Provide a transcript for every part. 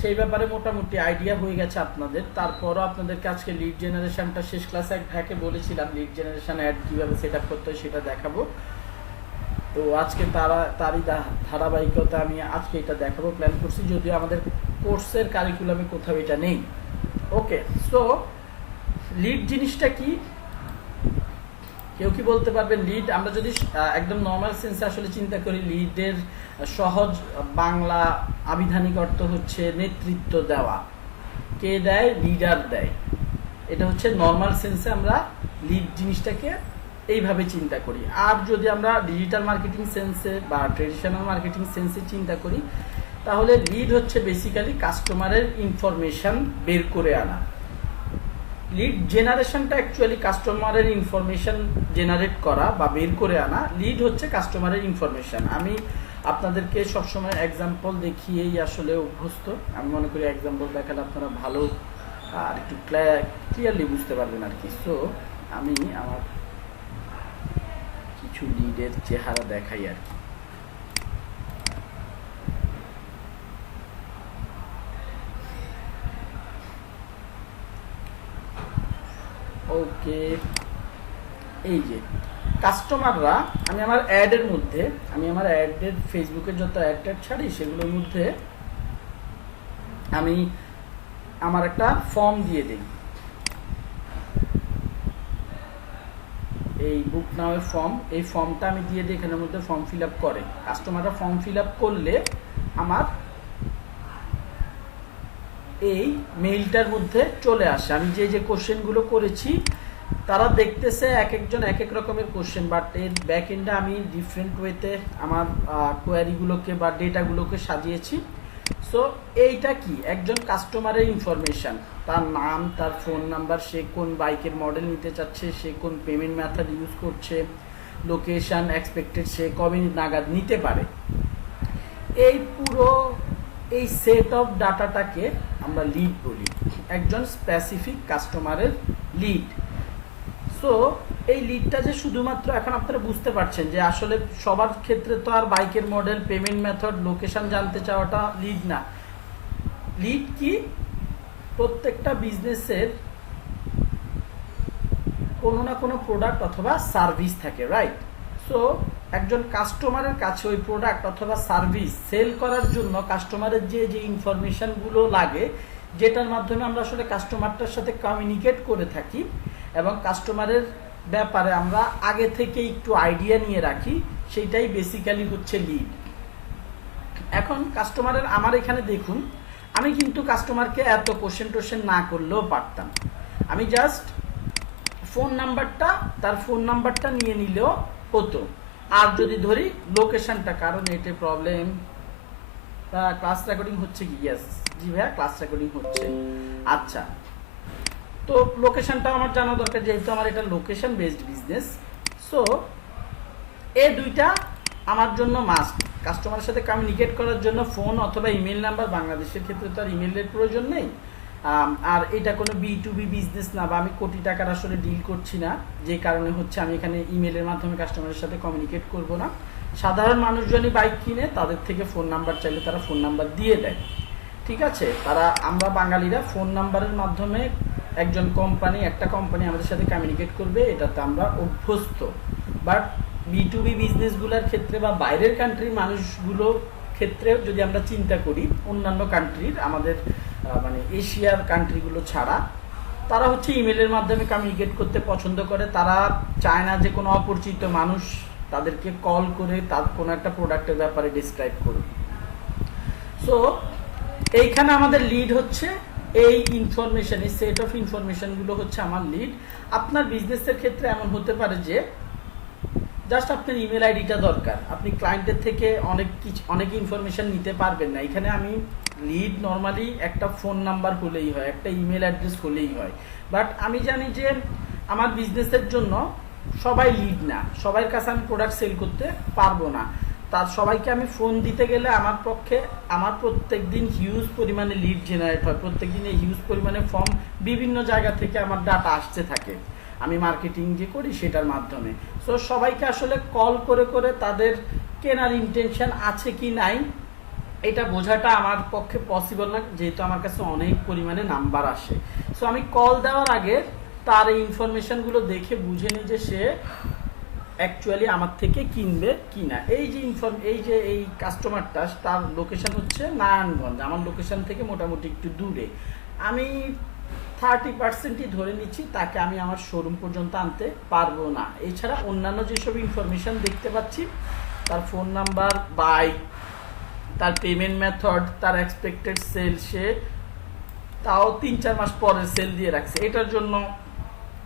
সেই ব্যাপারে মোটামুটি আইডিয়া হয়ে গেছে আপনাদের। তারপরও আপনাদেরকে আজকে লিড জেনারেশনটা শেষ ক্লাসে এক ভাইকে বলেছিলাম লিড জেনারেশন অ্যাড কীভাবে সেট আপ করতে হয় সেটা দেখাবো। তো আজকে তারই ধারাবাহিকতা আমি আজকে এটা দেখাবো প্ল্যান করছি, যদিও আমাদের কোর্সের কারিকুলামে কোথাও এটা নেই। ওকে, সো লিড জিনিসটা কি কেউ কি বলতে পারবেন? লিড আমরা যদি একদম নর্মাল সেন্সে আসলে চিন্তা করি, লিডের সহজ বাংলা আবিধানিক অর্থ হচ্ছে নেতৃত্ব দেওয়া। কে দেয়? লিডার দেয়। এটা হচ্ছে নর্মাল সেন্সে আমরা লিড জিনিসটাকে এইভাবে চিন্তা করি। আর যদি আমরা ডিজিটাল মার্কেটিং সেন্সে বা ট্রেডিশনাল মার্কেটিং সেন্সে চিন্তা করি, তাহলে লিড হচ্ছে বেসিক্যালি কাস্টমারের ইনফরমেশন বের করে আনা। লিড জেনারেশনটা অ্যাকচুয়ালি কাস্টমারের ইনফরমেশন জেনারেট করা বা বের করে আনা। লিড হচ্ছে কাস্টমারের ইনফরমেশন। আমি আপনাদেরকে সবসময় এক্সাম্পল দেখিয়েই আসলে অভ্যস্ত। আমি মনে করি এক্সাম্পল দেখালে আপনারা ভালো আর একটু ক্লিয়ারলি বুঝতে পারবেন আর কি। সো আমি আমার কিছু লিডের চেহারা দেখাই আর কি। ওকে, এই যে কাস্টমাররা, আমি আমার অ্যাডের মধ্যে, আমি আমার অ্যাডের ফেসবুকে যত অ্যাড ছাড়ি সেগুলোর মধ্যে আমি আমার একটা ফর্ম দিয়ে দিই। এই বুক নামের ফর্ম, এই ফর্মটা আমি দিয়ে দিই, এখানের মধ্যে ফর্ম ফিল আপ করে। কাস্টমাররা ফর্ম ফিল আপ করলে আমার এই মেইলটার মধ্যে চলে আসে। আমি যে যে কোশ্চেনগুলো করেছি তারা দেখতেছে এক একজন এক এক রকমের কোশ্চেন, বাট এর ব্যাক এন্ডে আমি ডিফারেন্ট ওয়েতে আমার কোয়ারিগুলোকে বা ডেটাগুলোকে সাজিয়েছি। সো এইটা কি? একজন কাস্টমারের ইনফরমেশান, তার নাম, তার ফোন নাম্বার, সে কোন বাইকের মডেল নিতে চাচ্ছে, সে কোন পেমেন্ট মেথড ইউজ করছে, লোকেশান এক্সপেক্টেড, সে কবে নাগাদ নিতে পারে, এই পুরো এই সেট অফ ডাটাটাকে আমরা লিড বলি, একজন স্পেসিফিক কাস্টমারের লিড। সো এই লিডটা যে শুধুমাত্র, এখন আপনারা বুঝতে পারছেন যে আসলে সবার ক্ষেত্রে তো আর বাইকের মডেল, পেমেন্ট মেথড, লোকেশন জানতে চাওয়াটা লিড না। লিড কি? প্রত্যেকটা বিজনেসের কোনো না কোনো প্রোডাক্ট অথবা সার্ভিস থাকে, রাইট? সো একজন কাস্টমারের কাছে ওই প্রোডাক্ট অথবা সার্ভিস সেল করার জন্য কাস্টমারের যে যে ইনফরমেশনগুলো লাগে, যেটার মাধ্যমে আমরা আসলে কাস্টমারটার সাথে কমিউনিকেট করে থাকি এবং কাস্টমারের ব্যাপারে আমরা আগে থেকে একটু আইডিয়া নিয়ে রাখি, সেইটাই বেসিক্যালি হচ্ছে লিড। এখন কাস্টমারের, আমার এখানে দেখুন, আমি কিন্তু কাস্টমারকে এত কোশ্চেন না করলেও পারতাম। আমি জাস্ট ফোন নাম্বারটা, তার ফোন নাম্বারটা নিয়ে নিলেও হতো। আর যদি ধরি লোকেশনটা, কারণ এতে প্রবলেম, ক্লাস রেকর্ডিং হচ্ছে কি? ইয়েস, জি ভাইয়া ক্লাস রেকর্ডিং হচ্ছে। আচ্ছা, তো লোকেশনটাও আমার জানা দরকার, যেহেতু আমার এটা লোকেশন বেসড বিজনেস। সো এই দুইটা আমার জন্য মাস্ট। কাস্টমারের সাথে কমিউনিকেট করার জন্য ফোন অথবা ইমেল নাম্বার, বাংলাদেশের ক্ষেত্রে তো আর ইমেলের প্রয়োজন নেই। আর এটা কোনো B2B বিজনেস না, বা আমি কোটি টাকার আসলে ডিল করছি না, যে কারণে হচ্ছে আমি এখানে ইমেলের মাধ্যমে কাস্টমারের সাথে কমিউনিকেট করব না। সাধারণ মানুষজনই বাইক কিনে, তাদের থেকে ফোন নাম্বার চাইলে তারা ফোন নাম্বার দিয়ে দেয়, ঠিক আছে? তারা, আমরা বাঙালিরা ফোন নাম্বারের মাধ্যমে একজন কোম্পানি, একটা কোম্পানি আমাদের সাথে কমিউনিকেট করবে, এটাতে আমরা অভ্যস্ত। বাট B2B বিজনেসগুলোর ক্ষেত্রে বা বাইরের কান্ট্রির মানুষগুলোর ক্ষেত্রে যদি আমরা চিন্তা করি, অন্যান্য কান্ট্রির, আমাদের মানে এশিয়ার কান্ট্রিগুলো ছাড়া, তারা হচ্ছে ইমেলের মাধ্যমে কমিউনিকেট করতে পছন্দ করে। তারা চায় না যে কোনো অপরিচিত মানুষ তাদেরকে কল করে তার কোনো একটা প্রোডাক্টের ব্যাপারে ডিসক্রাইব করুক। সো এইখানে আমাদের লিড হচ্ছে এই ইনফরমেশন, এই সেট অফ ইনফরমেশনগুলো হচ্ছে আমার লিড। আপনার বিজনেসের ক্ষেত্রে এমন হতে পারে যে জাস্ট আপনার ইমেল আইডিটা দরকার, আপনি ক্লায়েন্টের থেকে অনেক ইনফরমেশন নিতে পারবেন না। এখানে আমি লিড নর্মালি একটা ফোন নাম্বার হলেই হয়, একটা ইমেল অ্যাড্রেস হলেই হয়। বাট আমি জানি যে আমার বিজনেসের জন্য সবাই লিড না, সবার কাছে আমি প্রোডাক্ট সেল করতে পারবো না। তার সবাইকে আমি ফোন দিতে গেলে আমার পক্ষে, আমার প্রত্যেক দিন হিউজ পরিমাণে লিড জেনারেট হয়, প্রত্যেক দিন এই হিউজ পরিমাণে ফর্ম বিভিন্ন জায়গা থেকে আমার ডাটা আসতে থাকে, আমি মার্কেটিং যে করি সেটার মাধ্যমে। সো সবাইকে আসলে কল করে করে তাদের কেনার ইন্টেনশন আছে কি নাই এটা বোঝাটা আমার পক্ষে পসিবল না, যেহেতু আমার কাছে অনেক পরিমাণে নাম্বার আসে। সো আমি কল দেওয়ার আগে তার এই ইনফরমেশনগুলো দেখে বুঝে নিই যে সে অ্যাকচুয়ালি আমার থেকে কিনবে কিনা। এই যে এই কাস্টমারটা, তার লোকেশন হচ্ছে নারায়ণগঞ্জ, আমার লোকেশন থেকে মোটামুটি একটু দূরে। আমি 30%ই ধরে নিচ্ছি তাকে আমি আমার শোরুম পর্যন্ত আনতে পারবো না। এছাড়া অন্যান্য যেসব ইনফরমেশন দেখতে পাচ্ছি, তার ফোন নাম্বার, বাইক, তার পেমেন্ট মেথড, তার এক্সপেক্টেড সেল, সে তাও 3-4 মাস পরে সেল দিয়ে রাখছে। এটার জন্য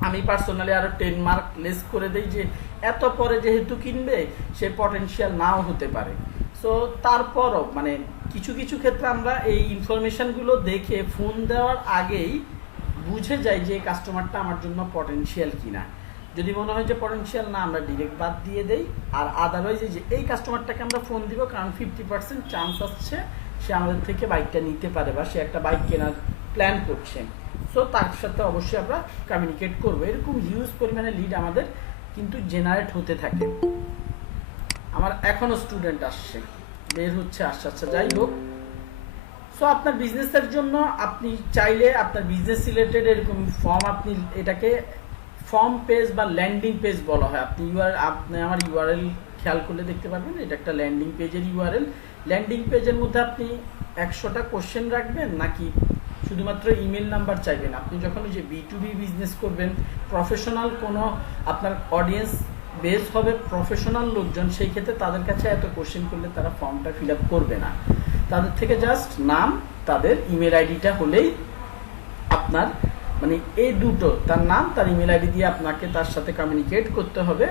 আমি পার্সোনালি আরো 10 মার্ক লেস করে দেই যে এত পরে যেহেতু কিনবে, সে পটেনশিয়াল নাও হতে পারে। সো তারপরও মানে কিছু কিছু ক্ষেত্রে আমরা এই ইনফরমেশনগুলো দেখে ফোন দেওয়ার আগেই বুঝে যাই যে কাস্টমারটা আমার জন্য পটেনশিয়াল কিনা। যদি মনে হয় যে পটেনশিয়াল না, আমরা ডিরেক্ট বাদ দিয়ে দেই। আর আদারওয়াইজ যে এই কাস্টমারটাকে আমরা ফোন দিব, কারণ 50% চান্স আসছে সে আমাদের থেকে বাইকটা নিতে পারে বা সে একটা বাইক কেনার প্ল্যান করছে। সো তার সাথে অবশ্যই আমরা কমিউনিকেট করবো। এরকম হিউজ পরিমাণে লিড আমাদের কিন্তু জেনারেট হতে থাকে। আমার এখনো স্টুডেন্ট আসছে, বের হচ্ছে, আসছে। আচ্ছা, যাই হোক। সো আপনার বিজনেসের জন্য আপনি চাইলে আপনার বিজনেস রিলেটেড এরকম ফর্ম, আপনি এটাকে ফর্ম পেজ বা ল্যান্ডিং পেজ বলা হয়। আপনি আমার ইউআরএল খেয়াল করলে দেখতে পারবেন, এটা একটা ল্যান্ডিং পেজের ইউআরএল। ল্যান্ডিং পেজের মধ্যে আপনি 100টা কোশ্চেন রাখবেন নাকি শুধুমাত্র ইমেল নাম্বার চাইবেন? আপনি যখন ওই যে B2B বিজনেস করবেন, প্রফেশনাল কোনো আপনার অডিয়েন্স বেস হবে প্রফেশনাল লোকজন, সেই ক্ষেত্রে তাদের কাছে এত কোশ্চেন করলে তারা ফর্মটা ফিল আপ করবে না। তাদের থেকে জাস্ট নাম, তাদের ইমেল আইডিটা হলেই আপনার মানে এই দুটো, তার নাম, তার ইমেল আইডি দিয়ে আপনাকে তার সাথে কমিউনিকেট করতে হবে।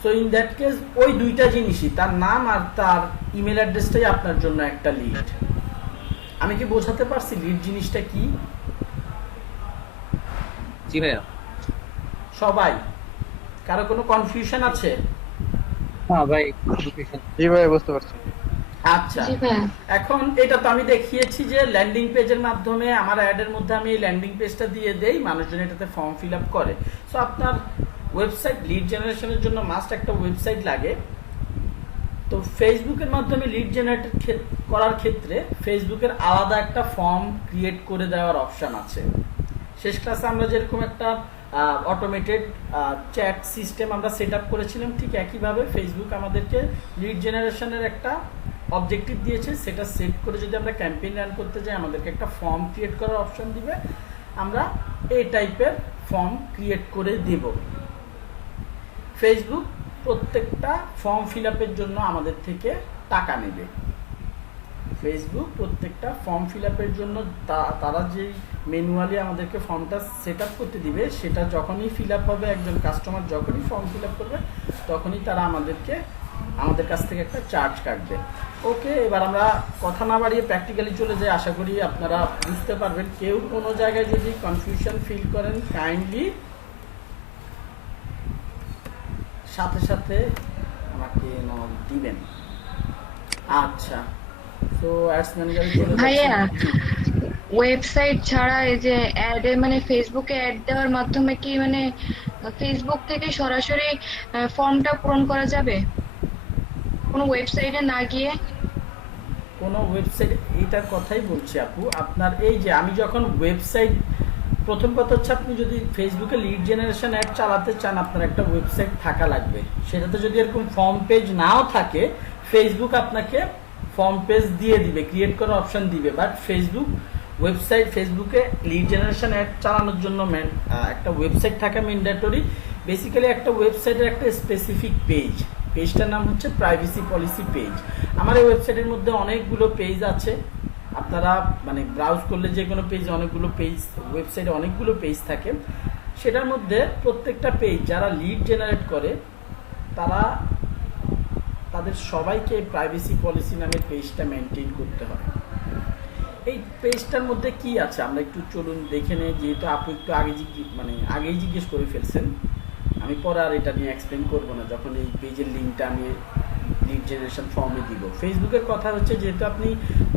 সো ইন দ্যাট কেস ওই দুইটা জিনিসই, তার নাম আর তার ইমেল অ্যাড্রেসটাই আপনার জন্য একটা লিড। আমি কি বোঝাতে পারছি লিড জিনিসটা কি? জি ভাইয়া। সবাই কারো কোনো কনফিউশন আছে? হ্যাঁ ভাই, জি ভাই, বুঝতে পারছি। আচ্ছা, এখন এটা তো আমি দেখিয়েছি যে ল্যান্ডিং পেজের মাধ্যমে আমার অ্যাডের মধ্যে আমি এই ল্যান্ডিং পেজটা দিয়ে দেই, মানুষজন এটাতে ফর্ম ফিল আপ করে। সো আপনার ওয়েবসাইট লিড জেনারেশনের জন্য মাস্ট একটা ওয়েবসাইট লাগে। তো ফেসবুকের মাধ্যমে লিড জেনারেট করার ক্ষেত্রে ফেসবুকের আলাদা একটা ফর্ম ক্রিয়েট করে দেওয়ার অপশন আছে। শেষ ক্লাসে আমরা যেরকম একটা অটোমেটেড চ্যাট সিস্টেম আমরা সেট আপ করেছিলাম, ঠিক একইভাবে ফেসবুক আমাদেরকে লিড জেনারেশনের একটা অবজেক্টিভ দিয়েছে। সেটা সেট করে যদি আমরা ক্যাম্পেইন রান করতে যাই, আমাদেরকে একটা ফর্ম ক্রিয়েট করার অপশন দিবে। আমরা এই টাইপের ফর্ম ক্রিয়েট করে দেব। ফেসবুক প্রত্যেকটা ফর্ম ফিল আপের জন্য আমাদের থেকে টাকা নেবে। ফেসবুক প্রত্যেকটা ফর্ম ফিল আপের জন্য তারা যেই ম্যানুয়ালি আমাদেরকে ফর্মটা সেট আপ করতে দিবে, সেটা যখনই ফিল আপ হবে, একজন কাস্টমার যখনই ফর্ম ফিল আপ করবে, তখনই তারা আমাদের কাছ থেকে একটা চার্জ কাটবে। ওকে, এবার আমরা কথা না বাড়িয়ে প্র্যাকটিক্যালি চলে যাই। আশা করি আপনারা বুঝতে পারবেন। কেউ কোনো জায়গায় যদি কনফিউশন ফিল করেন, কাইন্ডলি সাথে সাথে আমাকে নক দিবেন। আচ্ছা, তো অ্যাডস ম্যানেজারে চলে ভাইয়া, যাচ্ছি। ওয়েবসাইট ছাড়া এই যে অ্যাডে মানে ফেসবুকে অ্যাড দেওয়ার মাধ্যমে কি মানে ফেসবুক থেকে সরাসরি ফর্মটা পূরণ করা যাবে কোনো ওয়েবসাইটে না গিয়ে? কোনো ওয়েবসাইট, এটার কথাই বলছি আপু। আপনার এই যে আমি যখন ওয়েবসাইট, প্রথম কথা হচ্ছে আপনি যদি ফেসবুকে লিড জেনারেশন অ্যাড চালাতে চান, আপনার একটা ওয়েবসাইট থাকা লাগবে। সেটাতে যদি এরকম ফর্ম পেজ নাও থাকে, ফেসবুক আপনাকে ফর্ম পেজ দিয়ে দিবে, ক্রিয়েট করার অপশন দিবে। বাট ফেসবুকে লিড জেনারেশন অ্যাড চালানোর জন্য একটা ওয়েবসাইট থাকা ম্যান্ডেটরি। বেসিক্যালি একটা ওয়েবসাইটের একটা স্পেসিফিক পেজটার নাম হচ্ছে প্রাইভেসি পলিসি পেজ। আমার এই ওয়েবসাইটের মধ্যে অনেকগুলো পেজ আছে। আপনারা মানে ব্রাউজ করলে যে কোনো পেজ, অনেকগুলো পেজ, ওয়েবসাইটে অনেকগুলো পেজ থাকে। সেটার মধ্যে প্রত্যেকটা পেজ যারা লিড জেনারেট করে, তাদের সবাইকে প্রাইভেসি পলিসি নামের পেজটা মেনটেন করতে হয়। এই পেজটার মধ্যে কি আছে আমরা একটু চলুন দেখে নেই, যেহেতু আপনি একটু আগেই জিজ্ঞেস করে ফেলছেন। আমি পরে আর এটা নিয়ে এক্সপ্লেন করবো না, যখন এই পেজের লিঙ্কটা আমি লিড জেনারেশন ফর্মে দিব। ফেসবুকের কথা হচ্ছে, যেহেতু আপনি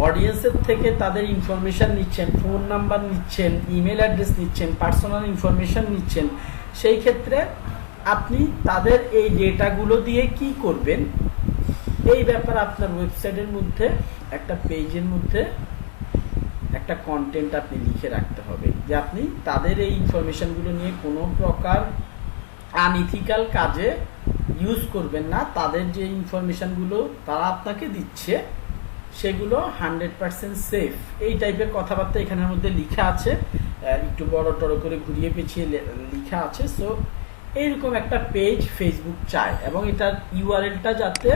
অডিয়েন্সের থেকে তাদের ইনফরমেশান নিচ্ছেন, ফোন নাম্বার নিচ্ছেন, ইমেল অ্যাড্রেস নিচ্ছেন, পার্সোনাল ইনফরমেশান নিচ্ছেন, সেই ক্ষেত্রে আপনি তাদের এই ডেটাগুলো দিয়ে কি করবেন, এই ব্যাপারে আপনার ওয়েবসাইটের মধ্যে একটা পেজের মধ্যে একটা কন্টেন্ট আপনি লিখে রাখতে হবে যে আপনি তাদের এই ইনফরমেশনগুলো নিয়ে কোনো প্রকার আনইথিক্যাল কাজে ইউজ করবেন না। তাদের যে ইনফরমেশনগুলো তারা আপনাকে দিচ্ছে সেগুলো 100% সেফ, এই টাইপের কথাবার্তা এখানের মধ্যে লেখা আছে, একটু বড় টড় করে ঘুরিয়ে পেঁচিয়ে লেখা আছে। সো এইরকম একটা পেজ ফেসবুক চায় এবং এটার ইউআরএলটা যাতে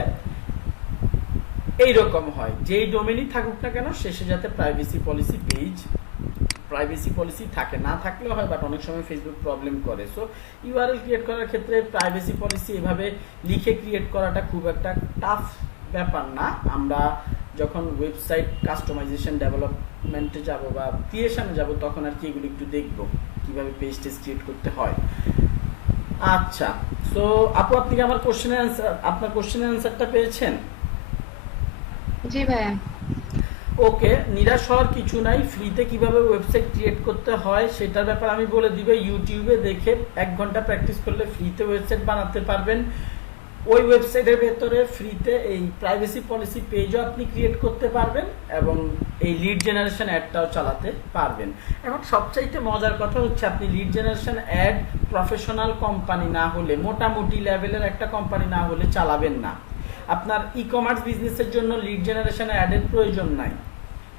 এইরকম হয়, যেই ডোমেনই থাকুক না কেন শেষে যাতে privacy policy page privacy policy থাকে, না থাকলেও হয়, বাট অনেক সময় ফেসবুক প্রবলেম করে। সো ইউআরএল ক্রিয়েট করার ক্ষেত্রে প্রাইভেসি পলিসি এভাবে লিখে ক্রিয়েট করাটা খুব একটা টাফ ব্যাপার না। আমরা যখন ওয়েবসাইট কাস্টমাইজেশন ডেভেলপমেন্টে যাব বা ক্রিয়েশনে যাব তখন আর কি এগুলো একটু দেখব কিভাবে পেজ টেস্ট ক্রিয়েট করতে হয়। আচ্ছা, সো আপু আপনি কি আমার আপনার কোশ্চেনের অ্যান্সারটা পেয়েছেন? জি ভাইয়া। ওকে, নিরাশ হওয়ার কিছু নাই। ফ্রিতে কিভাবে ওয়েবসাইট ক্রিয়েট করতে হয় সেটার ব্যাপারে আমি বলে দিব। ইউটিউবে দেখে 1 ঘন্টা প্র্যাকটিস করলে ফ্রিতে ওয়েবসাইট বানাতে পারবেন। ওই ওয়েবসাইটের ভেতরে ফ্রিতে এই প্রাইভেসি পলিসি পেজও আপনি ক্রিয়েট করতে পারবেন এবং এই লিড জেনারেশন অ্যাডটাও চালাতে পারবেন। এখন সবচাইতে মজার কথা হচ্ছে আপনি lead generation add professional company না হলে, মোটামুটি লেভেলের একটা কোম্পানি না হলে চালাবেন না। আপনার ই কমার্স বিজনেসের জন্য লিড জেনারেশন অ্যাডের প্রয়োজন নাই,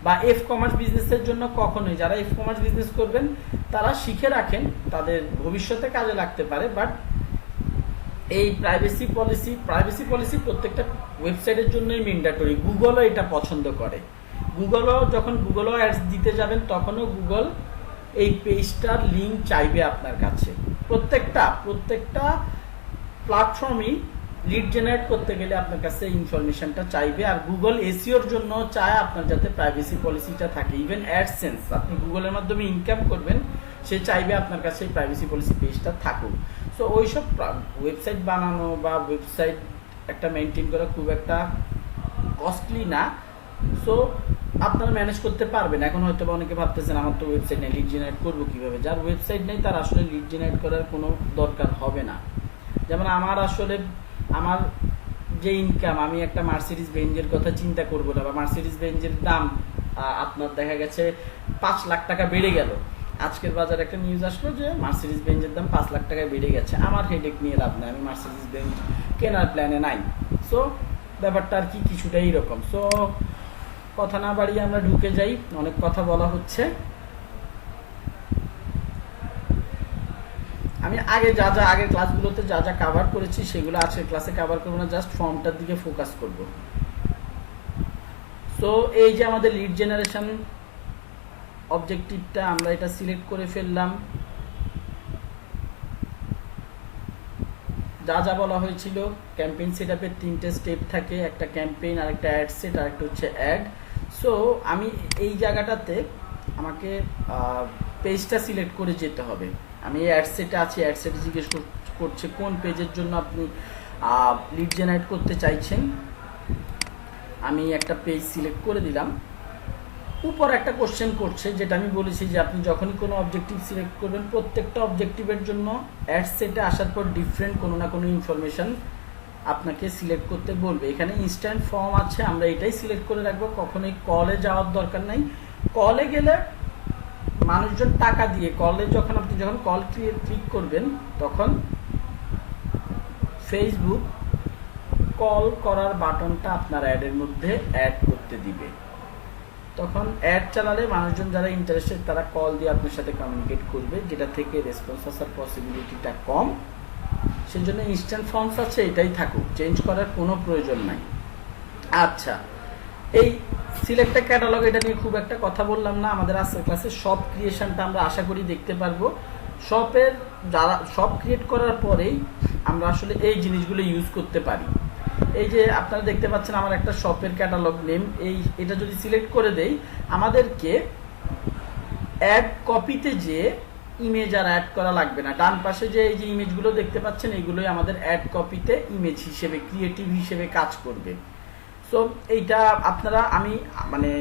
বা এফ কমার্স বিজনেসের জন্য কখনোই। যারা এফ কমার্স বিজনেস করবেন তারা শিখে রাখেন, তাদের ভবিষ্যতে কাজে লাগতে পারে। বাট এই প্রাইভেসি পলিসি প্রত্যেকটা ওয়েবসাইটের জন্যই ম্যান্ডেটরি। গুগলও এটা পছন্দ করে। যখন গুগলও অ্যাডস দিতে যাবেন তখনও গুগল এই পেজটার লিঙ্ক চাইবে আপনার কাছে। প্রত্যেকটা প্ল্যাটফর্মই লিড জেনারেট করতে গেলে আপনার কাছে ইনফরমেশনটা চাইবে। আর গুগল এসইওর জন্য চায় আপনার যাতে প্রাইভেসি পলিসিটা থাকে। ইভেন অ্যাডসেন্স, আপনি গুগলের মাধ্যমে ইনকাম করবেন, সে চাইবে আপনার কাছে এই প্রাইভেসি পলিসি পেজটা থাকুক। সো ওইসব ওয়েবসাইট বানানো বা ওয়েবসাইট একটা মেনটেন করা খুব একটা কস্টলি না। সো আপনারা ম্যানেজ করতে পারবেন। এখন হয়তো অনেকে ভাবতেছেন আমার তো ওয়েবসাইট নেই, লিড জেনারেট করবো কীভাবে? যার ওয়েবসাইট নেই তার আসলে লিড জেনারেট করার কোনো দরকার হবে না। যেমন আমার যে ইনকাম, আমি একটা মার্সিডিজ বেঞ্জের কথা চিন্তা করবো না, বা মার্সিডিজ বেঞ্জের দাম আপনার দেখা গেছে 5 লাখ টাকা বেড়ে গেল। আজকের বাজারে একটা নিউজ আসলো যে মার্সিডিজ বেঞ্জের দাম 5 লাখ টাকায় বেড়ে গেছে। আমার হেডেক নিয়ে লাভ নাই, আমি মার্সিডিজ বেঞ্জ কেনার প্ল্যানে নাই। সো ব্যাপারটা আর কি কিছুটা এইরকম। সো কথা না বাড়িয়ে আমরা ঢুকে যাই, অনেক কথা বলা হচ্ছে। আমি আগের ক্লাসগুলোতে যা কভার করেছি সেগুলো আজকের ক্লাসে কভার করবো না, জাস্ট ফর্মটার দিকে ফোকাস করব। সো এই যে আমাদের লিড জেনারেশন অবজেক্টিভটা, আমরা এটা সিলেক্ট করে ফেললাম। যা বলা হয়েছিল, ক্যাম্পেইন সেটআপের 3টে স্টেপ থাকে, একটা ক্যাম্পেইন, আরেকটা অ্যাড সেট, আরেকটা হচ্ছে অ্যাড। সো আমি এই জায়গাটাতে আমাকে পেজটা সিলেক্ট করে যেতে হবে। আমি অ্যাড সেটে আছি, অ্যাড সেটে জিজ্ঞেস করছে কোন পেজের জন্য আপনি লিড জেনারেট করতে চাইছেন। আমি একটা পেজ সিলেক্ট করে দিলাম। উপর একটা কোশ্চেন করছে, যেটা আমি বলেছি যে আপনি যখনই কোনো অবজেক্টিভ সিলেক্ট করবেন প্রত্যেকটা অবজেক্টিভের জন্য অ্যাড সেটে আসার পর ডিফারেন্ট কোনো না কোনো ইনফরমেশন আপনাকে সিলেক্ট করতে বলবে। এখানে ইনস্ট্যান্ট ফর্ম আছে, আমরা এটাই সিলেক্ট করে রাখবো। কখনোই কলে যাওয়ার দরকার নাই। কলে গেলে মানুষজন টাকা দিয়ে, আপনি যখন কল ক্লিক করবেন তখন ফেসবুক কল করার বাটনটা আপনার অ্যাডের মধ্যে অ্যাড করতে দিবে। তখন অ্যাড চালালে মানুষজন যারা ইন্টারেস্টেড তারা কল দিয়ে আপনার সাথে কমিউনিকেট করবে, যেটা থেকে রেসপন্স আসার পসিবিলিটিটা কম। সেই জন্য ইনস্ট্যান্ট ফর্মস আছে, এটাই থাকুক, চেঞ্জ করার কোনো প্রয়োজন নাই। আচ্ছা, এই সিলেক্ট ক্যাটালগ, এটা নিয়ে খুব একটা কথা বললাম না। আমাদের আজকের ক্লাসে শপ ক্রিয়েশনটা আমরা আশা করি দেখতে পারবো। শপ ক্রিয়েট করার পরেই আমরা আসলে এই জিনিসগুলো ইউজ করতে পারি। এই যে আপনারা দেখতে পাচ্ছেন আমার একটা শপের ক্যাটালগ নেম, এটা যদি সিলেক্ট করে দেই আমাদেরকে অ্যাড কপিতে যে ইমেজ আর অ্যাড করা লাগবে না। ডান পাশে যে এই যে ইমেজগুলো দেখতে পাচ্ছেন এগুলোই আমাদের অ্যাড কপিতে ইমেজ হিসেবে, ক্রিয়েটিভ হিসেবে কাজ করবে। সো এইটা আপনারা, আমি মানে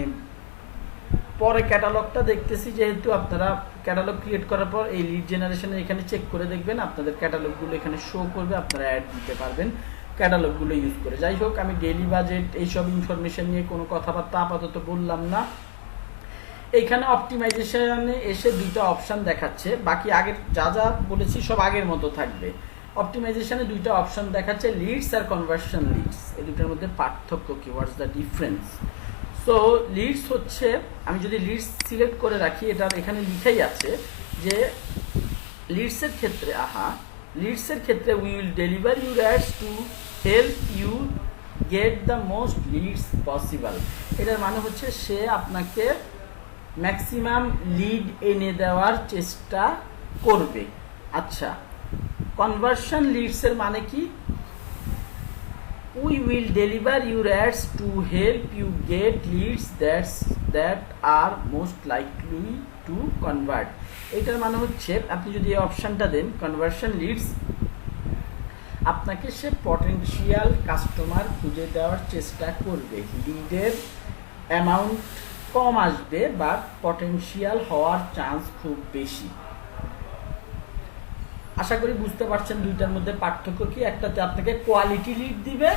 পরে ক্যাটালগটা দেখতেছি, যেহেতু আপনারা ক্যাটালগ ক্রিয়েট করার পর এই লিড জেনারেশনে এখানে চেক করে দেখবেন আপনাদের ক্যাটালগগুলো এখানে শো করবে, আপনারা অ্যাড দিতে পারবেন। ক্যাটালগুলো ইউজ করে। যাই হোক, আমি ডেইলি বাজেট এইসব ইনফরমেশন নিয়ে কোনো কথাবার্তা আপাতত বললাম না। এইখানে অপটিমাইজেশনে এসে দুইটা অপশান দেখাচ্ছে, বাকি আগের যা যা বলেছি সব আগের মতো থাকবে। অপটিমাইজেশনে দুইটা অপশান দেখাচ্ছে, লিডস আর কনভার্সন লিডস। এই দুটোর মধ্যে পার্থক্য কি, what's the difference? So leads হচ্ছে, আমি যদি লিডস সিলেক্ট করে রাখি, এটা এখানে লিখাই আছে যে লিডসের ক্ষেত্রে লিডসের ক্ষেত্রে we will deliver your ads to help you get the most leads possible. এটার মানে হচ্ছে সে আপনাকে ম্যাক্সিমাম লিড এনে দেওয়ার চেষ্টা করবে। আচ্ছা, কনভার্সন লিডসের মানে কি? We will deliver your ads to help you get leads that are most likely to convert. এটার মানে হচ্ছে আপনি যদি এই অপশানটা দেন কনভার্সন লিডস, আপনাকে সে পটেনশিয়াল কাস্টমার খুঁজে দেওয়ার চেষ্টা করবে। লিডের অ্যামাউন্ট কম আসবে, বাট পটেনশিয়াল হওয়ার চান্স খুব বেশি। আশা করি বুঝতে পারছেন দুইটার মধ্যে পার্থক্য কি। একটাতে আপনাকে কোয়ালিটি লিড দিবে,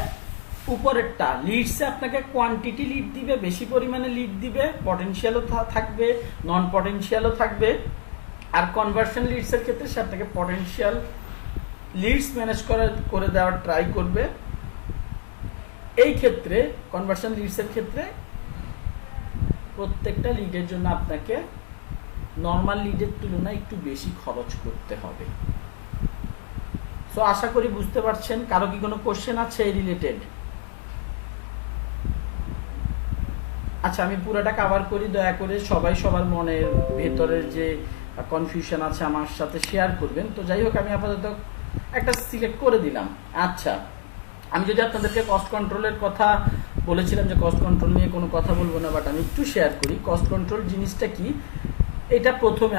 উপরেরটা লিডসে আপনাকে কোয়ান্টিটি লিড দিবে, বেশি পরিমাণে লিড দিবে, পটেনশিয়ালও থাকবে, নন পটেনশিয়ালও থাকবে। আর কনভার্সন লিডসের ক্ষেত্রে সে আপনাকে পটেনশিয়াল লিডস ম্যানেজ করে দেওয়ার ট্রাই করবে। এই ক্ষেত্রে কনভার্সন লিডসের ক্ষেত্রে প্রত্যেকটা লিডের জন্য আপনাকে নর্মাল লিডের তুলনায় একটু বেশি খরচ করতে হবে। সো আশা করি বুঝতে পারছেন। কারো কি কোনো কোশ্চেন আছে এই রিলেটেড? আচ্ছা, আমি পুরোটা কভার করি, দয়া করে সবাই সবার মনের ভেতরের যে কনফিউশন আছে আমার সাথে শেয়ার করবেন। তো যাই হোক, আমি আপাতত একটা সিলেক্ট করে দিলাম। আচ্ছা, আমি যদি আপনাদেরকে কস্ট কন্ট্রোলের কথা বলেছিলাম যে কস্ট কন্ট্রোল নিয়ে কোনো কথা বলবো না, বাট আমি একটু শেয়ার করি। কস্ট কন্ট্রোল জিনিসটা কি, এটা প্রথমে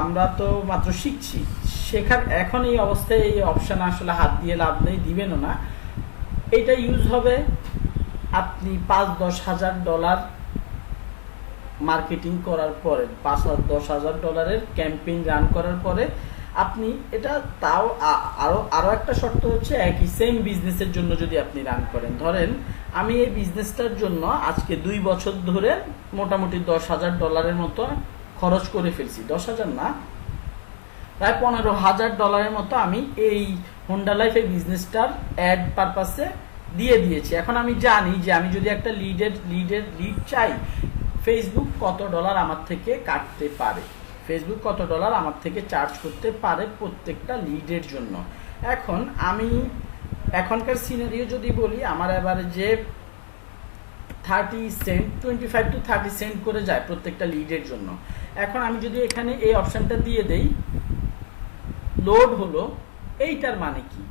আমরা তো মাত্র শিখছি, এখন এই অবস্থায় এই অপশান আসলে হাত দিয়ে লাভ নেই, দিবেনও না। এটা ইউজ হবে আপনি $5-10,000 মার্কেটিং করার পরে, $5-10,000 ক্যাম্পেইন রান করার পরে আপনি এটা, তাও আরও একটা শর্ত হচ্ছে একই সেম বিজনেসের জন্য যদি আপনি রান করেন। ধরেন আমি এই বিজনেসটার জন্য আজকে 2 বছর ধরে মোটামুটি $10,000 মতো খরচ করে ফেলছি। 10,000 না, প্রায় $15,000 মতো আমি এই হোন্ডা লাইফ এই বিজনেসটার অ্যাড পারপাসে দিয়ে দিয়েছি। এখন আমি জানি যে আমি যদি একটা লিড চাই, ফেসবুক কত ডলার আমার থেকে কাটতে পারে, ফেসবুক কত ডলার আমার থেকে চার্জ করতে পারে প্রত্যেকটা লিডের জন্য। এখন আমি এখনকার সিনারিও যদি বলি, আমার এভারেজে 30 সেন্ট, 25 to 30 সেন্ট করে যায় প্রত্যেকটা লিডের জন্য। এখন আমি যদি এখানে এই অপশানটা দিয়ে দেই, লোড হলো, এইটার মানে কি,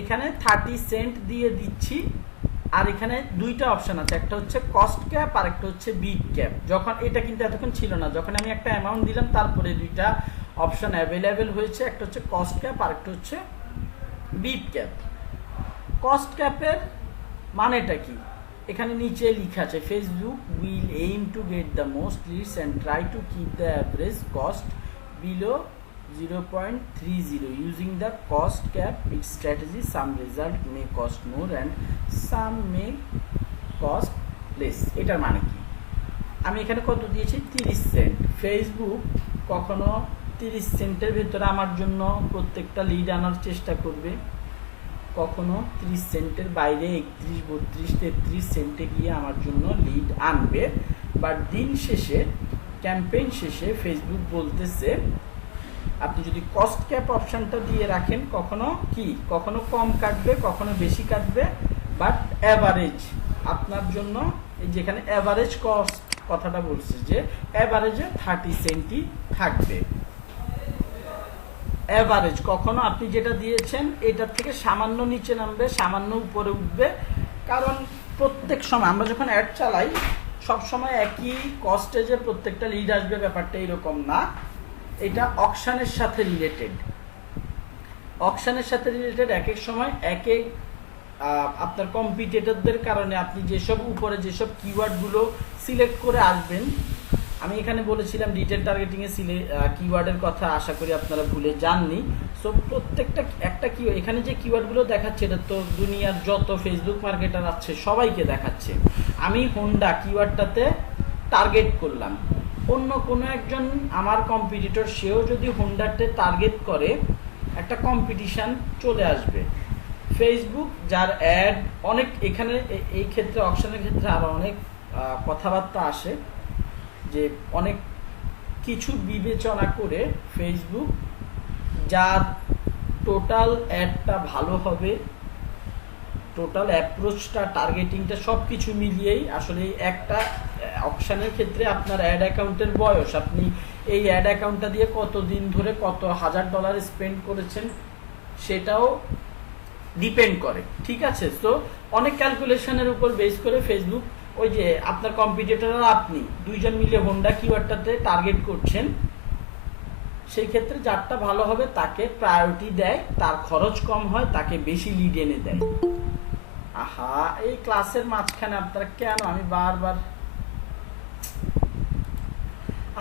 এখানে 30 সেন্ট দিয়ে দিচ্ছি। আর এখানে দুইটা অপশান আছে, একটা হচ্ছে কস্ট ক্যাপ আর একটা হচ্ছে বিট ক্যাপ। যখন এটা কিন্তু এতক্ষণ ছিল না, যখন আমি একটা অ্যামাউন্ট দিলাম তারপরে দুইটা অপশান অ্যাভেলেবেল হয়েছে, একটা হচ্ছে কস্ট ক্যাপ আর একটা হচ্ছে বিট ক্যাপ। কস্ট ক্যাপের মানেটা কি, এখানে নিচে লেখা আছে, Facebook will aim to get the most leads and try to keep the average cost below 0.30 using the cost cap its strategy. Some result may cost more and some may cost less. এটার মানে কি, আমি এখানে কত দিয়েছি, 30 Saint. Facebook কখনো 30 সেন্টের ভেতরে আমার জন্য প্রত্যেকটা লিড আনার চেষ্টা করবে, কখনো 30 সেন্টের বাইরে 31, 32, 33 সেন্টে গিয়ে আমার জন্য লিড আনবে। বাট দিন শেষে, ক্যাম্পেইন শেষে ফেসবুক বলতেছে আপনি যদি কস্ট ক্যাপ অপশানটা দিয়ে রাখেন, কখনো কম কাটবে, কখনো বেশি কাটবে, বাট অ্যাভারেজ আপনার জন্য, যেখানে অ্যাভারেজ কস্ট কথাটা বলছে যে অ্যাভারেজে 30 সেন্টই থাকবে। অ্যাভারেজ কখনো আপনি যেটা দিয়েছেন এটার থেকে সামান্য নিচে নামবে, সামান্য উপরে উঠবে। কারণ প্রত্যেক সময় আমরা যখন অ্যাড চালাই, সবসময় একই কস্টে যে প্রত্যেকটা লিড আসবে ব্যাপারটা এরকম না। এটা অকশানের সাথে রিলেটেড, এক এক সময় এক এক আপনার কম্পিটিটরদের কারণে আপনি যেসব উপরে যেসব কিওয়ার্ডগুলো সিলেক্ট করে আসবেন, আমি এখানে বলেছিলাম ডিটেল টার্গেটিংয়ে কিওয়ার্ডের কথা, আশা করি আপনারা ভুলে যাননি। সো প্রত্যেকটা একটা কি এখানে যে কিওয়ার্ডগুলো দেখাচ্ছে এটা তো দুনিয়ার যত ফেসবুক মার্কেটার আছে সবাইকে দেখাচ্ছে। আমি হোন্ডা কিওয়ার্ডটাতে টার্গেট করলাম, অন্য কোনো একজন আমার কম্পিটিটর সেও যদি হোন্ডাতে টার্গেট করে একটা কম্পিটিশান চলে আসবে। ফেসবুক যার অ্যাড অনেক এখানে এই ক্ষেত্রে অপশনের ক্ষেত্রে আরও অনেক কথাবার্তা আসে যে অনেক কিছু বিবেচনা করে ফেসবুক যার টোটাল অ্যাডটা ভালো হবে, টোটাল অ্যাপ্রোচটা টার্গেটিংটা সব কিছু মিলিয়েই আসলে এই একটা অপশানের ক্ষেত্রে আপনার অ্যাড অ্যাকাউন্টের বয়স, আপনি এই অ্যাড অ্যাকাউন্টটা দিয়ে কতদিন ধরে কত $1000 স্পেন্ড করেছেন সেটাও ডিপেন্ড করে, ঠিক আছে। সো অনেক ক্যালকুলেশনের উপর বেস করে ফেসবুক ওই যে আপনার কম্পিটিটর আর আপনি দুইজন মিলে হোন্ডা কিওয়ার্ডটাতে টার্গেট করছেন, সেই ক্ষেত্রে যারটা ভালো হবে তাকে প্রায়োরিটি দেয়, তার খরচ কম হয়, তাকে বেশি লিড এনে দেয়। আহা, এই ক্লাসের মাঝখানে আপনারা কেন, আমি বারবার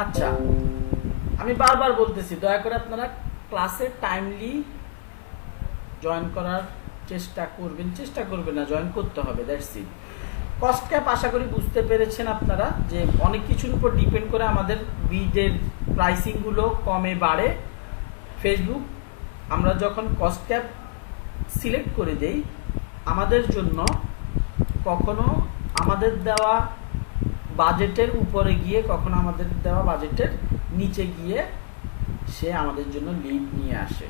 আচ্ছা আমি বারবার বলতেছি দয়া করে আপনারা ক্লাসে টাইমলি জয়েন করার চেষ্টা করবেন না, জয়েন করতে হবে, দ্যাটস ইট। কস্ট ক্যাপ আশা করি বুঝতে পেরেছেন আপনারা যে অনেক কিছুর উপর ডিপেন্ড করে আমাদের বিডের প্রাইসিংগুলো কমে বাড়ে। ফেসবুক আমরা যখন কস্ট ক্যাপ সিলেক্ট করে দেই আমাদের জন্য কখনো আমাদের দেওয়া বাজেটের উপরে গিয়ে কখনো আমাদের দেওয়া বাজেটের নিচে গিয়ে সে আমাদের জন্য লিড নিয়ে আসে।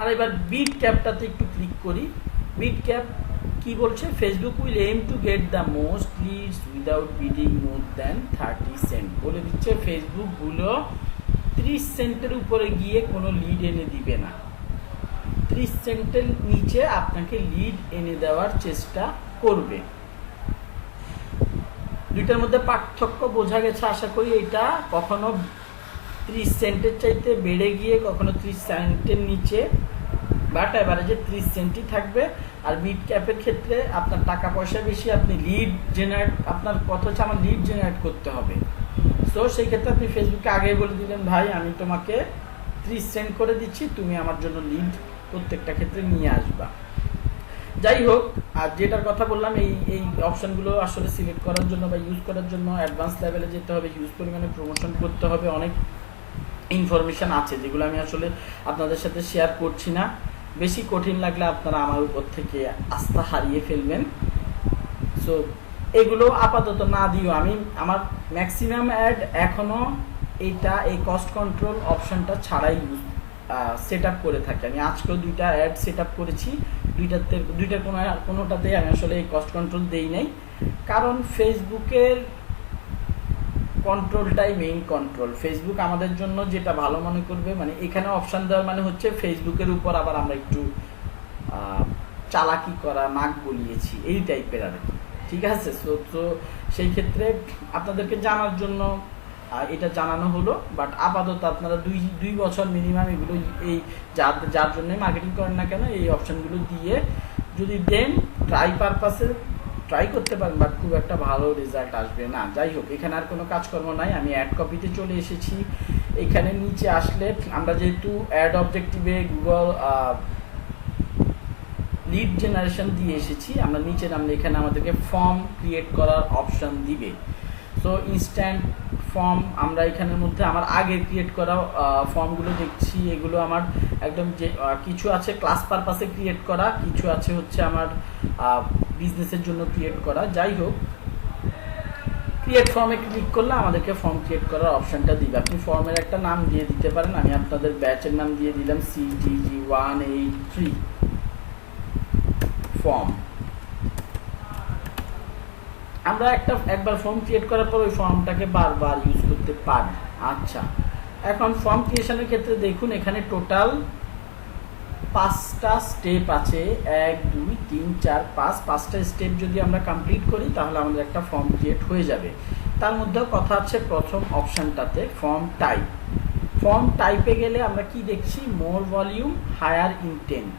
আর এবার বিড ক্যাপটাতে একটু ক্লিক করি। বিড ক্যাপ কি বলছে, Facebook will aim to get the most leads without bidding more than 30 cent. বলে দিচ্ছে ফেসবুকগুলো 30 সেন্টের উপরে গিয়ে কোনো লিড এনে দিবে না, 30 সেন্টের নিচে আপনাকে লিড এনে দেওয়ার চেষ্টা করবে। দুইটার মধ্যে পার্থক্য বোঝা গেছে আশা করি। এটা কখনো 30 সেন্টের চাইতে বেড়ে গিয়ে কখনো 30 সেন্টের নিচে, বাট এভারেজে 30 সেন্টই থাকবে। আর মিড ক্যাপের ক্ষেত্রে আপনার টাকা পয়সা বেশি, আপনি লিড জেনারেট, আপনার কথা হচ্ছে আমার লিড জেনারেট করতে হবে। সো সেই ক্ষেত্রে আপনি ফেসবুকে আগেই বলে দিলেন ভাই আমি তোমাকে 30 সেন্ট করে দিচ্ছি, তুমি আমার জন্য লিড প্রত্যেকটা ক্ষেত্রে নিয়ে আসবা। যাই হোক, আর যেটার কথা বললাম এই অপশানগুলো আসলে সিলেক্ট করার জন্য বা ইউজ করার জন্য অ্যাডভান্স লেভেলে যেতে হবে, হিউজ পরিমাণে প্রমোশন করতে হবে, অনেক ইনফরমেশান আছে যেগুলো আমি আসলে আপনাদের সাথে শেয়ার করছি না। বেশি কঠিন লাগলে আপনারা আমার উপর থেকে আস্থা হারিয়ে ফেলবেন। সো এগুলো আপাতত না দিও, আমি আমার ম্যাক্সিমাম অ্যাড এখনও এই কস্ট কন্ট্রোল অপশানটা ছাড়াই সেট আপ করে থাকি। আমি আজকেও 2টা অ্যাড সেট আপ করেছি, দুইটার কোনোটাতে আমি আসলে এই কস্ট কন্ট্রোল দেই নাই, কারণ ফেসবুকের কন্ট্রোলটাই মেইন কন্ট্রোল। ফেসবুক আমাদের জন্য যেটা ভালো মনে করবে, মানে এখানে অপশান দেওয়ার মানে হচ্ছে ফেসবুকের উপর আবার আমরা একটু চালাকি করা, নাক গলিয়েছি, এই টাইপের আর কি, ঠিক আছে। তো সেই ক্ষেত্রে আপনাদেরকে জানার জন্য এটা জানানো হলো। বাট আপাতত আপনারা 2 বছর মিনিমাম এগুলো এই যার জন্য মার্কেটিং করেন না কেন এই অপশানগুলো দিয়ে যদি দেন ট্রাই পারপাসে ট্রাই করতে পারেন, বাট খুব একটা ভালো রেজাল্ট আসবে না। যাই হোক, এখানে আর কোনো কাজকর্ম নাই, আমি অ্যাড কপিতে চলে এসেছি। এখানে নিচে আসলে আমরা যেহেতু অ্যাড অবজেক্টিভে গুগল লিড জেনারেশন দিয়ে এসেছি, আমরা নিচে নামলে এখানে আমাদেরকে ফর্ম ক্রিয়েট করার অপশান দিবে। সো ইনস্ট্যান্ট ফর্ম আমরা এখানের মধ্যে আমার আগে ক্রিয়েট করা ফর্মগুলো দেখছি, এগুলো আমার একদম যে কিছু আছে ক্লাস পারপাসে ক্রিয়েট করা, কিছু আছে হচ্ছে আমার বিজনেসের জন্য ক্রিয়েট করা। যাই হোক, ক্রিয়েট ফর্মে ক্লিক করলে আমাদেরকে ফর্ম ক্রিয়েট করার অপশানটা দিবে। আপনি ফর্মের একটা নাম দিয়ে দিতে পারেন, আমি আপনাদের ব্যাচের নাম দিয়ে দিলাম CTG183 ফর্ম। আমরা একবার ফর্ম ক্রিয়েট করার পর ওই ফর্মটাকে বারবার ইউজ করতে পারি। আচ্ছা, এখন ফর্ম ক্রিয়েশনের ক্ষেত্রে দেখুন এখানে টোটাল 5টা স্টেপ আছে, 1 2 3 4 5টা স্টেপ যদি আমরা কমপ্লিট করি তাহলে আমাদের একটা ফর্ম ক্রিয়েট হয়ে যাবে। তার মধ্যেও কথা আছে প্রথম অপশানটাতে ফর্ম টাইপ। ফর্ম টাইপে গেলে আমরা কি দেখছি, মোর ভলিউম, হায়ার ইনটেন্ট।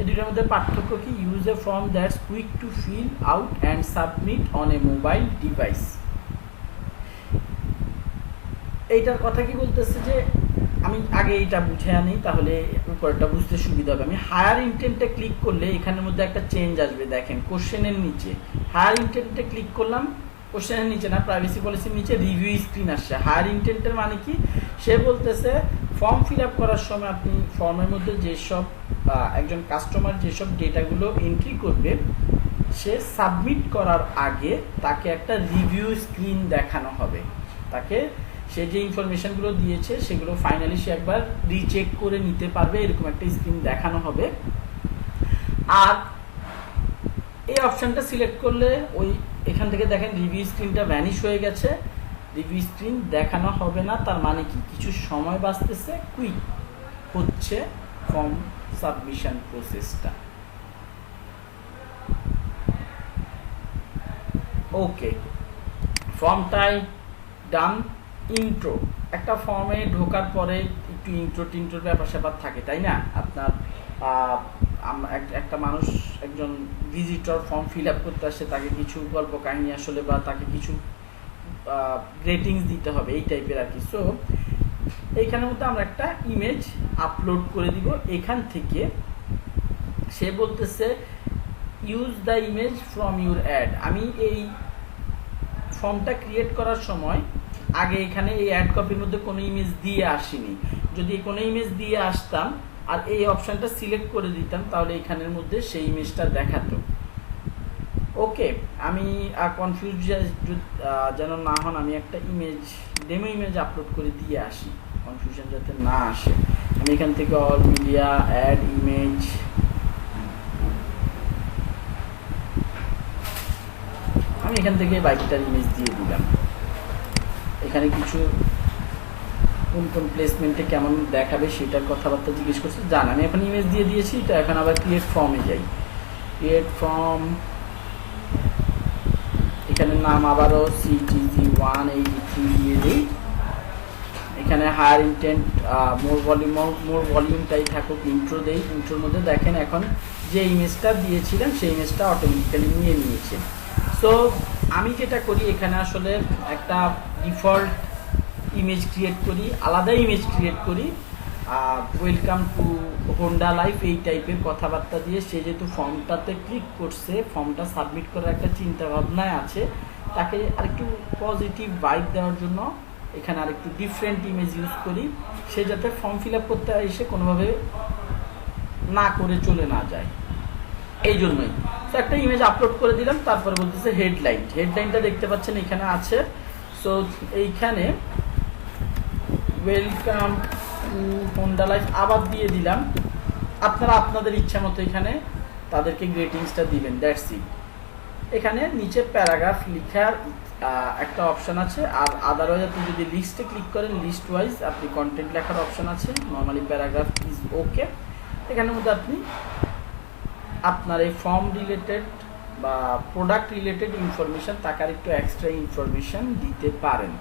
এই দুটোর মধ্যে পার্থক্য কি, use a form that's quick two fill out and submit on a mobile device. এইটার কথা কি বলতেছে যে আমি আগে এটা বুঝে আনি, তাহলে উপরটা বুঝতে সুবিধা হবে। আমি হায়ার ইন্টেন্টে ক্লিক করলে এখানের মধ্যে একটা চেঞ্জ আসবে, দেখেন কোশ্চেনের নিচে হায়ার ইন্টেন্টে ক্লিক করলাম, কোশ্চেনের নিচে না, প্রাইভেসি পলিসির নিচে রিভিউ স্ক্রিন আসছে। হায়ার ইন্টেন্টের মানে কি, সে বলতেছে ফর্ম ফিল আপ করার সময় আপনি ফর্মের মধ্যে যেসব একজন কাস্টমার যেসব ডেটাগুলো এন্ট্রি করবে, সে সাবমিট করার আগে তাকে একটা রিভিউ স্ক্রিন দেখানো হবে। তাকে সে যে ইনফরমেশনগুলো দিয়েছে সেগুলো ফাইনালি সে একবার রিচেক করে নিতে পারবে, এরকম একটা স্ক্রিন দেখানো হবে। আর এই অপশনটা সিলেক্ট করলে ওই এখান থেকে দেখেন রিভিউ স্ক্রিনটা ভ্যানিশ হয়ে গেছে, রিভিউ স্ক্রিন দেখানো হবে না। তার মানে কি, কিছু সময় বাঁচতেছে, কুইক হচ্ছে ফর্ম সাবমিশন প্রসেসটা। ওকে, ফর্মটাই ডান। ইন্ট্রো, একটা ফর্মে ঢোকার পরে একটু ইন্ট্রোর ব্যাপার স্যাপার থাকে, তাই না? আপনার একটা মানুষ, একজন ভিজিটর ফর্ম ফিল আপ করতে আসে, তাকে কিছু গল্প কাহিনী আসলে বা তাকে কিছু রেটিংস দিতে হবে, এই টাইপের আর কি। সো এইখানের মধ্যে আমরা একটা ইমেজ আপলোড করে দিব। এখান থেকে সে বলতেছে use the image from your add. আমি এই ফর্মটা ক্রিয়েট করার সময় আগে এখানে এই অ্যাড কপির মধ্যে কোনো ইমেজ দিয়ে আসিনি। যদি কোনো ইমেজ দিয়ে আসতাম আর এই অপশনটা সিলেক্ট করে দিতাম, তাহলে এখানের মধ্যে সেই ইমেজটা দেখাতো। ওকে, আমি কনফিউজ যেন না হন, আমি একটা ইমেজ, ডেমো ইমেজ আপলোড করে দিয়ে আসি, কনফিউশন যাতে না আসে। আমি এখান থেকে অল মিডিয়া অ্যাড ইমেজ, আমি এখান থেকে বাইকটার ইমেজ দিয়ে দিলাম। এখানে কিছু কোন কোন প্লেসমেন্টে কেমন দেখাবে সেটার কথাবার্তা জিজ্ঞেস করছে, জান আমি এখন ইমেজ দিয়ে দিয়েছি। তো এখন আবার ক্রিয়েট ফর্মে যাই, ক্রিয়েট ফর্ম, এখানে নাম আবারও CTG183 দিয়ে দিই। এখানে হায়ার ইন্টেন্ট মোর ভলিউমটাই থাকুক, ইন্ট্রো দেই। ইন্ট্রোর মধ্যে দেখেন এখন যে ইমেজটা দিয়েছিলেন সেই ইমেজটা অটোমেটিক্যালি নিয়ে নিয়েছে। সো আমি যেটা করি, এখানে আসলে একটা ডিফল্ট ইমেজ ক্রিয়েট করি, আলাদা ইমেজ ক্রিয়েট করি, ওয়েলকাম টু হোন্ডা লাইফ এই টাইপের কথাবার্তা দিয়ে। সে যেহেতু ফর্মটাতে ক্লিক করছে, ফর্মটা সাবমিট করার একটা চিন্তা ভাবনায় আছে, তাকে আরেকটু পজিটিভ ভাইব দেওয়ার জন্য এখানে আরেকটু ডিফারেন্ট ইমেজ ইউজ করি, সে যাতে ফর্ম ফিল আপ করতে এসে কোনোভাবে না করে চলে না যায়, এই জন্যই। তো একটা ইমেজ আপলোড করে দিলাম। তারপরে বলতেছে হেডলাইন, হেডলাইনটা দেখতে পাচ্ছেন এখানে আছে। সো এইখানে ওয়েলকাম টু হোন্ডা লাইফ আবার দিয়ে দিলাম। আপনারা আপনাদের ইচ্ছা মতো এখানে তাদেরকে গ্রেটিংসটা দিবেন, দ্যাটস ইট। এখানে নিচে প্যারাগ্রাফ লিখার একটা অপশন আছে, আর আদারওয়াইজ আপনি যদি লিস্টে ক্লিক করেন, লিস্ট ওয়াইজ আপনি কন্টেন্ট লেখার অপশন আছে। Normally paragraph is okay. এখানের মধ্যে আপনি আপনার এই ফর্ম রিলেটেড বা প্রোডাক্ট রিলেটেড ইনফরমেশন, তাকে আর একটু এক্সট্রা ইনফরমেশন দিতে পারেন।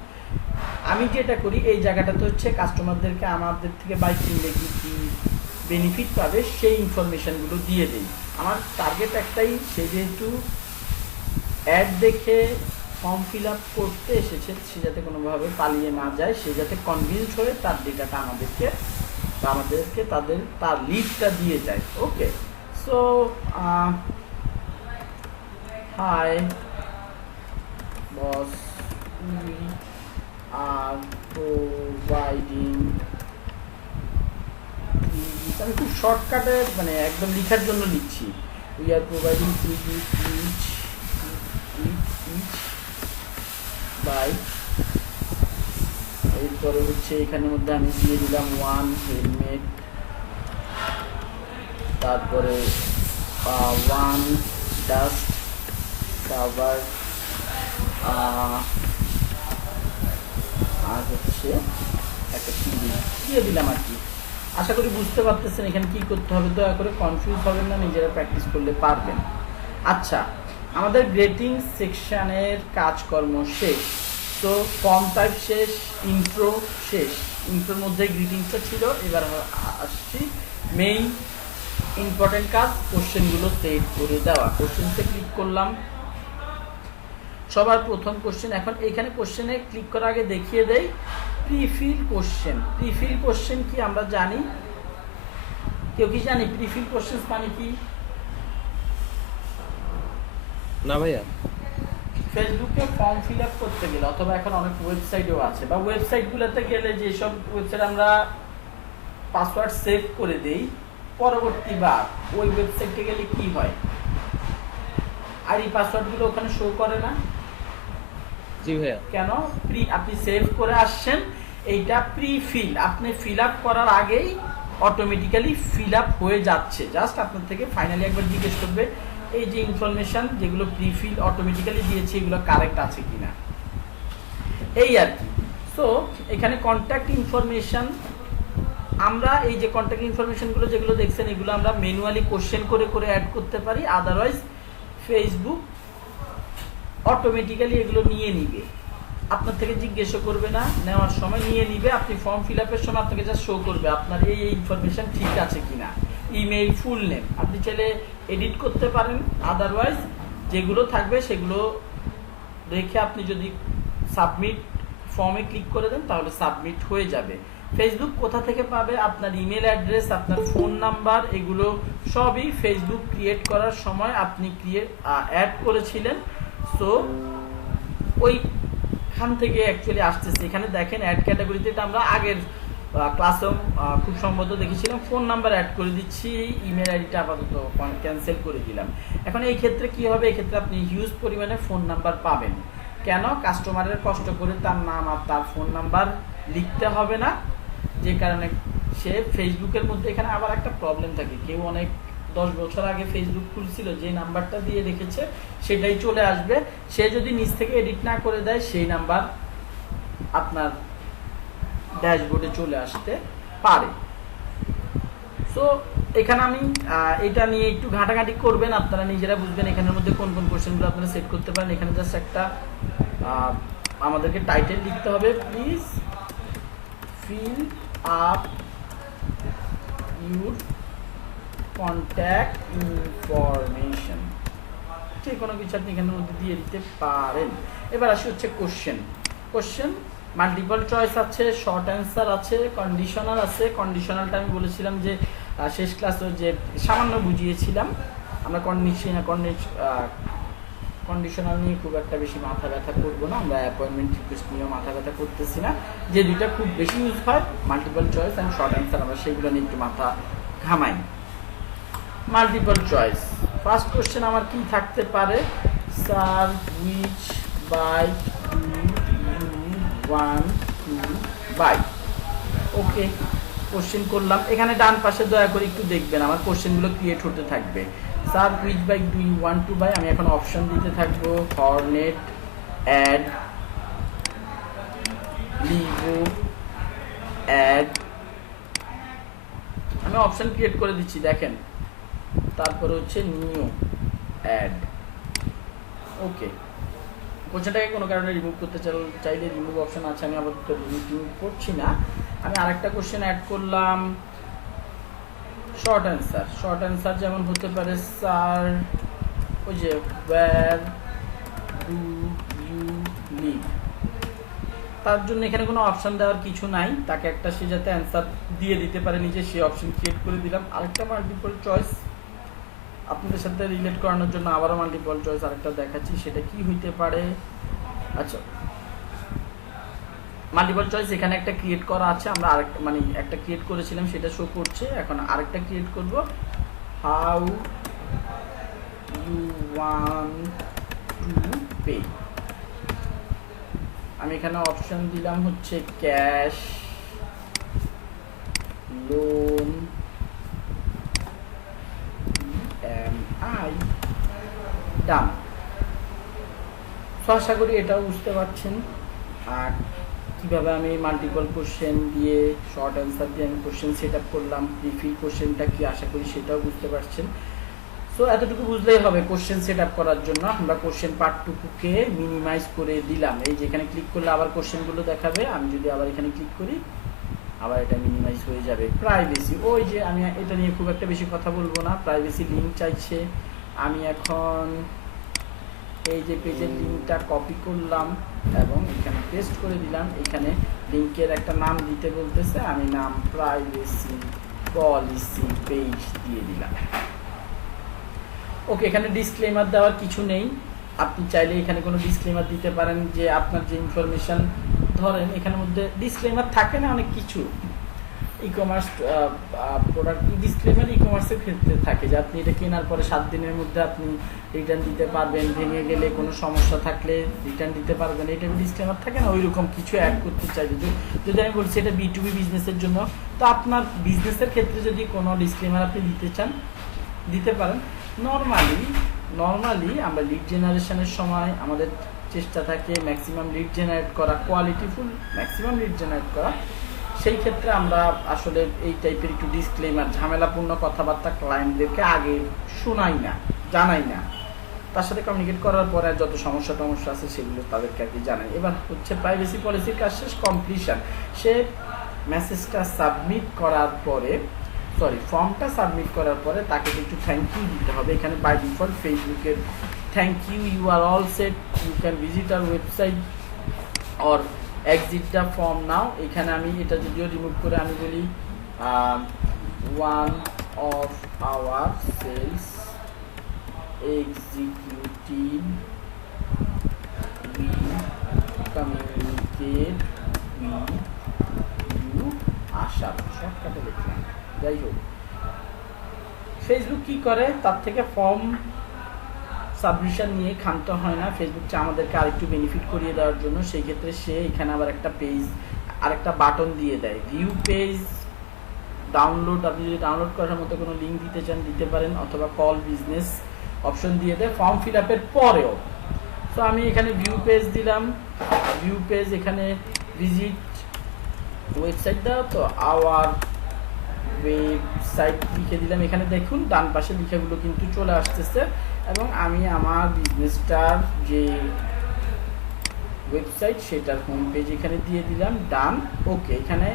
আমি যেটা করি, এই জায়গাটাতে হচ্ছে কাস্টমারদেরকে আমাদের থেকে বাইক কিনলে কি কি বেনিফিট পাবে সেই ইনফরমেশনগুলো দিয়ে দিই। আমার টার্গেট একটাই, সে যেহেতু অ্যাড দেখে ফর্ম ফিল আপ করতে এসেছে, সে যাতে কোনোভাবে পালিয়ে না যায়, সে যাতে কনভিন্সড হয়ে তার ডেটাটা আমাদেরকে তার লিডটা দিয়ে যায়। Okay, so hi boss, we are providing, আমি খুব শর্টকাটে মানে একদম লেখার জন্য লিখছি, we are providing 3 each by, এরপরে হচ্ছে এখানের মধ্যে আমি দিয়ে দিলাম 1 হেলমেট, তারপরে 1 ডাস্ট কভার, আর হচ্ছে একটা টিভি দিয়ে দিলাম আর কি। আশা করি বুঝতে পারতেছেন এখানে কি করতে হবে। দয়া করে কনফিউজ হবেন না, নিজেরা প্র্যাকটিস করলে পারবেন। আচ্ছা, আমাদের গ্রেটিং সেকশনের কাজকর্ম শেষ। তো ফর্ম টাইপ শেষ, ইন্ট্রো শেষ। ইন্ট্রোর মধ্যে গ্রিটিংসটা ছিল। এবার আসছি মেইন ইম্পর্টেন্ট কাজ, কোশ্চেনগুলো সেট করে দেওয়া। কোশ্চেনসে ক্লিক করলাম, সবার প্রথম কোশ্চেন। এখন এইখানে কোশ্চেনে ক্লিক করার আগে দেখিয়ে দেই প্রিফিল কোশ্চেন। প্রিফিল কোশ্চেন কি আমরা জানি? কেউ কি জানি প্রিফিল কোশ্চেন মানে কি? না ভাইয়া। ফেসবুকে ফর্ম ফিল আপ করতে গেলে অথবা এখন অনেক ওয়েবসাইটও আছে, বা ওয়েবসাইটগুলোতে গেলে যেসব ওয়েবসাইট আমরা পাসওয়ার্ড সেভ করে দেই, পরবর্তীবার ওই ওয়েবসাইটে গেলে কি হয়, আর এই পাসওয়ার্ডগুলো ওখানে শো করে না জি ভাইয়া। কেন? আপনি সেভ করে আসছেন, এইটা প্রিফিল, আপনি ফিল আপ করার আগেই অটোমেটিক্যালি ফিল আপ হয়ে যাচ্ছে। জাস্ট আপনার থেকে ফাইনালি একবার জিজ্ঞেস করবে এই যে ইনফরমেশন যেগুলো প্রিফিল অটোমেটিক্যালি দিয়েছে এগুলো কারেক্ট আছে কিনা, এই আর কি। সো এখানে কন্ট্যাক্ট ইনফরমেশন, আমরা এই যে কন্ট্যাক্ট ইনফরমেশনগুলো যেগুলো দেখছেন এগুলো আমরা ম্যানুয়ালি কোশ্চেন করে করে অ্যাড করতে পারি, আদারওয়াইজ ফেসবুক অটোমেটিক্যালি এগুলো নিয়ে নিবে, আপনার থেকে জিজ্ঞেসও করবে না, নেওয়ার সময় নিয়ে নিবে। আপনি ফর্ম ফিল আপের সময় আপনাকে জাস্ট শো করবে আপনার এই ইনফরমেশন ঠিক আছে কিনা, ইমেইল, ফুল নেম, আপনি চাইলে এডিট করতে পারেন, আদারওয়াইজ যেগুলো থাকবে সেগুলো রেখে আপনি যদি সাবমিট ফর্মে ক্লিক করে দেন তাহলে সাবমিট হয়ে যাবে। ফেসবুক কোথা থেকে পাবে? আপনার ইমেল অ্যাড্রেস, আপনার ফোন নাম্বার, এগুলো সবই ফেসবুক ক্রিয়েট করার সময় আপনি অ্যাড করেছিলেন। সো ওইখান থেকে অ্যাকচুয়ালি আসতেছে। এখানে দেখেন অ্যাড ক্যাটাগরিতে, এটা আমরা আগের ক্লাসেও খুব সম্ভবত দেখেছিলাম, ফোন নাম্বার অ্যাড করে দিচ্ছি, ইমেল আইডিটা আপাতত ক্যান্সেল করে দিলাম। এখন এই ক্ষেত্রে কি হবে? এই ক্ষেত্রে আপনি হিউজ পরিমাণে ফোন নাম্বার পাবেন। কেন? কাস্টমারের কষ্ট করে তার নাম আর তার ফোন নাম্বার লিখতে হবে না, যে কারণে সে ফেসবুকের মধ্যে এখানে আবার একটা প্রবলেম থাকে, কেউ অনেক 10 বছর আগে ফেসবুক খুলছিল, যে নাম্বারটা দিয়ে রেখেছে সেটাই চলে আসবে। সে যদি নিজ থেকে এডিট না করে দেয় সেই নাম্বার আপনার ড্যাশবোর্ডে চলে আসতে পারে। সো এখানে আমি এটা নিয়ে একটু ঘাটাঘাটি করবেন, আপনারা নিজেরা বুঝবেন এখানের মধ্যে কোন কোন কোশ্চেনগুলো আপনারা সেট করতে পারেন। এখানে জাস্ট একটা আমাদেরকে টাইটেল লিখতে হবে, please fill up your contact information, যে কোনো কিছু আপনি এখানের মধ্যে দিয়ে দিতে পারেন। এবার আসি হচ্ছে কোশ্চেন মাল্টিপল চয়েস আছে, শর্ট অ্যান্সার আছে, কন্ডিশনাল আছে। কন্ডিশনালটা আমি বলেছিলাম যে শেষ ক্লাসে যে সামান্য বুঝিয়েছিলাম, আমরা কন্ডিশনাল নিয়ে খুব একটা বেশি মাথা ব্যথা করবো না, আমরা অ্যাপয়েন্টমেন্ট রিকোয়েস্ট নিয়েও মাথা ব্যথা করতেছি না। যে দুইটা খুব বেশি ইউজ হয় multiple choice and short answer, আমরা সেগুলো নিয়ে একটু মাথা ঘামাই। মাল্টিপল চয়েস, ফার্স্ট কোশ্চেন আমার কি থাকতে পারে? Sir which bike do you want to buy? Okay, question করলাম। এখানে ডান পাশে দয়া করে একটু দেখবেন, আমার কোশ্চেনগুলো ক্রিয়েট হতে থাকবে। Sir which bike do you want to buy, আমি এখন অপশন দিতে থাকবো, হর্নেট, অ্যাড, লিভো, অ্যাড, আমি অপশন ক্রিয়েট করে দিচ্ছি দেখেন। তারপরে হচ্ছে নিউ অ্যাড। ওকে, কোশ্চেনটাকে কোনো কারণে রিমুভ করতে চাইলে রিমুভ অপশন আছে, আমি আপাতত রিমুভ করছি না। আমি আরেকটা কোশ্চেন অ্যাড করলাম, শর্ট অ্যান্সার যেমন হতে পারে স্যার ওই যে ওয়্যার ডু ইউ লিভ, তার জন্য এখানে কোনো অপশন দেওয়ার কিছু নাই, তাকে একটা সে যাতে অ্যান্সার দিয়ে দিতে পারে নিজে, সেই অপশন ক্রিয়েট করে দিলাম। আরেকটা মাল্টিপল চয়েস আপনাদের সাথে রিলেট করানোর জন্য আবারও মাল্টিপল চয়েস আরেকটা দেখাচ্ছি, সেটা কি হইতে পারে? আচ্ছা, মাল্টিপল চয়েস এখানে একটা ক্রিয়েট করা আছে, আমরা আরেকটা একটা ক্রিয়েট করেছিলাম সেটা শো করছে, এখন আরেকটা ক্রিয়েট করব, how you want to pay. আমি এখানে অপশন দিলাম হচ্ছে ক্যাশ, লোন, ডান। আশা করি এটাও বুঝতে পারছেন আর কিভাবে আমি মাল্টিপল কোশ্চেন দিয়ে শর্ট অ্যান্সার দিয়ে আমি কোশ্চেন সেট আপ করলাম। প্রিফিল কোশ্চেনটা কি আশা করি সেটাও বুঝতে পারছেন। সো এতটুকু বুঝলেই হবে কোশ্চেন সেট আপ করার জন্য। আমরা কোশ্চেন পার্টটুকুকে মিনিমাইজ করে দিলাম, এই যে এখানে ক্লিক করলে আবার কোশ্চেনগুলো দেখাবে, আমি যদি আবার এখানে ক্লিক করি আবার এটা মিনিমাইজ হয়ে যাবে। প্রাইভেসি, ওই যে আমি এটা নিয়ে খুব একটা বেশি কথা বলবো না, প্রাইভেসি লিঙ্ক চাইছে, আমি এখন এই যে পেজের লিঙ্কটা কপি করলাম এবং এখানে পেস্ট করে দিলাম। এখানে লিঙ্কের একটা নাম দিতে বলতেছে, আমি নাম প্রাইভেসি পলিসি পেজ দিয়ে দিলাম। ওকে, এখানে ডিসক্লেমার দেওয়ার কিছু নেই। আপনি চাইলে এখানে কোনো ডিসক্লেমার দিতে পারেন যে আপনার যে ইনফরমেশন, ধরেন এখানের মধ্যে ডিসক্লেমার থাকে না অনেক কিছু ই কমার্স প্রোডাক্ট ডিসক্লেমার ই কমার্সের ক্ষেত্রে থাকে যে আপনি এটা কেনার পরে 7 দিনের মধ্যে আপনি রিটার্ন দিতে পারবেন, ভেঙে গেলে কোনো সমস্যা থাকলে রিটার্ন দিতে পারবেন, এটা ডিসক্লেমার থাকে না, ওইরকম কিছু অ্যাড করতে চাই। যদি আমি বলছি এটা B2B বিজনেসের জন্য, তো আপনার বিজনেসের ক্ষেত্রে যদি কোনো ডিসক্লেমার আপনি দিতে চান দিতে পারেন। নর্মালি আমরা লিড জেনারেশনের সময় আমাদের চেষ্টা থাকে ম্যাক্সিমাম লিড জেনারেট করা, কোয়ালিটিফুল ম্যাক্সিমাম লিড জেনারেট করা। সেই ক্ষেত্রে আমরা আসলে এই টাইপের একটু ডিসক্লেমার, ঝামেলাপূর্ণ কথাবার্তা ক্লায়েন্টদেরকে আগে শোনাই না, জানাই না, তার সাথে কমিউনিকেট করার পরে যত সমস্যা আছে সেগুলো তাদেরকে আর কি জানাই। এবার হচ্ছে প্রাইভেসি পলিসির কাজ শেষ, কমপ্লিশন। সে মেসেজটা সাবমিট করার পরে, ফর্মটা সাবমিট করার পরে তাকে একটু থ্যাংক ইউ দিতে হবে। এখানে বাই ডিফল্ট ফেসবুকের thank you are all set, you can visit our website or exit the form now. এখানে আমি এটা যদিও রিমুভ করে আমি বলি one of our sales executive will communicate with you ASAP, শর্টকাটে লিখলাম। যাই হোক, ফেসবুক কি করে, তার থেকে ফর্ম সাবমিশন নিয়ে খামতে হয় না। ফেসবুক চায় আমাদেরকে আরেকটু বেনিফিট করিয়ে দেওয়ার জন্য, সেই ক্ষেত্রে সে এখানে আবার একটা পেজ, আরেকটা বাটন দিয়ে দেয়, ভিউ পেজ ডাউনলোড। আপনি যদি ডাউনলোড করার মতো কোনো লিঙ্ক দিতে চান দিতে পারেন, অথবা কল বিজনেস অপশন দিয়ে দেয় ফর্ম ফিল আপের পরেও। তো আমি এখানে ভিউ পেজ দিলাম, ভিউ পেজ এখানে ভিজিট ওয়েবসাইট দেওয়া, তো আওয়ার ওয়েবসাইট লিখে দিলাম। এখানে দেখুন ডান পাশে লিখাগুলো কিন্তু চলে আসতেছে, এবং আমি আমার বিজনেসটার যে ওয়েবসাইট সেটার হোম পেজ এখানে দিয়ে দিলাম, ডান। ওকে, এখানে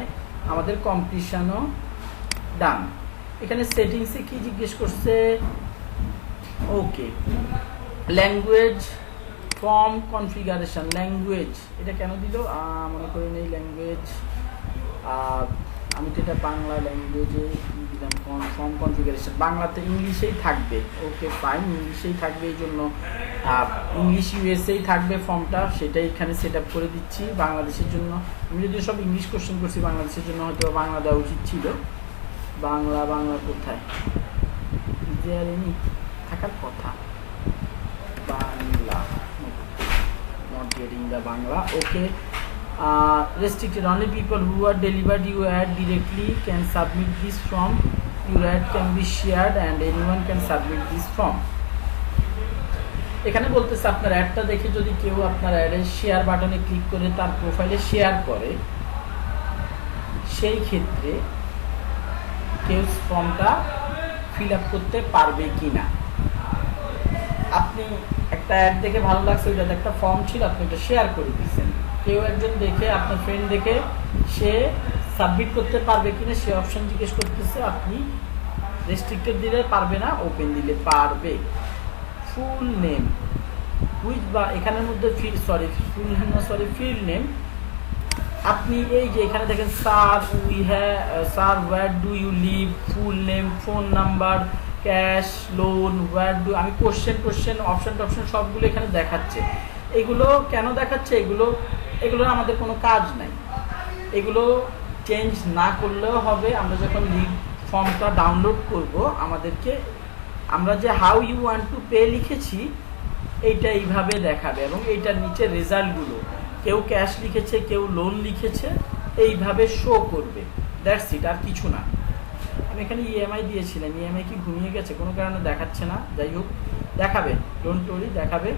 আমাদের কমপ্লিশনও ডান। এখানে সেটিংসে কি জিজ্ঞেস করছে, ওকে ল্যাঙ্গুয়েজ ফর্ম কনফিগারেশন, ল্যাঙ্গুয়েজ এটা কেন দিল মনে করি নেই, ল্যাঙ্গুয়েজ আমি তো এটা বাংলা ল্যাঙ্গুয়েজে দিলাম, ফর্ম কনফিগারেশন বাংলাতে ইংলিশেই থাকবে। ওকে ফাইন, ইংলিশেই থাকবে, এই জন্য ইংলিশ ইউএসএই থাকবে ফর্মটা, সেটাই এখানে সেট আপ করে দিচ্ছি বাংলাদেশের জন্য। আমি যদিও সব ইংলিশ কোশ্চেন করছি, বাংলাদেশের জন্য হয়তো বাংলা দেওয়া উচিত ছিল। বাংলা কোথায় থাকার কথা, Bangla not getting the Bangla. Okay, restricted only people who are delivered your ad directly can submit this form. Your ad can be shared and anyone can submit this form. এখানে বলতেছে আপনার অ্যাডটা দেখে যদি কেউ আপনার অ্যাডের শেয়ার বাটনে ক্লিক করে তার প্রোফাইলে শেয়ার করে, সেই ক্ষেত্রে কেউ ফর্মটা ফিল আপ করতে পারবে কিনা। আপনি একটা অ্যাড দেখে ভালো লাগছে, ওইটাতে একটা ফর্ম ছিল, আপনি এটা শেয়ার করে দিয়েছেন, কেউ একজন দেখে, আপনার ফ্রেন্ড দেখে সে সাবমিট করতে পারবে কিনা সে অপশন জিজ্ঞেস করতেছে। আপনি রেস্ট্রিক্টেড দিলে পারবে না, ওপেন দিলে পারবে। ফুল নেম হুইচ, বা এখানের মধ্যে ফিল্ড নেম আপনি এই যে এখানে দেখেন sir sir where do you live, full name, phone number, cash, loan, where do, আমি কোশ্চেন অপশন সবগুলো এখানে দেখাচ্ছে। এগুলো কেন দেখাচ্ছে, এগুলোর আমাদের কোনো কাজ নাই, এগুলো চেঞ্জ না করলেও হবে। আমরা যখন লিড ফর্মটা ডাউনলোড করব, আমাদেরকে আমরা যে how you want to pay লিখেছি এইটা এইভাবে দেখাবে, এবং এইটার নিচে রেজাল্টগুলো কেউ ক্যাশ লিখেছে, কেউ লোন লিখেছে, এইভাবে শো করবে। দ্যাটস ইট, আর কিছু না। আমি এখানে ইএমআই দিয়েছিলাম, ইএমআই কি ঘুমিয়ে গেছে, কোনো কারণে দেখাচ্ছে না। যাই হোক, দেখাবে, ডোন্ট ওয়ারি, দেখাবে।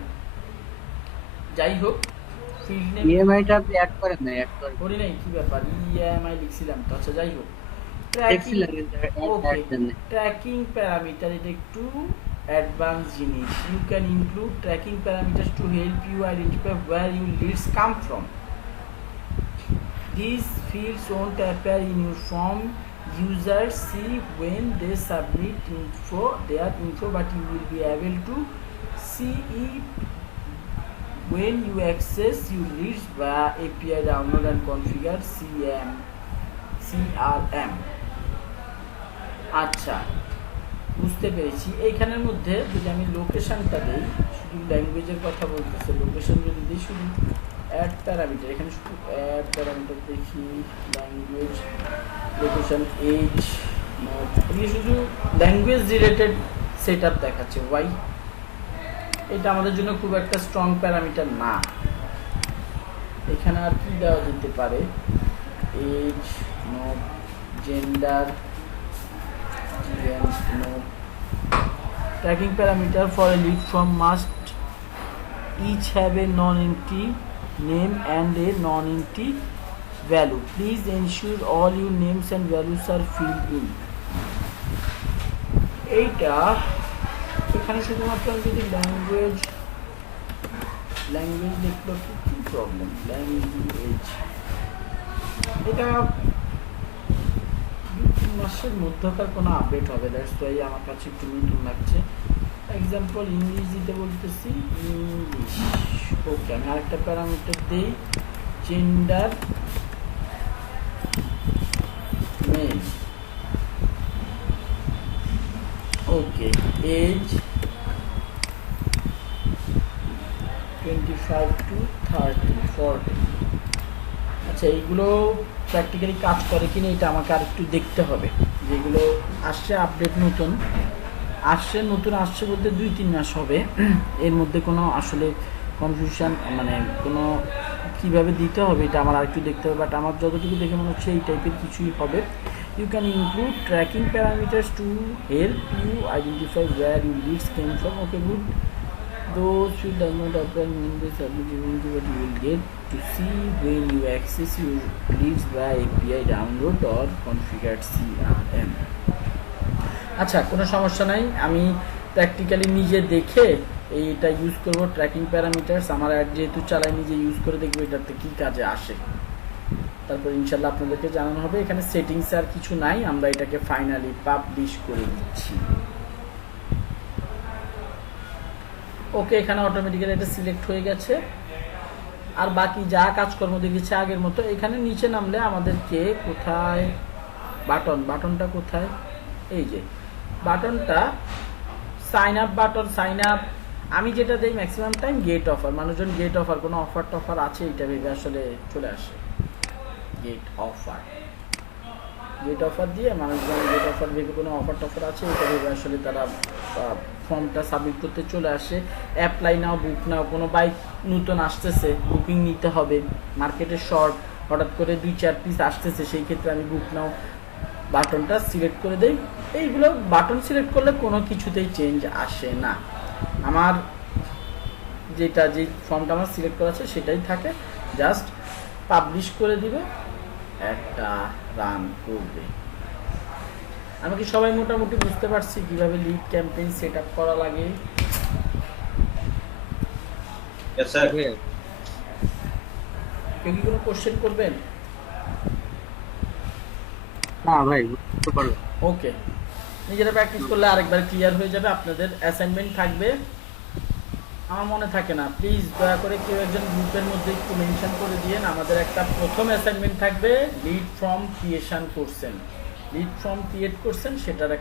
যাই হোক, ফিল্ড নেম ইএমআইটা আপনি অ্যাড করেন না, করি নাই, কি ব্যাপার, ইএমআই লিখছিলাম তো। আচ্ছা যাই হোক, ট্র্যাকিং প্যারামিটার এটা একটু অ্যাডভান্স জিনিস। You can include tracking parameters to help you identify where your leads come from. These fields won't appear in your form. Users see when they submit their info, but you will be able to see it when you access your leads via API download and configure CRM। আচ্ছা, বুঝতে পেরেছি। এইখানের মধ্যে যদি আমি লোকেশনটা দিই, শুধু ল্যাঙ্গুয়েজের কথা বলতেছে, লোকেশন যদি দিই শুধু অ্যাড প্যারামিটার, এখানে শুধু অ্যাড প্যারামিটার দেখি, ল্যাঙ্গুয়েজ, লোকেশন, এজ, এগুলি শুধু ল্যাঙ্গুয়েজ রিলেটেড সেট আপ দেখাচ্ছে। ওয়াই? এটা আমাদের জন্য খুব একটা স্ট্রং প্যারামিটার না। এখানে আর কি দেওয়া যেতে পারে? Age, no, gender, no. Tracking parameter for a lead form must each have a non-empty name and a non-empty value. Please ensure all your names and values are filled in. এইটা এখানে শুধুমাত্র আমি যদি ল্যাঙ্গুয়েজ দেখলো কি problem? Language এটা মাসের মধ্যকার কোনো আপডেট হবে, দ্যাটস ওয়াই আমার কাছে একটু নতুন লাগছে। এক্সাম্পল ইংলিশ দিতে বলতেছি, ইংলিশ। ওকে, আমি আরেকটা প্যারামিটার দিই, gender male. Okay, age 25 to 30, 40। আচ্ছা, এইগুলো প্র্যাকটিক্যালি কাজ করে কিনা এটা আমাকে আর একটু দেখতে হবে। যেগুলো আসছে আপডেট নতুন আসছে বলতে 2-3 মাস হবে, এর মধ্যে কোনো আসলে কনফিউশন মানে কোনো কীভাবে দিতে হবে এটা আমার আর একটু দেখতে হবে। বাট আমার যতটুকু দেখে মনে হচ্ছে এই টাইপের কিছুই হবে। You can include tracking parameters to help you identify where you leads came from. Okay, good. Those who does not apply mean they submit eventually, but you will get to see when you access your leads via API download or configured CRM. আচ্ছা, কোনো সমস্যা নাই, আমি practically নিজে দেখে এইটা use করব। Tracking parameters আমার অ্যাড যেহেতু চালাই, নিজে ইউজ করে দেখবো এটাতে কী কাজে আসে, তারপর ইনশাল্লাহ আপনাদেরকে জানানো হবে। এখানে সেটিংস আর কিছু নাই, আমরা এটাকে ফাইনালি পাবলিশ করে দিচ্ছি। ওকে, এখানে অটোমেটিক্যালি এটা সিলেক্ট হয়ে গেছে। আর বাকি যা কাজকর্ম দেখেছে আগের মতো। এখানে নিচে নামলে আমাদেরকে কোথায় বাটনটা কোথায়? এই যে বাটনটা, sign up button. Sign up আমি যেটা দেই ম্যাক্সিমাম টাইম গেট অফার, মানুষজন গেট অফার, কোনো অফার টফার আছে এটা ভেবে আসলে চলে আসে। গেট অফার দিয়ে মানুষজন গেট অফার ভেবে কোনো অফার টফার আছে এটা ভেবে আসলে তারা ফর্মটা সাবমিট করতে চলে আসে। অ্যাপ্লাই নাও, বুক নাও, কোনো বাইক নতুন আসতেছে, বুকিং নিতে হবে, মার্কেটে শর্ট, হঠাৎ করে 2-4 পিস আসতেছে, সেই ক্ষেত্রে আমি বুক নাও বাটনটা সিলেক্ট করে দেই। এইগুলো বাটন সিলেক্ট করলে কোনো কিছুতেই চেঞ্জ আসে না। আমার যে ফর্মটা আমার সিলেক্ট করা আছে সেটাই থাকে, জাস্ট পাবলিশ করে দিবে, একটা রান করবে। আমি কি সবাই মোটামুটি বুঝতে পারছি কিভাবে লিড ক্যাম্পেইন সেট আপ করা লাগে? Yes, sir. কেউ কি কোনো কোশ্চেন করবেন? না ভাই, বুঝতে পারলাম। ওকে, নিজেরা প্র্যাকটিস করলে আরেকবার ক্লিয়ার হয়ে যাবে। আপনাদের অ্যাসাইনমেন্ট থাকবে, আমার মনে থাকে না, প্লিজ দয়া করে কেউ একজন গ্রুপের মধ্যে একটু মেনশন করে দিয়েন। আমাদের একটা প্রথম অ্যাসাইনমেন্ট থাকবে, লিড ফর্ম ক্রিয়েশন করছেন, লিড ফর্ম ক্রিয়েট করছেন, সেটার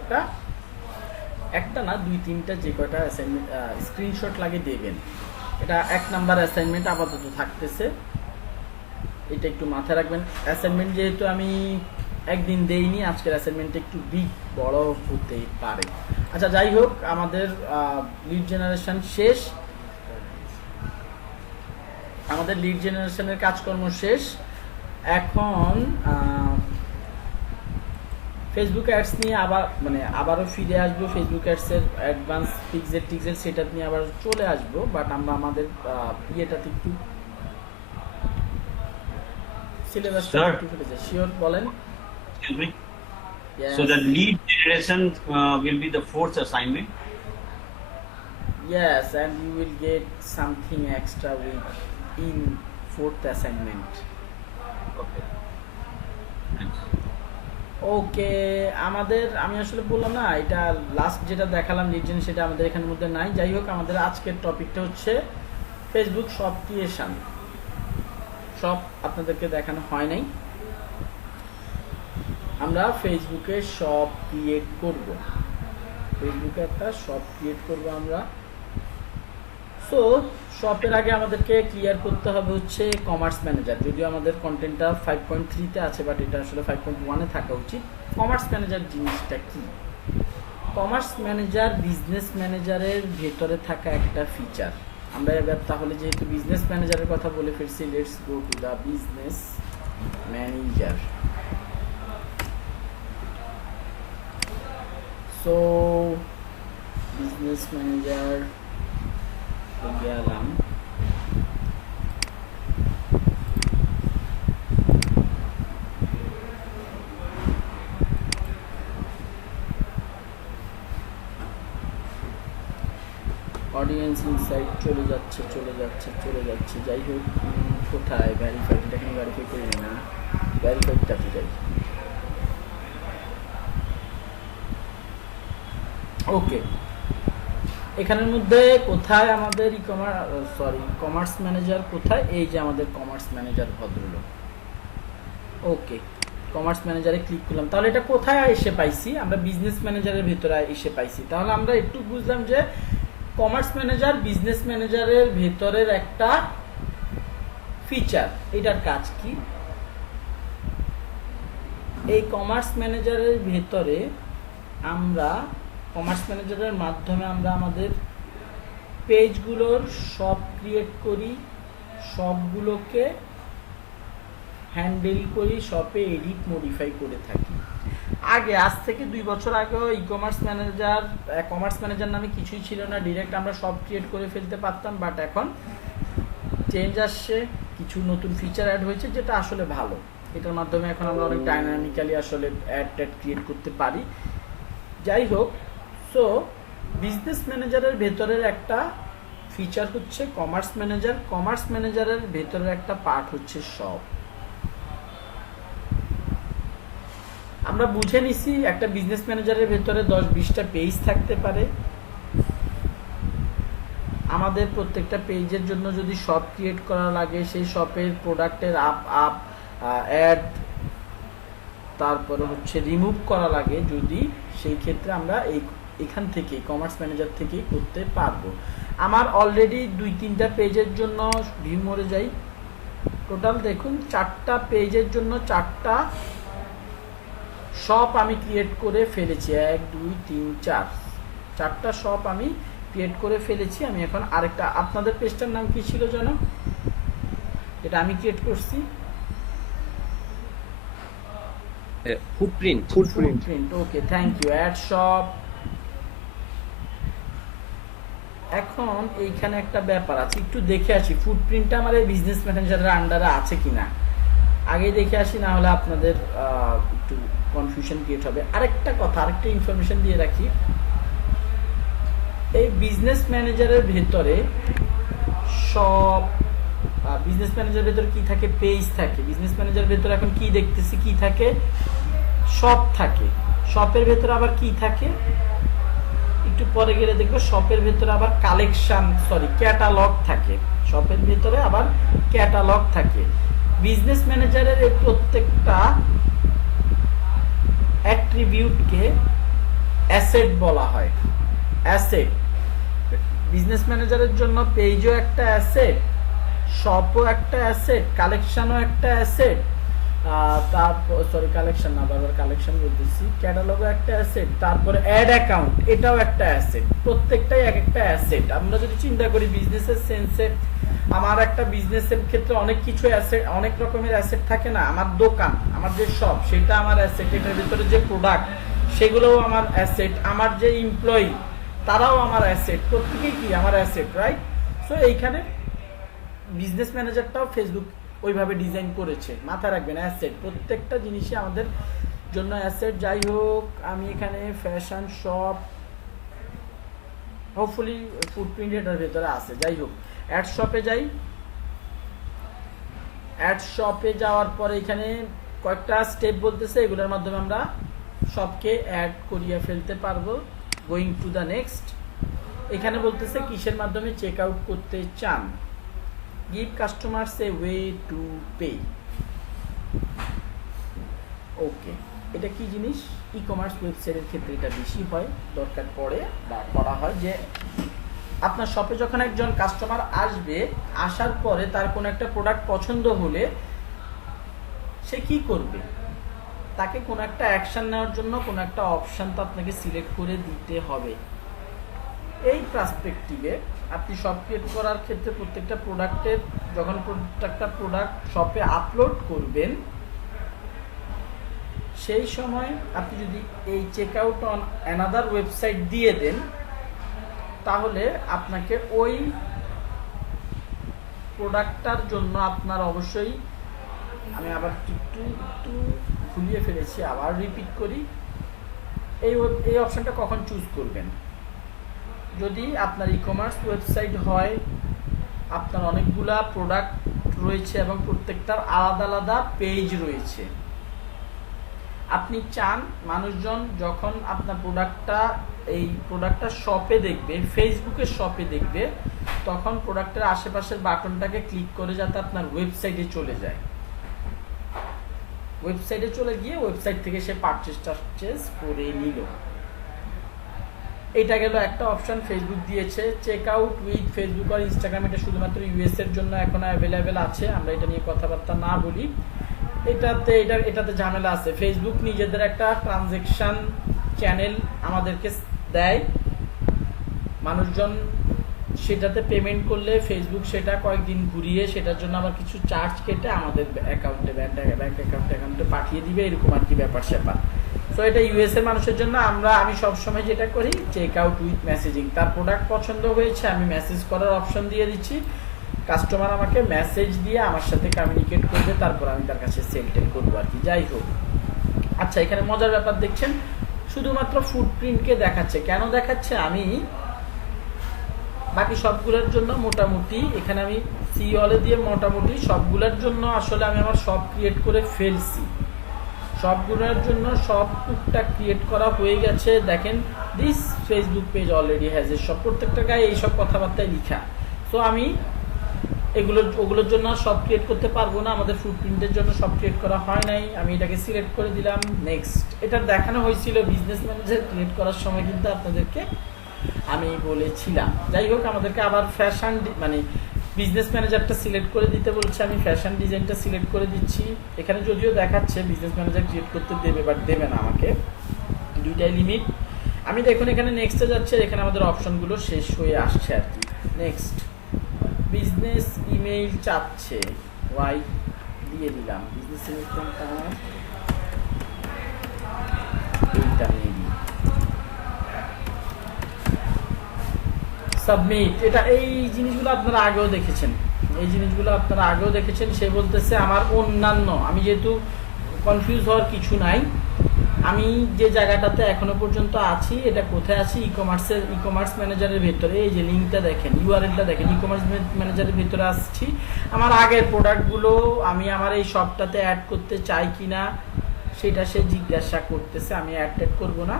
একটা না 2-3টা যে কয়টা অ্যাসাইনমেন্ট স্ক্রিনশট লাগিয়ে দেবেন। এটা 1 নাম্বার অ্যাসাইনমেন্ট আপাতত থাকতেছে, এটা একটু মাথায় রাখবেন। অ্যাসাইনমেন্ট যেহেতু আমি একদিন দেইনি, আজকের অ্যাসাইনমেন্টটা একটু বড় হতে পারে। আচ্ছা, যাই হোক, আমাদের লিড জেনারেশন শেষ, আমাদের লিড জেনারেশনের কাজকর্ম শেষ। এখন ফেসবুক অ্যাডস নিয়ে আবারও ফিরে আসবো। ফেসবুক অ্যাডসের অ্যাডভান্স পিক্সেল সেটআপ নিয়ে আবার চলে আসবো, বাট আমরা আমাদের ইয়েটাতে একটু সিলেবাসটা একটু ফেলে যাই। শিওর বলেন। Excuse me. Yes. So the lead generation will be the 4th assignment. Yes, and you will get something extra in 4th assignment. Okay. Thanks. ওকে, আমি আসলে বললাম না, এটা লাস্ট যেটা দেখালাম লিড জেন, সেটা আমাদের এখানের মধ্যে নাই। যাই হোক, আমাদের আজকের টপিকটা হচ্ছে ফেসবুক শপ ক্রিয়েশন, শপ আপনাদেরকে দেখানো হয় নাই। আমরা ফেসবুকে শপ ক্রিয়েট করব, ফেসবুকে একটা শপ ক্রিয়েট করব আমরা। সো শপের আগে আমাদেরকে ক্লিয়ার করতে হবে হচ্ছে কমার্স ম্যানেজার, যদিও আমাদের কন্টেন্টটা 5.3-তে আছে, বাট এটা আসলে 5.1-এ থাকা উচিত। কমার্স ম্যানেজার জিনিসটা কি? কমার্স ম্যানেজার বিজনেস ম্যানেজারের ভেতরে থাকা একটা ফিচার। আমরা এবার তাহলে যেহেতু বিজনেস ম্যানেজারের কথা বলে ফেলছি, let's go to the business manager. So business manager গেলাম। অডিয়েন্স ইনসাইট চলে যাচ্ছে, যাই হোক কোথায় ভ্যারিফাইড, এখানে ভ্যারিফাই করি না, ভ্যারিফাইডটাতে যাই। ওকে, এখানের মধ্যে কোথায় আমাদের কমার্স ম্যানেজার কোথায়? এই যে আমাদের কমার্স ম্যানেজার ভদ্রলোক। ওকে, কমার্স ম্যানেজারে ক্লিক করলাম। তাহলে এটা কোথায় এসে পাইছি? আমরা বিজনেস ম্যানেজারের ভিতরে এসে পাইছি। তাহলে আমরা একটু বুঝলাম যে কমার্স ম্যানেজার বিজনেস ম্যানেজারের ভেতরের একটা ফিচার। এটার কাজ কি? এই কমার্স ম্যানেজারের ভেতরে আমরা কমার্স ম্যানেজারের মাধ্যমে আমরা আমাদের পেজগুলোর শপ ক্রিয়েট করি, সবগুলোকে হ্যান্ডেল করি, শপে এডিট মডিফাই করে থাকি। আগে আজ থেকে 2 বছর আগেও কমার্স ম্যানেজার নামে কিছুই ছিল না, ডিরেক্ট আমরা সব ক্রিয়েট করে ফেলতে পারতাম। বাট এখন চেঞ্জ আসছে, কিছু নতুন ফিচার অ্যাড হয়েছে, যেটা আসলে ভালো। এটার মাধ্যমে এখন আমরা অনেক ডাইনামিক্যালি আসলে অ্যাড ক্রিয়েট করতে পারি। যাই হোক, সো বিজনেস ম্যানেজারের ভেতরের একটা ফিচার হচ্ছে কমার্স ম্যানেজার। কমার্স ম্যানেজারের ভেতরের একটা পার্ট হচ্ছে শপ। আমরা বুঝে নিছি একটা বিজনেস ম্যানেজারের ভেতরে 10-20টা পেজ থাকতে পারে। আমাদের প্রত্যেকটা পেজের জন্য যদি শপ ক্রিয়েট করা লাগে, সেই শপের প্রোডাক্টের অ্যাড, তারপরে হচ্ছে রিমুভ করা লাগে, যদি সেই ক্ষেত্রে আমরা এখান থেকে কমার্স ম্যানেজার থেকেই করতে পারবো। আমার অলরেডি 2-3টা পেজের জন্য ভিউ মরে যাই। টোটাল দেখুন 4টা পেজের জন্য 4টা শপ আমি ক্রিয়েট করে ফেলেছি। 1 2 3 4, 4টা শপ আমি ক্রিয়েট করে ফেলেছি। আমি এখন আরেকটা, আপনাদের পেজটার নাম কি ছিল জানো, এটা আমি ক্রিয়েট করছি? Footprint. Okay, thank you. Add shop. এখন এইখানে একটা ব্যাপার আছে, একটু দেখে আসি ফুটপ্রিন্টটা আমার এই বিজনেস ম্যানেজারের আন্ডারে আছে কিনা। আগে দেখে আসি, না হলে আপনাদের একটু কনফিউশন ক্রিয়েট হবে। আরেকটা কথা, আরেকটা ইনফরমেশন দিয়ে রাখি। এই বিজনেস ম্যানেজারের ভেতরে সব বিজনেস ম্যানেজারের ভেতরে কি থাকে? পেজ থাকে। বিজনেস ম্যানেজারের ভেতরে এখন কি দেখতেছি, কি থাকে? শপ থাকে। শপের ভেতরে আবার কি থাকে? একটু পরে গেলে দেখবো শপের ভেতরে আবার ক্যাটালগ থাকে। শপের ভেতরে আবার ক্যাটালগ থাকে। বিজনেস ম্যানেজারের এই প্রত্যেকটা অ্যাট্রিবিউটকে অ্যাসেট বলা হয়। অ্যাসেট। বিজনেস ম্যানেজারের জন্য পেজও একটা অ্যাসেট, শপও একটা অ্যাসেট, কালেকশনও একটা অ্যাসেট, কালেকশন না, বারবার কালেকশন বলতেছি, ক্যাটালগও একটা অ্যাসেট, তারপরে অ্যাড অ্যাকাউন্ট, এটাও একটা অ্যাসেট। প্রত্যেকটাই এক একটা অ্যাসেট। আমরা যদি চিন্তা করি বিজনেসের সেন্সে, আমার একটা বিজনেসের ক্ষেত্রে অনেক কিছু অ্যাসেট, অনেক রকমের অ্যাসেট থাকে না? আমার দোকান, আমার যে শপ, সেটা আমার অ্যাসেট। এটার ভিতরে যে প্রোডাক্ট, সেগুলোও আমার অ্যাসেট। আমার যে এমপ্লয়ি, তারাও আমার অ্যাসেট। প্রত্যেকেই কি আমার অ্যাসেট, রাইট? সো এইখানে বিজনেস ম্যানেজারটাও ফেসবুক ওইভাবে ডিজাইন করেছে। মাথায় রাখবেন, অ্যাসেট। প্রত্যেকটা জিনিসই আমাদের জন্য অ্যাসেট। যাই হোক, আমি এখানে ফ্যাশন শপ, হোপফুলি ফুটপ্রিন্ট এটার ভেতরে আছে। যাই হোক, অ্যাড শপে যাই। অ্যাড শপে যাওয়ার পরে এখানে কয়েকটা স্টেপ বলতেছে, এগুলোর মাধ্যমে আমরা শপকে অ্যাড করিয়ে ফেলতে পারবো। Going to the next. এখানে বলতেছে কিসের মাধ্যমে চেক আউট করতে চান। give customers a way to pay. ওকে, এটা কি জিনিস? ই কমার্স ওয়েবসাইটের ক্ষেত্রে এটা বেশি হয়, দরকার পড়ে বা করা হয় যে আপনার শপে যখন একজন কাস্টমার আসবে, আসার পরে তার কোনো একটা প্রোডাক্ট পছন্দ হলে সে কি করবে? তাকে কোনো একটা অ্যাকশন নেওয়ার জন্য কোনো একটা অপশান তো আপনাকে সিলেক্ট করে দিতে হবে। এই পার্সপেক্টিভে আপনি শপ ক্রিয়েট করার ক্ষেত্রে প্রত্যেকটা প্রোডাক্টের যখন প্রত্যেকটা প্রোডাক্ট শপে আপলোড করবেন, সেই সময় আপনি যদি এই check out on another website দিয়ে দেন, তাহলে আপনাকে ওই প্রোডাক্টটার জন্য আপনার অবশ্যই, আমি আবার একটু ভুলিয়ে ফেলেছি, আবার রিপিট করি, এই অপশনটা কখন চুজ করবেন? যদি আপনার ই কমার্স ওয়েবসাইট হয়, আপনার অনেকগুলা প্রোডাক্ট রয়েছে এবং প্রত্যেকটার আলাদা আলাদা পেজ রয়েছে, আপনি চান মানুষজন যখন আপনার প্রোডাক্টটা শপে দেখবে, ফেসবুকের শপে দেখবে, তখন প্রোডাক্টের আশেপাশের বাটনটাকে ক্লিক করে যাতে আপনার ওয়েবসাইটে চলে যায়, ওয়েবসাইটে চলে গিয়ে ওয়েবসাইট থেকে সে পারচেজ করে নিল। এটা গেল একটা অপশন ফেসবুক দিয়েছে। চেক আউট উইথ ফেসবুক আর ইনস্টাগ্রাম, এটা শুধুমাত্র ইউএস এর জন্য এখন অ্যাভেলেবেল আছে, আমরা এটা নিয়ে কথাবার্তা না বলি। এটাতে ঝামেলা আছে। ফেসবুক নিজেদের একটা ট্রানজ্যাকশন চ্যানেল আমাদেরকে দেয়, মানুষজন সেটাতে পেমেন্ট করলে ফেসবুক সেটা কয়েকদিন ঘুরিয়ে সেটার জন্য আবার কিছু চার্জ কেটে আমাদের অ্যাকাউন্টে, ব্যাংক অ্যাকাউন্টে পাঠিয়ে দিবে, এরকম আর কি ব্যাপার স্যাপার। সো এটা ইউএস এর মানুষের জন্য। আমি সবসময় যেটা করি, চেক আউট উইথ মেসেজিং। তার প্রোডাক্ট পছন্দ হয়েছে, আমি মেসেজ করার অপশন দিয়ে দিচ্ছি, কাস্টমার আমাকে মেসেজ দিয়ে আমার সাথে কমিউনিকেট করবে, তারপর আমি তার কাছে সেল টেল করবো আর কি, যাই হোক। আচ্ছা, এখানে মজার ব্যাপার দেখছেন, শুধুমাত্র ফুটপ্রিন্টকে দেখাচ্ছে। কেন দেখাচ্ছে? আমি বাকি সবগুলোর জন্য মোটামুটি, এখানে আমি সিওলে দিয়ে মোটামুটি সবগুলোর জন্য আসলে আমি আমার সব ক্রিয়েট করে ফেলছি, সবগুলোর জন্য সব টুকটাক ক্রিয়েট করা হয়ে গেছে। দেখেন, this Facebook page already has a সব, প্রত্যেকটা গায়ে এইসব কথাবার্তায় লিখা। সো আমি ওগুলোর জন্য সব ক্রিয়েট করতে পারবো না, আমাদের ফুটপ্রিন্টের জন্য সব ক্রিয়েট করা হয় নাই। আমি এটাকে সিলেক্ট করে দিলাম, নেক্সট। এটা দেখানো হয়েছিল বিজনেস ম্যানেজার ক্রিয়েট করার সময়, কিন্তু আপনাদেরকে আমি বলেছিলাম। যাই হোক, আমাদেরকে আবার ফ্যাশন মানে বিজনেস ম্যানেজারটা সিলেক্ট করে দিতে বলছে, আমি ফ্যাশন ডিজাইনটা সিলেক্ট করে দিচ্ছি। এখানে যদিও দেখাচ্ছে বিজনেস ম্যানেজার ক্রিয়েট করতে দেবে, বাট দেবে না আমাকে, দুইটাই লিমিট। আমি দেখুন এখানে নেক্সটে যাচ্ছে, এখানে আমাদের অপশনগুলো শেষ হয়ে আসছে আর কি। নেক্সট, বিজনেস ইমেইল চাচ্ছে, ওয়াই দিয়ে দিলাম। বিজনেস ইমেইল কোনটা? এইটা নিয়ে দিই, সাবমিট। এই জিনিসগুলো আপনারা আগেও দেখেছেন, সে বলতেছে আমার অন্যান্য, আমি যেহেতু কনফিউজ হওয়ার কিছু নাই, আমি যে জায়গাটাতে এখনো পর্যন্ত আছি, এটা কোথায় আছি? ই কমার্স ম্যানেজারের ভেতরে। এই যে লিঙ্কটা দেখেন, ইউআরএলটা দেখেন, ই কমার্স ম্যানেজারের ভেতরে আসছি। আমার আগের প্রোডাক্টগুলো আমি আমার এই শপটাতে অ্যাড করতে চাই কিনা সেটা সে জিজ্ঞাসা করতেছে। আমি অ্যাড করব না,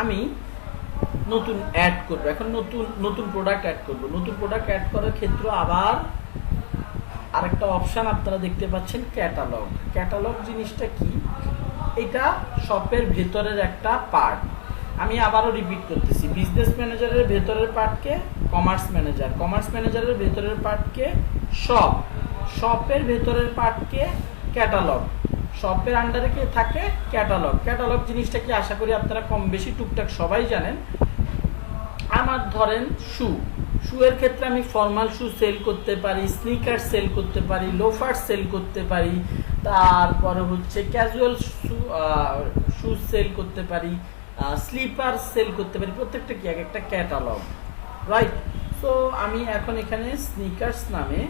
আমি নতুন অ্যাড করব। এখন নতুন প্রোডাক্ট অ্যাড করব। নতুন প্রোডাক্ট অ্যাড করার ক্ষেত্রে আবার আরেকটা অপশন আপনারা দেখতে পাচ্ছেন, ক্যাটালগ। ক্যাটালগ জিনিসটা কি? এটা শপের ভেতরের একটা পার্ট। আমি আবারও রিপিট করতেছি, বিজনেস ম্যানেজারের ভেতরের পার্টকে কমার্স ম্যানেজারের ভেতরের পার্টকে শপের ভেতরের পার্টকে ক্যাটালগ, শপের আন্ডারে কে থাকে? ক্যাটালগ জিনিসটা কি আশা করি আপনারা কম বেশি টুকটাক সবাই জানেন। আমার ধরেন শুয়ের ক্ষেত্রে আমি ফর্মাল শু সেল করতে পারি, স্নিকার সেল করতে পারি, লোফার সেল করতে পারি, তারপরে হচ্ছে ক্যাজুয়াল শু সেল করতে পারি, স্লিপার সেল করতে পারি। প্রত্যেকটা কি এক একটা ক্যাটালগ, রাইট? সো আমি এখন এখানে স্নিকার্স নামে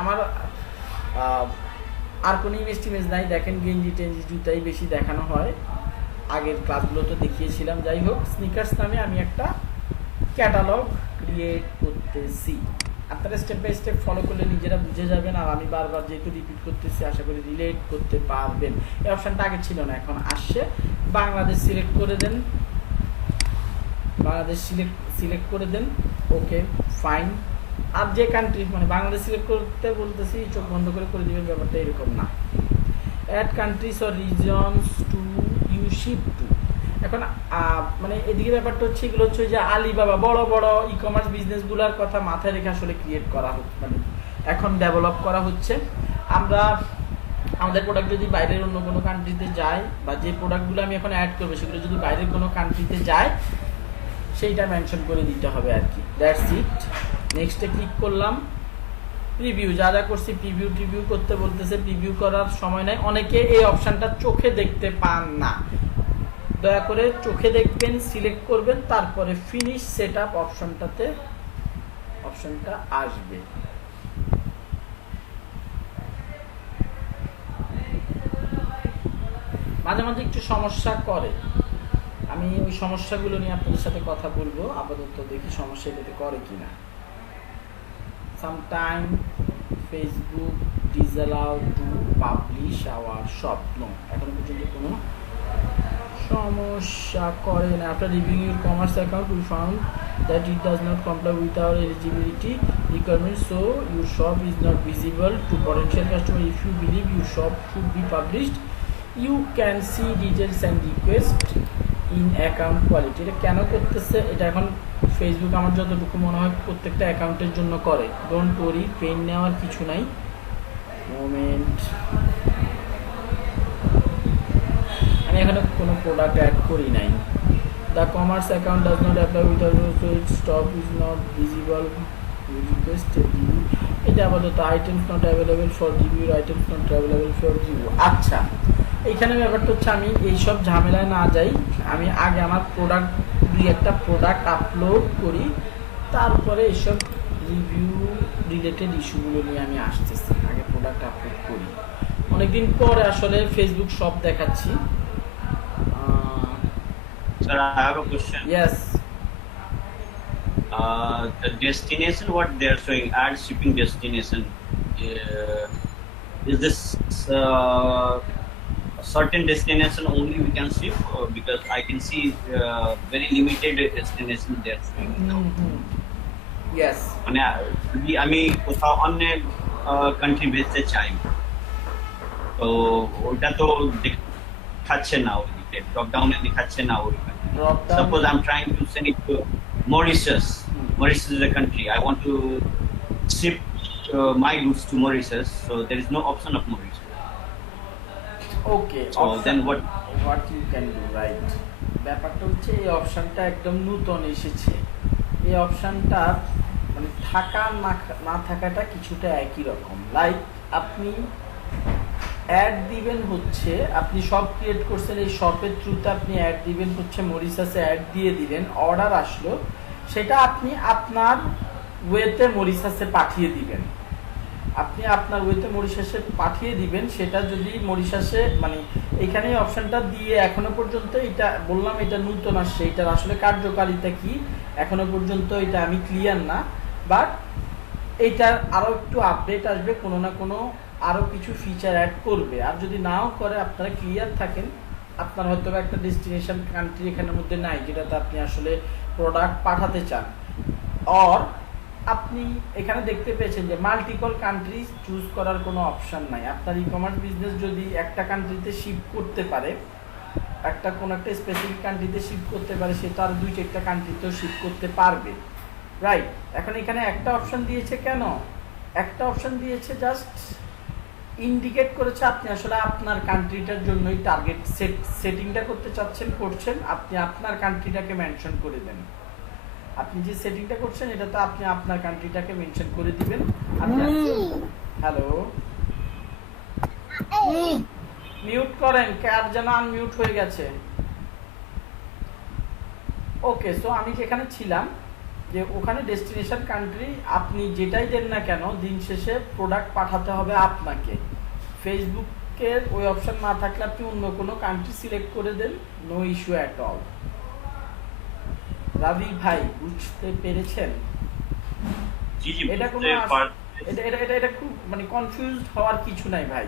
আমার আর কোনো ইমেজ নাই। দেখেন, গেঞ্জি টেঞ্জি জুতাই বেশি দেখানো হয়, আগের ক্লাসগুলোতে দেখিয়েছিলাম। যাই হোক, স্নিকার্স নামে আমি একটা ক্যাটালগ ক্রিয়েট করতেছি। আপনারা স্টেপ বাই স্টেপ ফলো করলে নিজেরা বুঝে যাবেন। আর আমি বারবার যেহেতু রিপিট করতেছি, আশা করি রিলেট করতে পারবেন। এই অপশানটা আগে ছিল না, এখন আসছে। বাংলাদেশ সিলেক্ট করে দেন, ওকে ফাইন। আর যে কান্ট্রি মানে বাংলাদেশ সিলেক্ট করতে বলতেছি চোখ বন্ধ করে দিবেন, ব্যাপারটা এরকম না। Add countries or regions to you ship to. এখন মানে এদিকে ব্যাপারটা হচ্ছে এগুলো হচ্ছে যে আলিবাবা বড় বড় ই কমার্স বিজনেসগুলোর কথা মাথায় রেখে আসলে ক্রিয়েট করা হচ্ছে, মানে এখন ডেভেলপ করা হচ্ছে। আমরা আমাদের প্রোডাক্ট যদি বাইরের অন্য কোনো কান্ট্রিতে যায়, বা যে প্রোডাক্টগুলো আমি এখন অ্যাড করবো সেগুলো যদি বাইরের কোনো কান্ট্রিতে যায় সেইটা মেনশন করে দিতে হবে আর কি। That's it. নেক্সটে ক্লিক করলাম। প্রিভিউ যা যা করছি প্রিভিউ করতে বলতেছে, প্রিভিউ করার সময় নাই। অনেকে এই অপশানটা চোখে দেখতে পান না, দয়া করে চোখে দেখবেন, সিলেক্ট করবেন, তারপরে ফিনিশ সেটআপ অপশনটা আসবে। মাঝে মাঝে একটু সমস্যা করে, আমি ওই সমস্যাগুলো নিয়ে আপনাদের সাথে কথা বলবো। আপাতত দেখি সমস্যা এটাতে করে কিনা। Sometime Facebook disallow to publish our shop, no, এখনো পর্যন্ত কোনো সমস্যা করে না। after reviewing your commerce account we found that it does not comply with our eligibility requirements, so your shop is not visible to potential customer. If you believe your shop should be published, you can see details and request in account quality. এটা কেন করতেছে? এটা এখন Facebook আমার যতটুকু মনে হয় প্রত্যেকটা অ্যাকাউন্টের জন্য করে। ডোন্ট ওয়ারি, পেন নেওয়ার কিছু নাই। মোমেন্ট, আমি এখানে কোনো প্রোডাক্ট অ্যাড করি নাই। The commerce account does not apply with stop is not visible, এটা আপাতত items not available for review, items not available for review. আচ্ছা, এইখানে ব্যাপারটা হচ্ছে আমি এইসব ঝামেলায় না যাই, আমি আগে আমার প্রোডাক্ট একটা প্রোডাক্ট আপলোড করি, তারপরে এইসব রিভিউ রিলেটেড ইস্যুগুলো নিয়ে আমি আসতেছি। আগে প্রোডাক্ট আপলোড করি, অনেকদিন পরে আসলে ফেসবুক শপ দেখাচ্ছি। Sir, I have a question. Yes. The destination, what they are showing, add shipping destination. Is this a certain destination only we can ship? Because I can see very limited destination they are showing. Yes. মানে যদি আমি কোথাও অন্য country বেচতে চাই, তো ওটা তো দেখাচ্ছে না, ওইদিকে ড্রপ ডাউনে দেখাচ্ছে না ওই country. Suppose I'm trying to send it to Mauritius. Mauritius is a country. I want to ship my goods to Mauritius, so there is no option of Mauritius. Okay. So then what you can do, right? ব্যাপারটা হচ্ছে এই অপশনটা একদম নতুন এসেছে। এই অপশনটা মানে থাকা না থাকাটা কিছুটা একই রকম। লাইক আপনি অ্যাড দিবেন হচ্ছে, আপনি শপ ক্রিয়েট করছেন, এই শপের থ্রুতে আপনি অ্যাড দিবেন হচ্ছে মরিশাসে অ্যাড দিয়ে দিলেন, অর্ডার আসলো, সেটা আপনি আপনার ওয়েতে মরিশাসে পাঠিয়ে দিবেন। আপনি আপনার ওয়েতে মরিশাসে পাঠিয়ে দিবেন। সেটা যদি মরিশাসে মানে এখানে অপশনটা দিয়ে এখনো পর্যন্ত এটা বললাম এটা নতুন আসছে, এটার আসলে কার্যকারিতা কি এখনো পর্যন্ত এটা আমি ক্লিয়ার না, বাট এইটার আরও একটু আপডেট আসবে, কোনো না কোনো আরও কিছু ফিচার অ্যাড করবে। আর যদি নাও করে আপনারা ক্লিয়ার থাকেন, আপনার হয়তো একটা ডেস্টিনেশন কান্ট্রি এখানের মধ্যে নাই যেটাতে আপনি আসলে প্রোডাক্ট পাঠাতে চান, অর আপনি এখানে দেখতে পেয়েছেন যে মাল্টিপল কান্ট্রি চুজ করার কোনো অপশান নাই। আপনার ই কমার্স বিজনেস যদি একটা কান্ট্রিতে শিপ করতে পারে, কোনো একটা স্পেসিফিক কান্ট্রিতে শিপ করতে পারে, সে তার 2-4টা কান্ট্রিতেও শিপ করতে পারবে, রাইট? এখন এখানে একটা অপশান দিয়েছে, কেন একটা অপশান দিয়েছে? জাস্ট ইন্ডিকেট করেছে আপনি আসলে আপনার কান্ট্রিটার জন্যই টার্গেট সেটিংটা করতে চাচ্ছেন, করছেন, আপনি আপনার কান্ট্রিটাকে মেনশন করে দেন। আপনি যে সেটিংটা করছেন এটাতে আপনি আপনার কান্ট্রিটাকে মেনশন করে দিবেন। হ্যালো, মিউট করেন, কার যেন আনমিউট হয়ে গেছে। ওকে, সো আমি যেখানে ছিলাম যে ওখানে ডেস্টিনেশন কান্ট্রি আপনি যেটাই দেন না কেন, দিন শেষে প্রোডাক্ট পাঠাতে হবে আপনাকে। ফেসবুকের ওই অপশন না থাকলে আপনি অন্য কোনো কান্ট্রি সিলেক্ট করে দেন, নো ইস্যু অ্যাট অল। রাবি ভাই বুঝতে পেরেছেন? এটা কোনো এটা খুব মানে কনফিউজড হওয়ার কিছু নাই ভাই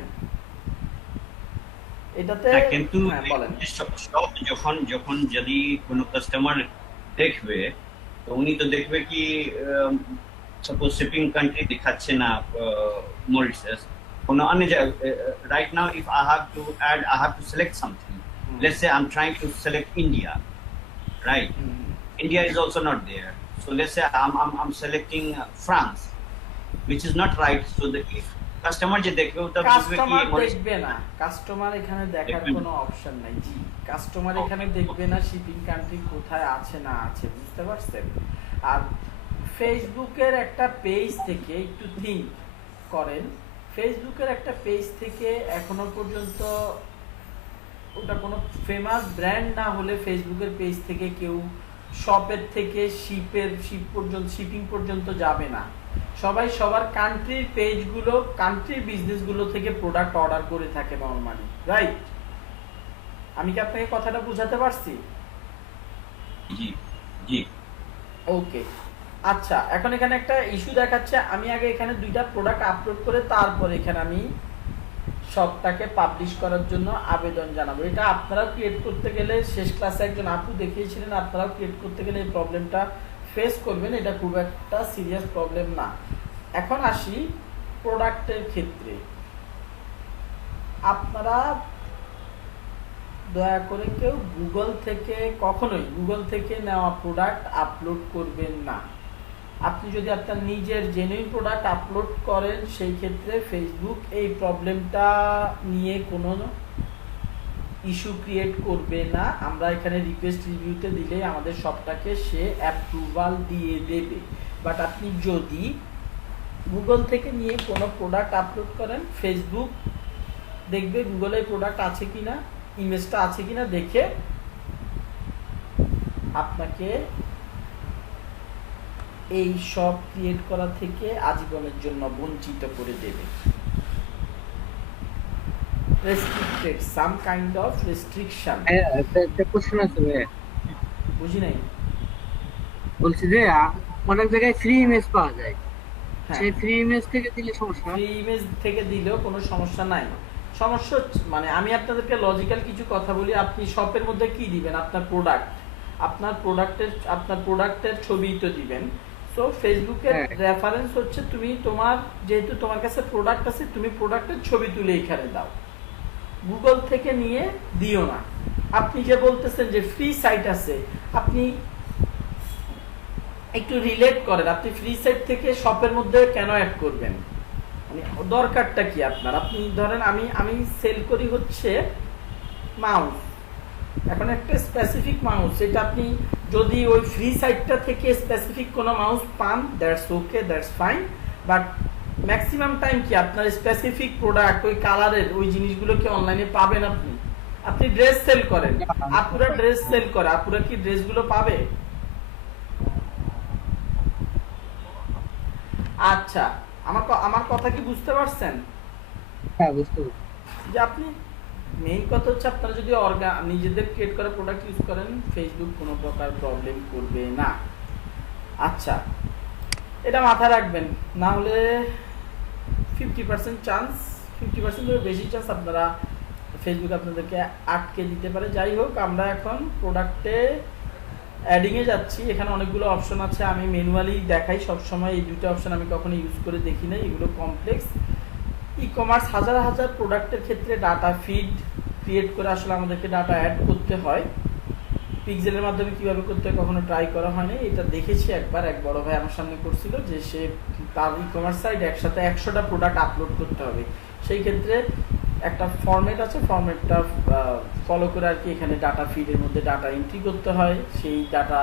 এটাতে। কিন্তু যখন যদি কোনো কাস্টমার দেখবে তো উনি তো দেখবে কি সাপোজ শিপিং কান্ট্রি দেখাচ্ছে না মরিশাস কোনো অন্য right now if I have to add I have to select something let's say I am trying to select India right India is also not there. So let's say I'm selecting France, which is not right. So the customer যে দেখবে ওটা বুঝবে কি customer দেখবে না, customer এখানে দেখার দেখবে না। কোনো অপশন নাই। জি, কাস্টমার এখানে দেখবে না শিপিং কান্ট্রি কোথায় আছে না আছে, বুঝতে পারছেন? আর ফেসবুকের একটা পেজ থেকে একটু থিঙ্ক করেন, ফেসবুকের একটা পেজ থেকে এখনো পর্যন্ত ওটা কোনো ফেমাস ব্র্যান্ড না হলে ফেসবুকের পেজ থেকে কেউ শপের থেকে শিপিং পর্যন্ত যাবে না। সবাই সবার কান্ট্রির পেজগুলো, কান্ট্রির বিজনেসগুলো থেকে প্রোডাক্ট অর্ডার করে থাকে নরমালি, রাইট? আমি কি আপনাকে কথাটা বুঝাতে পারছি? জি জি ওকে, আচ্ছা, এখন এখানে একটা ইস্যু দেখাচ্ছে। আমি আগে এখানে দুইটা প্রোডাক্ট আপলোড করে তারপর এখানে আমি সবটাকে পাবলিশ করার জন্য আবেদন জানাবো। এটা আপনারাও ক্রিয়েট করতে গেলে, শেষ ক্লাসে একজন আপু দেখিয়েছিলেন, আপনারাও ক্রিয়েট করতে গেলে এই প্রবলেমটা ফেস করবেন। এটা খুব একটা সিরিয়াস প্রবলেম না। এখন আসি প্রোডাক্টের ক্ষেত্রে। আপনারা দয়া করে কেউ কখনোই গুগল থেকে নেওয়া প্রোডাক্ট আপলোড করবেন না। আপনি যদি আপনার নিজের জেনুইন প্রোডাক্ট আপলোড করেন, সেই ক্ষেত্রে ফেসবুক এই প্রবলেমটা নিয়ে কোনো ইস্যু ক্রিয়েট করবে না। আমরা এখানে রিকোয়েস্ট রিভিউতে দিলে আমাদের সবটাকে সে অ্যাপ্রুভাল দিয়ে দেবে। বাট আপনি যদি গুগল থেকে নিয়ে কোনো প্রোডাক্ট আপলোড করেন, ফেসবুক দেখবে গুগলে প্রোডাক্ট আছে কিনা, ইমেজটা আছে কিনা দেখে আপনাকে এই সব ক্রিয়েট করা থেকে আজীবনের জন্য বঞ্চিত করে দেবে। Restricted, some kind of restriction. একটা কোশ্চেন আছে ভাই, বুঝি নাই। বলছি যে অনেক জায়গায় ফ্রি ইমেজ পাওয়া যায়, হ্যাঁ, সেই ফ্রি ইমেজ থেকে দিলে সমস্যা? ফ্রি ইমেজ থেকে দিলেও কোনো সমস্যা নাই। সমস্যা মানে আমি আপনাদেরকে লজিক্যাল কিছু কথা বলি। আপনি শপের মধ্যে কি দিবেন? আপনার প্রোডাক্টের ছবি তো দিবেন। সো ফেসবুকের রেফারেন্স হচ্ছে তুমি যেহেতু তোমার কাছে প্রোডাক্ট আছে, তুমি প্রোডাক্টের ছবি তুলে এখানে দাও, গুগল থেকে নিয়ে দিও না। আপনি যে বলতেছেন যে ফ্রি সাইট আছে, আপনি একটু রিলেট করেন। আপনি ফ্রি সাইট থেকে শপের মধ্যে কেন অ্যাড করবেন? মানে দরকারটা কি আপনার? আপনি ধরেন আমি সেল করি হচ্ছে মাউস, এখন একটা স্পেসিফিক মাউস, সেটা আপনি যদি ওই ফ্রি সাইটটা থেকে স্পেসিফিক কোনো মাউস পান, that's okay, that's fine. But maximum time কি আপনার স্পেসিফিক প্রোডাক্ট ওই কালারের ওই জিনিসগুলো কি অনলাইনে পাবেন? আপনি ড্রেস সেল করেন, আপুরা ড্রেস সেল করে, আপুরা কি ড্রেসগুলো পাবে? আচ্ছা, আমার কথা কি বুঝতে পারছেন? হ্যাঁ, বুঝতে পারছি। যে আপনি মেইন কথা হচ্ছে আপনারা যদি নিজেদের ক্রিয়েট করা প্রোডাক্ট ইউজ করেন, ফেসবুক কোনো প্রকার প্রবলেম করবে না। আচ্ছা, এটা মাথায় রাখবেন, না হলে 50% চান্স, 50% বেশি চান্স আপনারা ফেসবুক আপনাদেরকে আটকে দিতে পারে। যাই হোক, আমরা এখন প্রোডাক্টে অ্যাডিংয়ে যাচ্ছি। এখানে অনেকগুলো অপশন আছে, আমি ম্যানুয়ালি দেখাই সবসময়। এই দুটো অপশন আমি কখনো ইউজ করে দেখি না, এগুলো কমপ্লেক্স। ই কমার্স হাজার হাজার প্রোডাক্টের ক্ষেত্রে ডাটা ফিড ক্রিয়েট করে আসলে আমাদেরকে ডাটা অ্যাড করতে হয়। পিক্সেলের মাধ্যমে কিভাবে করতে হয় কখনো ট্রাই করা হয়নি। এটা দেখেছি একবার, এক বড় ভাই আমার সামনে করছিল যে সে তার ই কমার্স সাইট একসাথে 100টা প্রোডাক্ট আপলোড করতে হবে। সেই ক্ষেত্রে একটা ফরম্যাট আছে, ফরম্যাটটা ফলো করে আর কি এখানে ডাটা ফিডের মধ্যে ডাটা এন্ট্রি করতে হয়। সেই ডাটা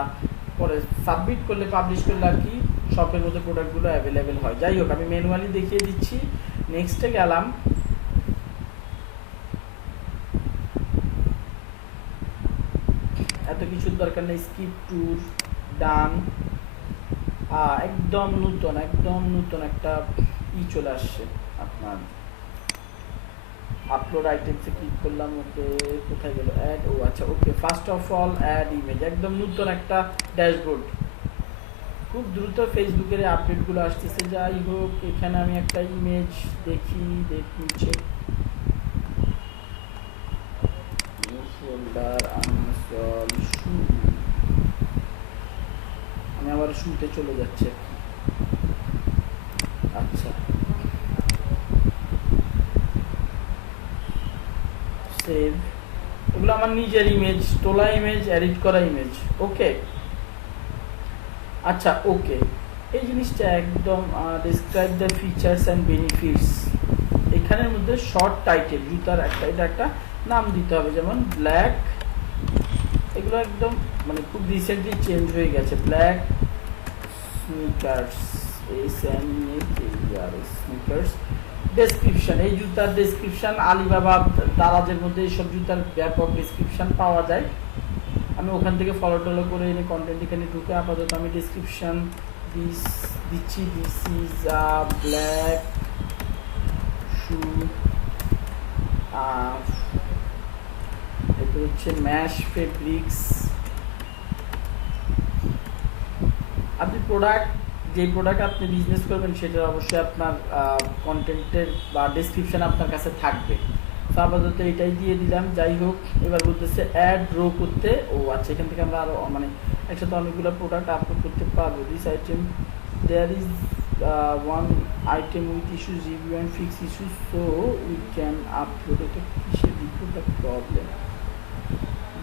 পরে সাবমিট করলে, পাবলিশ করলে আর কি শপের মধ্যে প্রোডাক্টগুলো অ্যাভেলেবেল হয়। যাই হোক, আমি ম্যানুয়ালি দেখিয়ে দিচ্ছি। নেক্সটে গেলাম। এত কিছুর দরকার নেই। স্কিপ ট্যুর ডান, একদম নতুন একটা চলে আসছে আপনার আপলোড আইটেমসে ক্লিক করলাম। ওকে, কোথায় গেল অ্যাড? ও আচ্ছা, okay, first of all ad image, একদম নতুন একটা ড্যাশবোর্ড। খুব দ্রুত ফেসবুকের আপডেটগুলো আসতেছে। যাই হোক, এখানে আমি একটা ইমেজ দেখি, চেক ফোল্ডার আনইনস্টল শুরু। আমি আবার আবার শুরুতে চলে যাচ্ছে। আচ্ছা, সেভ, এগুলো আমার নিজের ইমেজ, তোলা ইমেজ, এডিট করা ইমেজ। ওকে, আচ্ছা ওকে, এই জিনিসটা একদম describe the features and benefits, এখানের মধ্যে শর্ট টাইটেল জুতার একটা, এটা একটা নাম দিতে হবে, যেমন ব্ল্যাক, এগুলো একদম মানে খুব রিসেন্টলি চেঞ্জ হয়ে গেছে, ব্ল্যাক স্নিকার্স, স্নিকার্স। ডেসক্রিপশন, এই জুতার ডেসক্রিপশন আলিবাবা, দারাজের মধ্যে এইসব জুতার ব্যাপক ডেসক্রিপশন পাওয়া যায়। আমি ওখান থেকে ফলো টলো করে এনে কন্টেন্ট এখানে ঢুকে আপাতত আমি ডেসক্রিপশন দিচ্ছি, দিস ইজ ব্ল্যাক শু, এরপর হচ্ছে ম্যাশ ফেব্রিক্স। আপনি প্রোডাক্ট, যে প্রোডাক্ট আপনি বিজনেস করবেন সেটার অবশ্যই আপনার কন্টেন্টের বা ডেসক্রিপশন আপনার কাছে থাকবে। তো আপাতত এটাই দিয়ে দিলাম। যাই হোক, এবার বলতেছে অ্যাড রো করতে। ও আচ্ছা, এখান থেকে আমরা আরো মানে একসাথে অনেকগুলো প্রোডাক্ট আপলোড করতে পারবো। This item, there is one item with issues, review and fix issues, so we can upload. এটা কিসের রিপোর্ট প্রবলেম?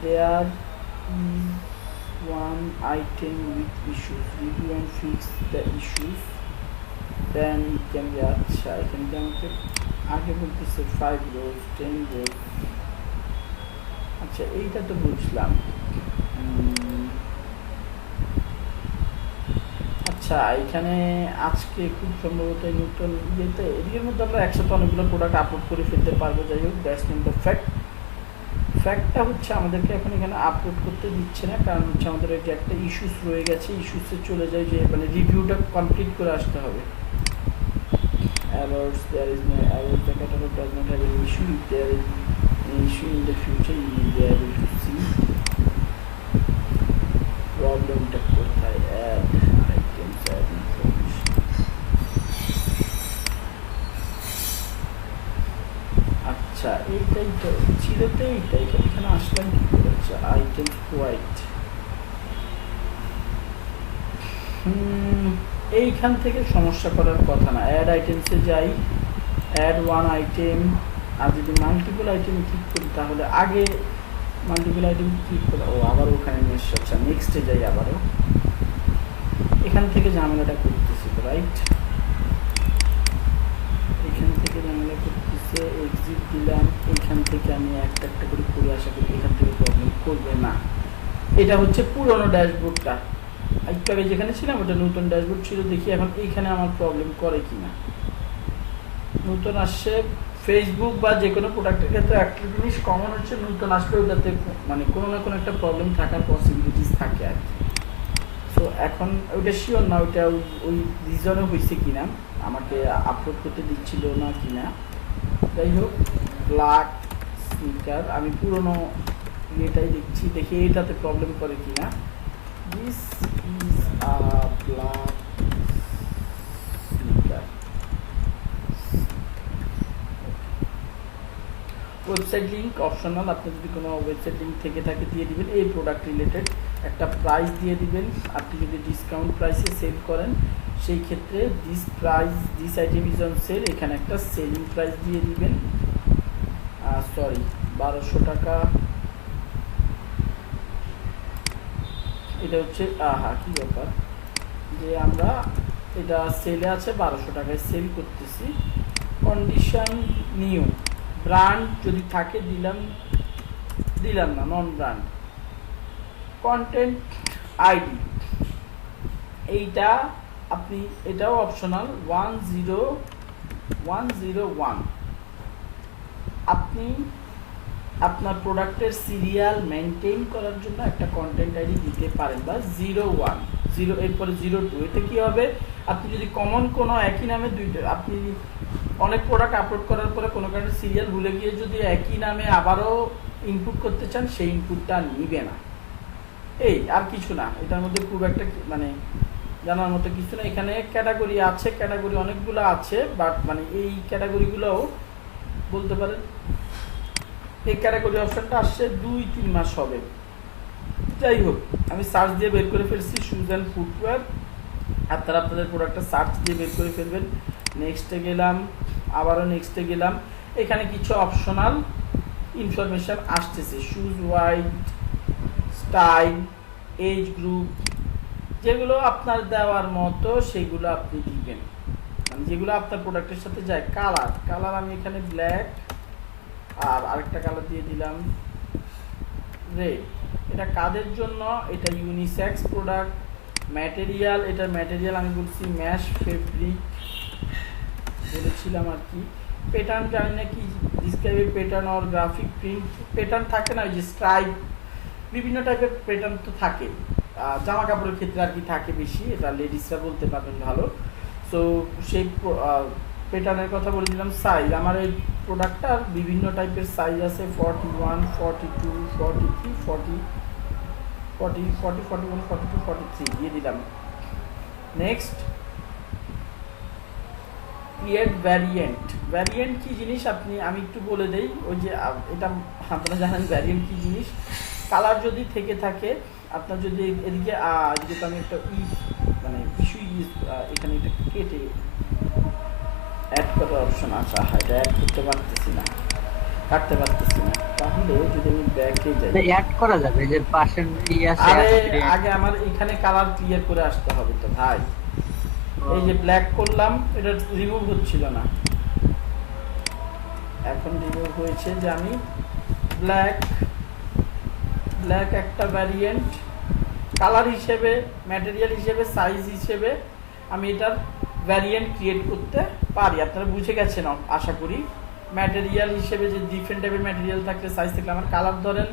দেয়ার ইজ one item with issues, review and fix the issues, then it can be আচ্ছা, এখানে আমাকে আগে বলতেছে 5 rows 10 rows। আচ্ছা, এইটা তো বুঝলাম। আচ্ছা, এখানে আজকে খুব সম্ভবত নতুন ইয়েতে এর মধ্যে আমরা একসাথে অনেকগুলো প্রোডাক্ট আপলোড করে ফেলতে পারবো। যাই হোক, দ্যাটস নট দ্য ফ্যাক্ট। ফ্যাক্টটা হচ্ছে আমাদেরকে এখন এখানে আপলোড করতে দিচ্ছে না, কারণ হচ্ছে আমাদের এই যে একটা ইস্যুস রয়ে গেছে, ইস্যুসে চলে যায় যে মানে রিভিউটা কমপ্লিট করে আসতে হবে। errors, there is no error, the catalog does not have any issue. If there is an issue in the future, you will be able to see problemটা কোথায়। add items, add information। আচ্ছা, এইটাই তো ছিল, তো এইটাই এখানে আসলাম কি করে? আচ্ছা, আইটেম হোয়াইট, এইখান থেকে সমস্যা করার কথা না। অ্যাড আইটেমসে যাই, অ্যাড ওয়ান আইটেম, আর যদি মাল্টিপল আইটেম ক্লিক করি তাহলে আগে মাল্টিপল আইটেম ক্লিক করে, ও আবার ওখানে নিয়ে এসছে। আচ্ছা, নেক্সটে যাই আবারও, এখান থেকে ঝামেলাটা করতেছি তো, রাইট? এখান থেকে ঝামেলা করতেছে, এক্সিট দিলাম, এইখান থেকে আমি একটা একটা করে করে আশা করি এখান থেকে প্রবলেম করবে না। এটা হচ্ছে পুরোনো ড্যাশবোর্ডটা, একটু আগে যেখানে ছিলাম ওটা নতুন ড্যাশবোর্ড ছিল। দেখি এখন এইখানে আমার প্রবলেম করে কিনা। নতুন আসছে ফেসবুক বা যে কোনো প্রোডাক্টের ক্ষেত্রে একটা জিনিস কমন হচ্ছে, নতুন আসলে ওটাতে মানে কোনো না কোনো একটা প্রবলেম থাকার পসিবিলিটিস থাকে আর কি। সো এখন ওইটা শিওর না ওইটা ওই রিজনে হয়েছে কিনা, আমাকে আপলোড করতে দিচ্ছিল না কিনা। যাই হোক, ব্ল্যাক স্নিকার, আমি পুরোনো ইয়েটাই দেখছি, দেখি এটাতে প্রবলেম করে কিনা। This is a black sneaker. Website link optional, আপনি যদি কোনো ওয়েবসাইট লিঙ্ক থেকে থাকে দিয়ে দিবেন। এই প্রোডাক্ট রিলেটেড একটা প্রাইস দিয়ে দিবেন। আপনি যদি ডিসকাউন্ট প্রাইসে সেল করেন সেই ক্ষেত্রে this price, this item is on sell, এখানে একটা সেলিং প্রাইস দিয়ে দিবেন। সরি, 1200 টাকা। এটা হচ্ছে কি ব্যাপার যে আমরা এটা সেলে আছে 1200 টাকায় সেল করতেছি। কন্ডিশন নিউ, ব্র্যান্ড যদি থাকে দিলাম না, নন ব্র্যান্ড। কন্টেন্ট আইডি, এইটা আপনি, এটাও অপশনাল, 10101। আপনি আপনার প্রোডাক্টের সিরিয়াল মেনটেন করার জন্য একটা কন্টেন্ট আইডি দিতে পারেন, বা 01 0 এরপরে 02। এতে কি হবে, আপনি যদি কমন কোনো একই নামে দুইটা, আপনি অনেক প্রোডাক্ট আপলোড করার পরে কোনো কারণে সিরিয়াল ভুলে গিয়ে যদি একই নামে আবারও ইনপুট করতে চান, সেই ইনপুটটা নিবে না। এই আর কিছু না, এটার মধ্যে খুব একটা মানে জানার মতো কিছু না। এখানে ক্যাটাগরি আছে, ক্যাটাগরি অনেকগুলো আছে, বাট মানে এই ক্যাটাগরিগুলোও বলতে পারেন এই ক্যাটাগরি অপশনটা আসছে 2-3 মাস হবে। যাই হোক, আমি সার্চ দিয়ে বের করে ফেলছি শুজ অ্যান্ড ফুটওয়্যার। আপনারা আপনাদের প্রোডাক্টটা সার্চ দিয়ে বের করে ফেলবেন। নেক্সটে গেলাম, আবারও নেক্সটে গেলাম। এখানে কিছু অপশনাল ইনফরমেশন আসতেছে, shoes wide, style, age group, যেগুলো আপনার দেওয়ার মতো সেগুলো আপনি দিবেন, মানে যেগুলো আপনার প্রোডাক্টের সাথে যায়। কালার আমি এখানে ব্ল্যাক আর আরেকটা কালার দিয়ে দিলাম রেড। এটা কাদের জন্য? এটা ইউনিসেক্স প্রোডাক্ট। ম্যাটেরিয়াল, এটার ম্যাটেরিয়াল আমি বলছি ম্যাশ ফেব্রিক বলেছিলাম আর কি। প্যাটার্ন জানি না কি describe pattern or graphic print. Pattern থাকে না, ওই যে স্ট্রাইপ, বিভিন্ন টাইপের প্যাটার্ন তো থাকে, জামা কাপড়ের ক্ষেত্রে আর কি থাকে বেশি, এটা লেডিসরা বলতে পারবেন ভালো। সো সেই প্যাটার্নের কথা বলে দিলাম। সাইজ, আমার এই প্রোডাক্টটার বিভিন্ন টাইপের সাইজ আছে, 41, 42, 43, 40, 41, 42, 43 দিয়ে দিলাম। Next, create variant. ভ্যারিয়েন্ট কি জিনিস আমি একটু বলে দেই। ওই যে এটা আপনারা জানেন ভ্যারিয়েন্ট কি জিনিস। কালার যদি থেকে থাকে, আপনার যদি এদিকে তো আমি একটা মানে ইস্যু এখানে এটা কেটে অ্যাড করার অপশন আসা, এটা অ্যাড করতে পারতেছি না, কাটতে পারতেছি না। তাহলে যদি আমি ব্যাকে যাই, অ্যাড করা যাবে যে পাশের আছে। আগে আমার এখানে কালার ক্লিয়ার করে আসতে হবে তো ভাই। এই যে ব্ল্যাক করলাম, এটা রিমুভ হচ্ছিল না, এখন রিমুভ হয়েছে। যে আমি ব্ল্যাক একটা ভ্যারিয়েন্ট, কালার হিসেবে, ম্যাটেরিয়াল হিসেবে, সাইজ হিসেবে আমি এটার ভ্যারিয়েন্ট ক্রিয়েট করতে পারি। আপনারা বুঝে গেছেন আশা করি। ম্যাটেরিয়াল হিসেবে যে ডিফারেন্ট টাইপের ম্যাটেরিয়াল থাকলে, সাইজ থাকলে, আমার কালার ধরেন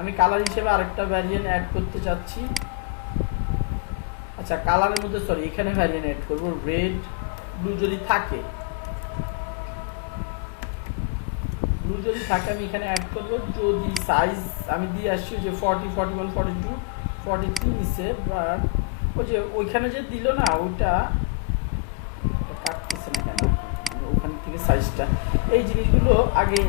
আমি কালার হিসেবে আরেকটা ভ্যারিয়েন্ট অ্যাড করতে চাচ্ছি। আচ্ছা, কালারের মধ্যে সরি এখানে ভ্যারিয়েন্ট অ্যাড করব, রেড, ব্লু যদি থাকে, আমি এখানে অ্যাড করব। যদি সাইজ আমি দিয়ে আসছি যে 40, 41, 42, 43 নিচে, বাট ওই যে ওইখানে যে দিল না, ওইটা কাটতেছে না কেন, ওখান থেকে সাইজটা, এই জিনিসগুলো আগে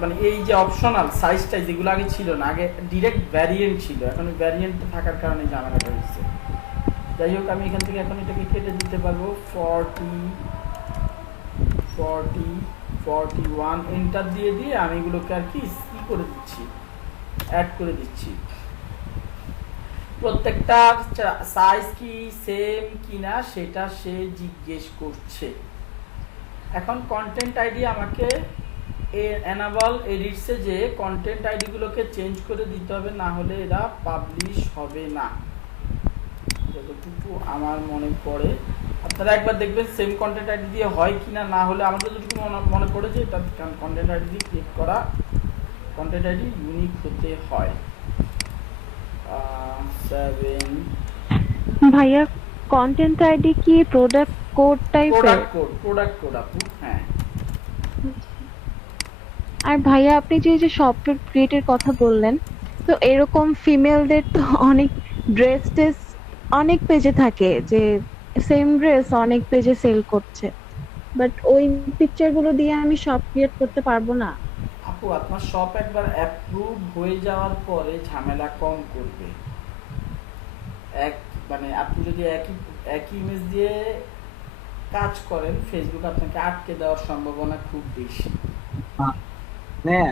মানে এই যে অপশনাল সাইজটা যেগুলো আগে ছিল না, আগে ডিরেক্ট ভ্যারিয়েন্ট ছিল, এখন ভ্যারিয়েন্টটা থাকার কারণে ঝামেলাটা হচ্ছে। যাই হোক, আমি এখান থেকে এখন এটাকে কেটে দিতে পারবো। 40, 41 এন্টার দিয়ে আমি এগুলোকে আর কি করে দিচ্ছি, অ্যাড করে দিচ্ছি। প্রত্যেকটার সাইজ কি সেম কিনা সেটা সে জিজ্ঞেস করছে। এখন কন্টেন্ট আইডি আমাকে এনাবল এডিটসে যে কন্টেন্ট আইডি গুলোকে চেঞ্জ করে দিতে হবে, না হলে এরা পাবলিশ হবে না, যতটুকু আমার মনে পড়ে। আপনারা একবার দেখবেন সেম কন্টেন্ট আইডি দিয়ে হয় কিনা, না হলে আমাদের যতটুকু মনে পড়ে যে এটা কন্টেন্ট আইডি দিয়ে ক্লিক করা, কন্টেন্ট আইডি ইউনিক হতে হয়। 7 ভাইয়া কন্টেন্ট আইডি কি প্রোডাক্ট কোড টাইপের? প্রোডাক্ট কোড আপু, হ্যাঁ। আর ভাইয়া আপনি যে সফটওয়্যার ক্রিয়েটের কথা বললেন, তো এরকম ফিমেলদের তো অনেক ড্রেস অনেক পেজে থাকে যে সেম ড্রেস অনেক পেজে সেল করছে, বাট ওই পিকচারগুলো দিয়ে আমি শপ ক্রিয়েট করতে পারবো না। আপু, আপনার শপ একবার অ্যাপ্রুভ হয়ে যাওয়ার পরে ঝামেলা কম করবে। মানে আপনি যদি একই ইমেজ দিয়ে কাজ করেন, ফেসবুক আপনাকে আটকে দেওয়ার সম্ভাবনা খুব বেশি। হ্যাঁ,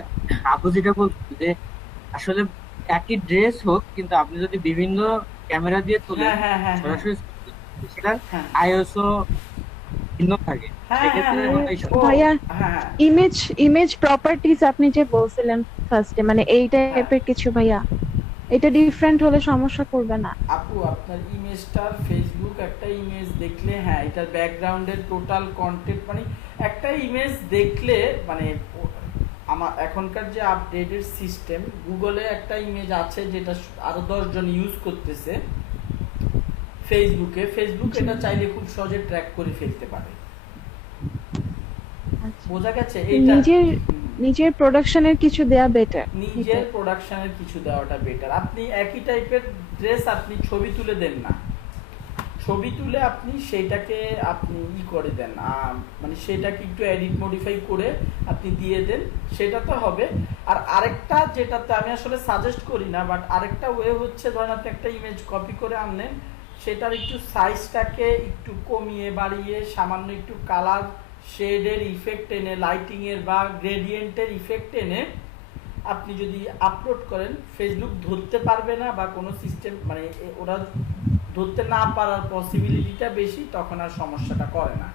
আপু যেটা বলছি যে আসলে একই ড্রেস হোক, কিন্তু আপনি যদি বিভিন্ন ক্যামেরা দিয়ে তুলেন, সরাসরি সেটা আইএসও ভিন্ন থাকে। ভাইয়া ইমেজ প্রপার্টিজ আপনি যে বলছিলেন ফার্স্টে, মানে এই টাইপের কিছু, ভাইয়া এটা ডিফারেন্ট হলে সমস্যা করবে না? আপু, আপনার ইমেজটার ফেসবুক একটা ইমেজ দেখলে, হ্যাঁ, এটার ব্যাকগ্রাউন্ডের টোটাল কন্টেন্ট, মানে একটা ইমেজ দেখলে, মানে আমার এখনকার যে আপডেটেড সিস্টেম, গুগলে একটা ইমেজ আছে যেটা আরো 10 জন ইউজ করতেছে ফেসবুক এটা চাইলে খুব সহজে ট্র্যাক করে ফেলতে পারে। বোঝা গেছে? এটা নিজের প্রোডাকশনের কিছু দেয়া বেটার, নিজের প্রোডাকশনের কিছু দেওয়াটা বেটার। আপনি একই টাইপের ড্রেস আপনি ছবি তুলে দেন না, ছবি তুলে আপনি সেইটাকে আপনি করে দেন, মানে সেটাকে একটু এডিট মডিফাই করে আপনি দিয়ে দেন, সেটা তো হবে। আর আরেকটা যেটাতে আমি আসলে সাজেস্ট করি না, বাট আরেকটা ওয়ে হচ্ছে, ধরেন আপনি একটা ইমেজ কপি করে আনলেন, সেটার একটু সাইজটাকে একটু কমিয়ে বাড়িয়ে সামান্য একটু কালার শেডের ইফেক্ট এনে, লাইটিংয়ের বা গ্রেডিয়েন্টের ইফেক্ট এনে আপনি যদি আপলোড করেন, ফেসবুক ধরতে পারবে না বা কোনো সিস্টেম মানে ওরা ধরতে না পারার পসিবিলিটিটা বেশি, তখন আর সমস্যাটা করে না।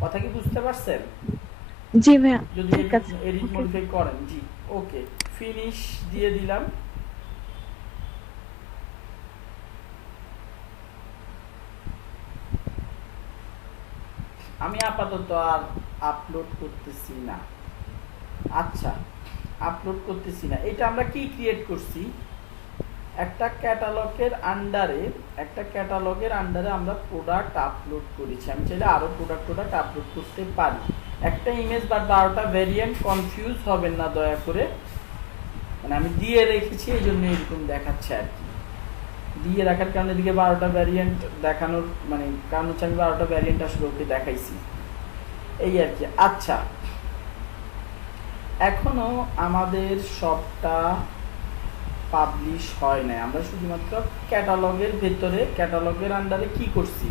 কথা কি বুঝতে পারছেন? জি ভাইয়া, যদি ঠিক আছে। Edit Okay. মডিফাই করেন। জি, ওকে, ফিনিশ দিয়ে দিলাম। আমি আপাতত আর আপলোড করতেছি না। আচ্ছা, আপলোড করতেছি না। এটা আমরা কি ক্রিয়েট করছি, একটা ক্যাটালগের আন্ডারে আমরা প্রোডাক্ট আপলোড করেছি। আমি চাইলে আরো প্রোডাক্ট আপলোড করতে পারি। একটা ইমেজ বা 12টা ভেরিয়েন্ট, কনফিউজ হবেন না দয়া করে, মানে আমি দিয়ে রেখেছি এই জন্য এরকম দেখাচ্ছে আর কি। দিয়ে রাখার কারণে এদিকে 12টা ভ্যারিয়েন্ট দেখানোর মানে কারণ হচ্ছে আমি 12টা ভ্যারিয়েন্ট আসলে ওকে দেখাইছি, এই আর কি। আচ্ছা, এখনো আমাদের সবটা পাবলিশ হয় না, আমরা শুধুমাত্র ক্যাটালগের ভেতরে, ক্যাটালগের আন্ডারে কি করছি,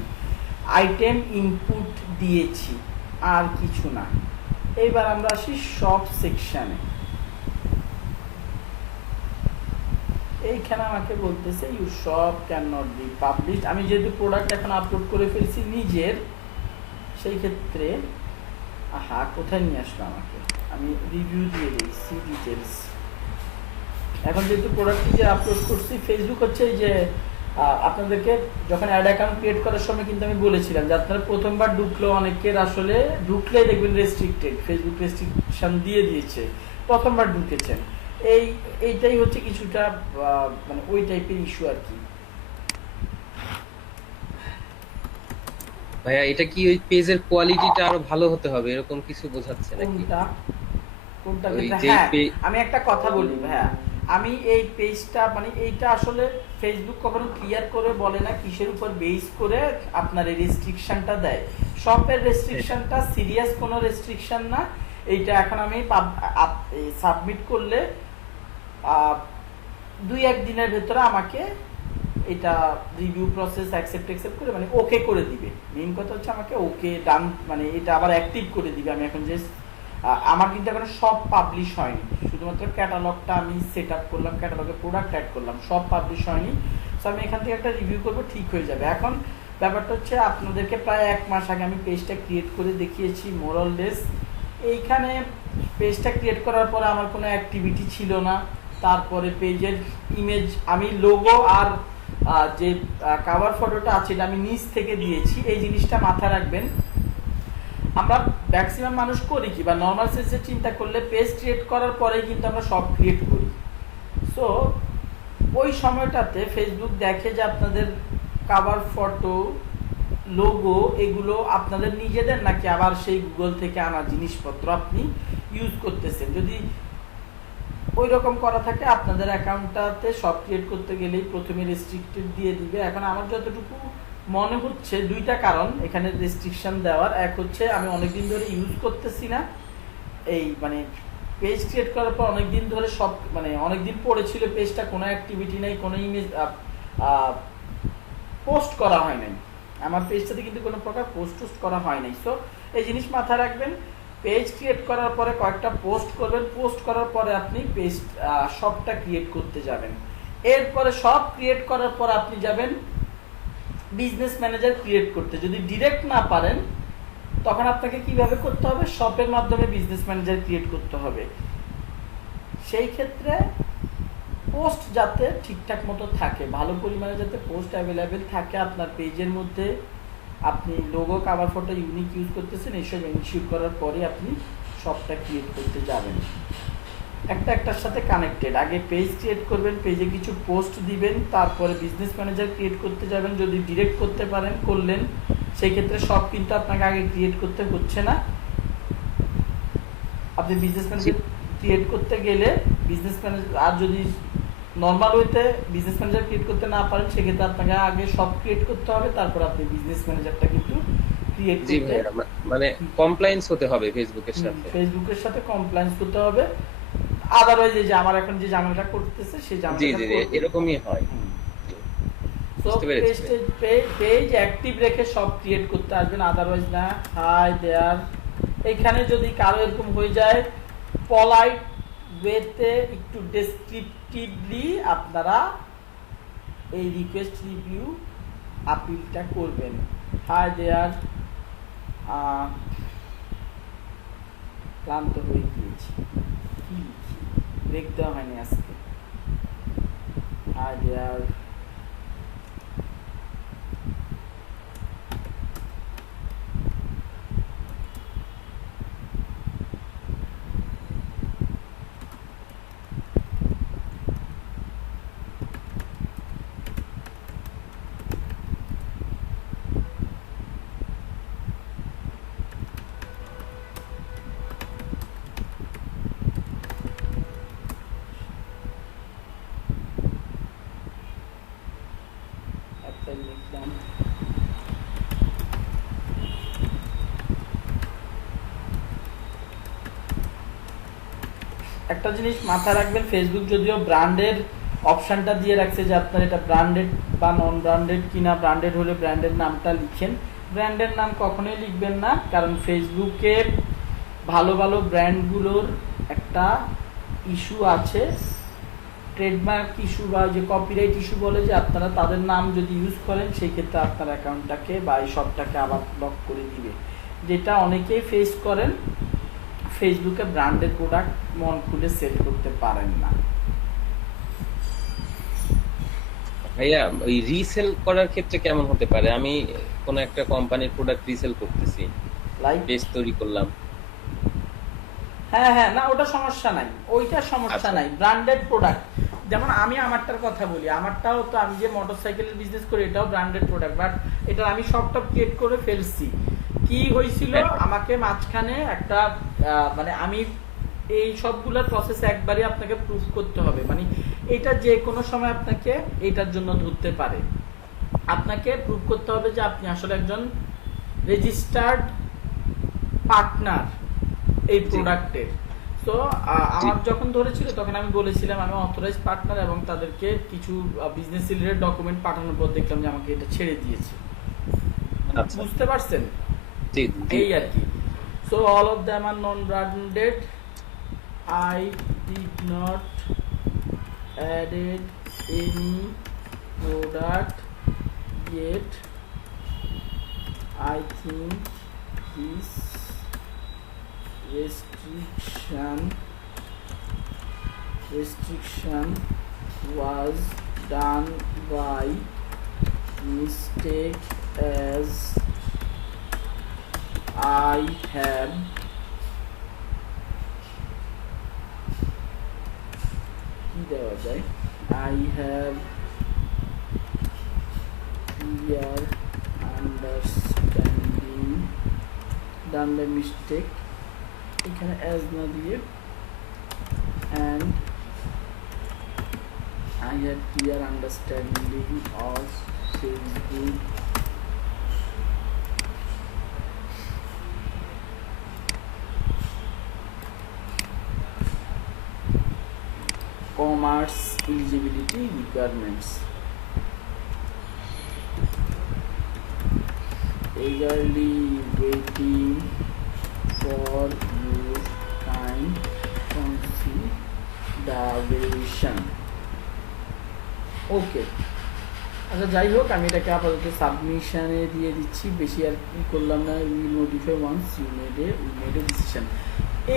আইটেম ইনপুট দিয়েছি, আর কিছু না। এইবার আমরা আসি সব সেকশনে। এইখানে আমাকে বলতেছে you shop can not be published. আমি যেহেতু প্রোডাক্ট এখন আপলোড করে ফেলছি নিজের, সেই ক্ষেত্রে কোথায় নিয়ে আসলো আমাকে, আমি রিভিউ দিয়ে দিচ্ছি ডিটেলস। এখন যেহেতু প্রোডাক্ট নিজে আপলোড করছি, ফেসবুক হচ্ছে এই যে আপনাদেরকে যখন অ্যাড অ্যাকাউন্ট ক্রিয়েট করার সময় কিন্তু আমি বলেছিলাম যে আপনারা প্রথমবার ঢুকলো, অনেকের আসলে ঢুকলেই দেখবেন রেস্ট্রিক্টেড, ফেসবুক রেস্ট্রিকশন দিয়ে দিয়েছে, প্রথমবার ঢুকেছেন। এইটাই হচ্ছে কিছুটা মানে ওই টাইপের ইস্যু আর কি। ভাইয়া এটা কি ওই পেজের কোয়ালিটিটা আরো ভালো হতে হবে এরকম কিছু বোঝাচ্ছে নাকি? কোনটা ওই ক্ষেত্রে? যে হ্যাঁ, আমি একটা কথা বলি ভাইয়া, আমি এই পেজটা মানে এইটা আসলে ফেসবুক কখনো ক্লিয়ার করে বলে না কিসের উপর বেস করে আপনার এই রেস্ট্রিকশনটা দেয়। শপের রেস্ট্রিকশনটা সিরিয়াস কোনো রেস্ট্রিকশন না। এইটা এখন আমি সাবমিট করলে 2-1 দিনের ভেতরে আমাকে এটা রিভিউ প্রসেস অ্যাকসেপ্ট করে মানে ওকে করে দিবে। মেইন কথা হচ্ছে আমাকে ওকে ডান মানে এটা আবার অ্যাক্টিভ করে দিবে। আমি এখন যে আমার কিন্তু এখন সব পাবলিশ হয়নি, শুধুমাত্র ক্যাটালগটা আমি সেট আপ করলাম, ক্যাটালগে প্রোডাক্ট অ্যাড করলাম, সব পাবলিশ হয়নি। সো আমি এখান থেকে একটা রিভিউ করবো, ঠিক হয়ে যাবে। এখন ব্যাপারটা হচ্ছে আপনাদেরকে প্রায় 1 মাস আগে আমি পেজটা ক্রিয়েট করে দেখিয়েছি মোরাললেস। এইখানে পেজটা ক্রিয়েট করার পরে আমার কোনো অ্যাক্টিভিটি ছিল না। তারপরে পেজের ইমেজ আমি লোগো আর যে কভার ফটোটা আছে এটা আমি নিচ থেকে দিয়েছি। এই জিনিসটা মাথায় রাখবেন। আমরা ম্যাক্সিমাম মানুষ করি কি বা নর্মাল সেন্সে চিন্তা করলে পেজ ক্রিয়েট করার পরেই কিন্তু আমরা সব ক্রিয়েট করি। সো ওই সময়টাতে ফেসবুক দেখে যে আপনাদের কভার ফটো, লোগো এগুলো আপনাদের নিজেদের নাকি আবার সেই গুগল থেকে আনা জিনিসপত্র আপনি ইউজ করতেছেন। যদি ওই রকম করা থাকে আপনাদের অ্যাকাউন্টটাতে সব ক্রিয়েট করতে গেলেই প্রথমে রেস্ট্রিক্টেড দিয়ে দিবে। এখন আমার যতটুকু মনে হচ্ছে 2টা কারণ এখানে রেস্ট্রিকশন দেওয়ার। এক হচ্ছে আমি অনেকদিন ধরে ইউজ করতেছি না, এই মানে পেজ ক্রিয়েট করার পর অনেকদিন ধরে সব মানে অনেকদিন পড়েছিল পেজটা, কোনো অ্যাক্টিভিটি নেই, কোনো ইমেজ পোস্ট করা হয় নাই। আমার পেজটাতে কিন্তু কোনো প্রকার পোস্ট করা হয় নাই। সো এই জিনিস মাথায় রাখবেন। পেজ ক্রিয়েট করার পরে কয়েকটা পোস্ট করবেন, পোস্ট করার পরে আপনি পেজ সবটা ক্রিয়েট করতে যাবেন। এরপরে সব ক্রিয়েট করার পর আপনি যাবেন বিজনেস ম্যানেজার ক্রিয়েট করতে। যদি ডিরেক্ট না পারেন তখন আপনাকে কিভাবে করতে হবে, শপের মাধ্যমে বিজনেস ম্যানেজার ক্রিয়েট করতে হবে। সেই ক্ষেত্রে পোস্ট যাতে ঠিকঠাক মতো থাকে, ভালো পরিমাণে যাতে পোস্ট অ্যাভেলেবেল থাকে আপনার পেজের মধ্যে, আপনি logo cover photo unique use করতেছেন, এইসব ইনশিওর করার পরে আপনি শপটা ক্রিয়েট করতে যাবেন। একটার সাথে কানেক্টেড। আগে পেজ ক্রিয়েট করবেন, পেজে কিছু পোস্ট দিবেন, তারপরে বিজনেস ম্যানেজার ক্রিয়েট করতে যাবেন। যদি ডিরেক্ট করতে পারেন করলেন, সেই ক্ষেত্রে সব কিন্তু আপনাকে আগে ক্রিয়েট করতে হচ্ছে না। আপনি বিজনেস ম্যানেজার ক্রিয়েট করতে গেলে বিজনেস ম্যানেজার, আর যদি নর্মাল ওয়েতে বিজনেস ম্যানেজার ক্রিয়েট করতে না পারেন, সেক্ষেত্রে আপনাকে আগে সব ক্রিয়েট করতে হবে, তারপর আপনি বিজনেস ম্যানেজারটা কিন্তু ক্রিয়েট জি করতে, ভাইয়া, মানে কমপ্লায়েন্স হতে হবে ফেসবুকের সাথে। ফেসবুকের সাথে কমপ্লায়েন্স করতে হবে। আদারওয়াইজ এই যে আমার এখন যে ঝামেলাটা করতেছে সেই জি ঝামেলাটা জি জি, এরকমই হয়। তো বুঝতে পেরেছি। পেজ অ্যাক্টিভ রেখে সব ক্রিয়েট করতে আসবেন, আদারওয়াইজ না। হাই দেয়ার, এইখানে যদি কারো এরকম হয়ে যায়, পলাইট ওয়েতে একটু ডেসক্রিপটিভলি আপনারা এই রিকোয়েস্ট রিভিউ আপিলটা করবেন। হাই দেয়ার, ক্লান্ত হয়ে গিয়েছি, কি ব্রেক দেওয়া হয়নি আজকে। হাই দেয়ার, একটা লিখলাম। একটা জিনিস মাথায় রাখবেন, ফেসবুক যদিও ব্র্যান্ডের অপশনটা দিয়ে রাখছে যে আপনার এটা ব্র্যান্ডেড বা নন ব্র্যান্ডেড কিনা, ব্র্যান্ডেড হলে ব্র্যান্ডের নামটা লিখেন, ব্র্যান্ডের নাম কখনোই লিখবেন না, কারণ ফেসবুকে ভালো ভালো ব্র্যান্ডগুলোর একটা ইস্যু আছে, ট্রেডমার্ক ইস্যু বা যে কপিরাইট ইস্যু বলে, যে আপনারা তাদের নাম যদি ইউজ করেন সেই ক্ষেত্রে আপনার অ্যাকাউন্টটাকে বা এই সবটাকে আবার ব্লক করে দিবে, যেটা অনেকেই ফেস করেন। ফেসবুকে ব্র্যান্ডের প্রোডাক্ট মন খুলে সেল করতে পারেন না। ভাইয়া ওই রিসেল করার ক্ষেত্রে কেমন হতে পারে? আমি কোন একটা কোম্পানির প্রোডাক্ট রিসেল করতেছি, লাইক পেজ তৈরি করলাম। হ্যাঁ হ্যাঁ, না ওটা সমস্যা নাই, ওইটা সমস্যা আচ্ছা। নাই। ব্র্যান্ডেড প্রোডাক্ট, যেমন আমি আমারটার কথা বলি, আমারটাও তো, আমি যে মোটরসাইকেলের বিজনেস করি এটাও ব্র্যান্ডেড প্রোডাক্ট, বাট এটা আমি সবটা ক্রিয়েট করে ফেলছি। কি হয়েছিল, আমাকে মাঝখানে একটা মানে আমি এই সবগুলোর প্রসেস একবারে আপনাকে প্রুফ করতে হবে, মানে এটা যে কোনো সময় আপনাকে এটার জন্য ধরতে পারে। আপনাকে প্রুফ করতে হবে যে আপনি আসলে একজন রেজিস্টার্ড পার্টনার এই প্রোডাক্টের। তো আমার যখন ধরেছিল তখন আমি বলেছিলাম আমি অথরাইজ পার্টনার, এবং তাদেরকে কিছু বিজনেস রিলেটেড ডকুমেন্ট পাঠানোর পর দেখলাম যে আমাকে এটা ছেড়ে দিয়েছে। আচ্ছা। বুঝতে পারছেন? জি জি। এই আর কি। So all of them are non branded. I did not added any product yet. I think this restriction was done by mistake, as I have I have clear understanding, done the mistake, এখানে as না দিয়ে, and I have clear understanding of Facebook commerce eligibility requirements. Eagerly waiting for your kind consideration. ওকে, আচ্ছা যাই হোক, আমি এটাকে আপাতত সাবমিশনে দিয়ে দিচ্ছি, বেশি আর কি করলাম না। Will notify once you made a decision.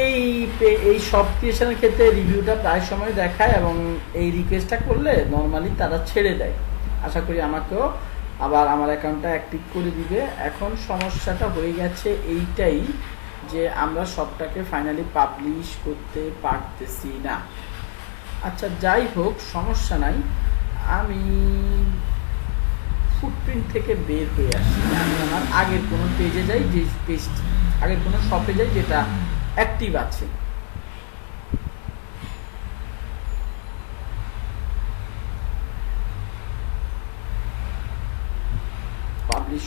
এই সব ক্রিয়েশনের ক্ষেত্রে রিভিউটা প্রায় সময় দেখায়, এবং এই রিকোয়েস্টটা করলে নর্মালি তারা ছেড়ে দেয়। আশা করি আমাকেও আবার আমার অ্যাকাউন্টটা অ্যাক্টিভ করে দিবে। এখন সমস্যাটা হয়ে গেছে এইটাই যে আমরা সবটাকে ফাইনালি পাবলিশ করতে পারতেছি না। আচ্ছা যাই হোক, সমস্যা নাই, আমি ফুটপ্রিন্ট থেকে বের হয়ে আসি, আমি আমার আগের কোনো পেজে যাই, যে পেজ আগের কোনো শপে যাই যেটা অ্যাক্টিভ আছে।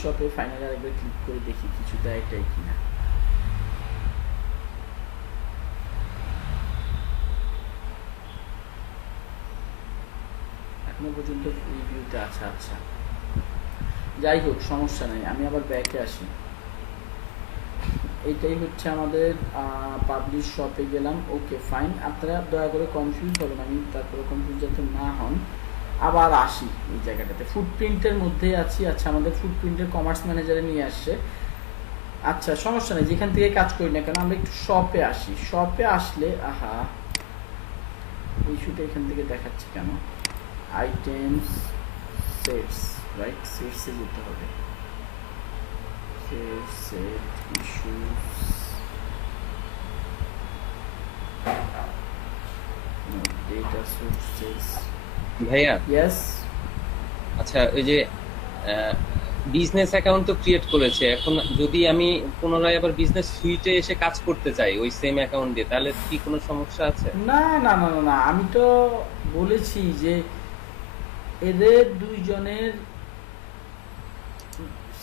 শপে ফাইনালি আরেকবার ক্লিক করে দেখি কিছু দেয় এটাই কিনা। এখনো পর্যন্ত রিভিউতে আছে। আচ্ছা যাই হোক, সমস্যা নেই, আমি আবার ব্যাকে আসি। এইটাই হচ্ছে আমাদের পাবলিশ শপে গেলাম। ওকে ফাইন, আপনারা দয়া করে কনফিউজ হবেন, আমি তারপরে কনফিউজ যাতে না হন। আবার আসি এই জায়গাটাতে, ফুটপ্রিন্টের মধ্যেই আছি। আচ্ছা আমাদের ফুটপ্রিন্টের কমার্স ম্যানেজারে নিয়ে আসছে। আচ্ছা সমস্যা নেই, যেখান থেকে কাজ করি না কেন আমরা একটু শপে আসি। শপে আসলে আহা ইস্যুটা এখান থেকে দেখাচ্ছে কেন? আইটেমস, সেটস, রাইট, সেটসে যেতে হবে। Set issues, data sources. ভাইয়া ইয়েস, আচ্ছা ওই যে বিজনেস অ্যাকাউন্ট তো ক্রিয়েট করেছে, এখন যদি আমি পুনরায় আবার বিজনেস সুইটে এসে কাজ করতে চাই ওই সেম অ্যাকাউন্ট দিয়ে, তাহলে কি কোনো সমস্যা আছে? না না না না না, আমি তো বলেছি যে এদের দুইজনের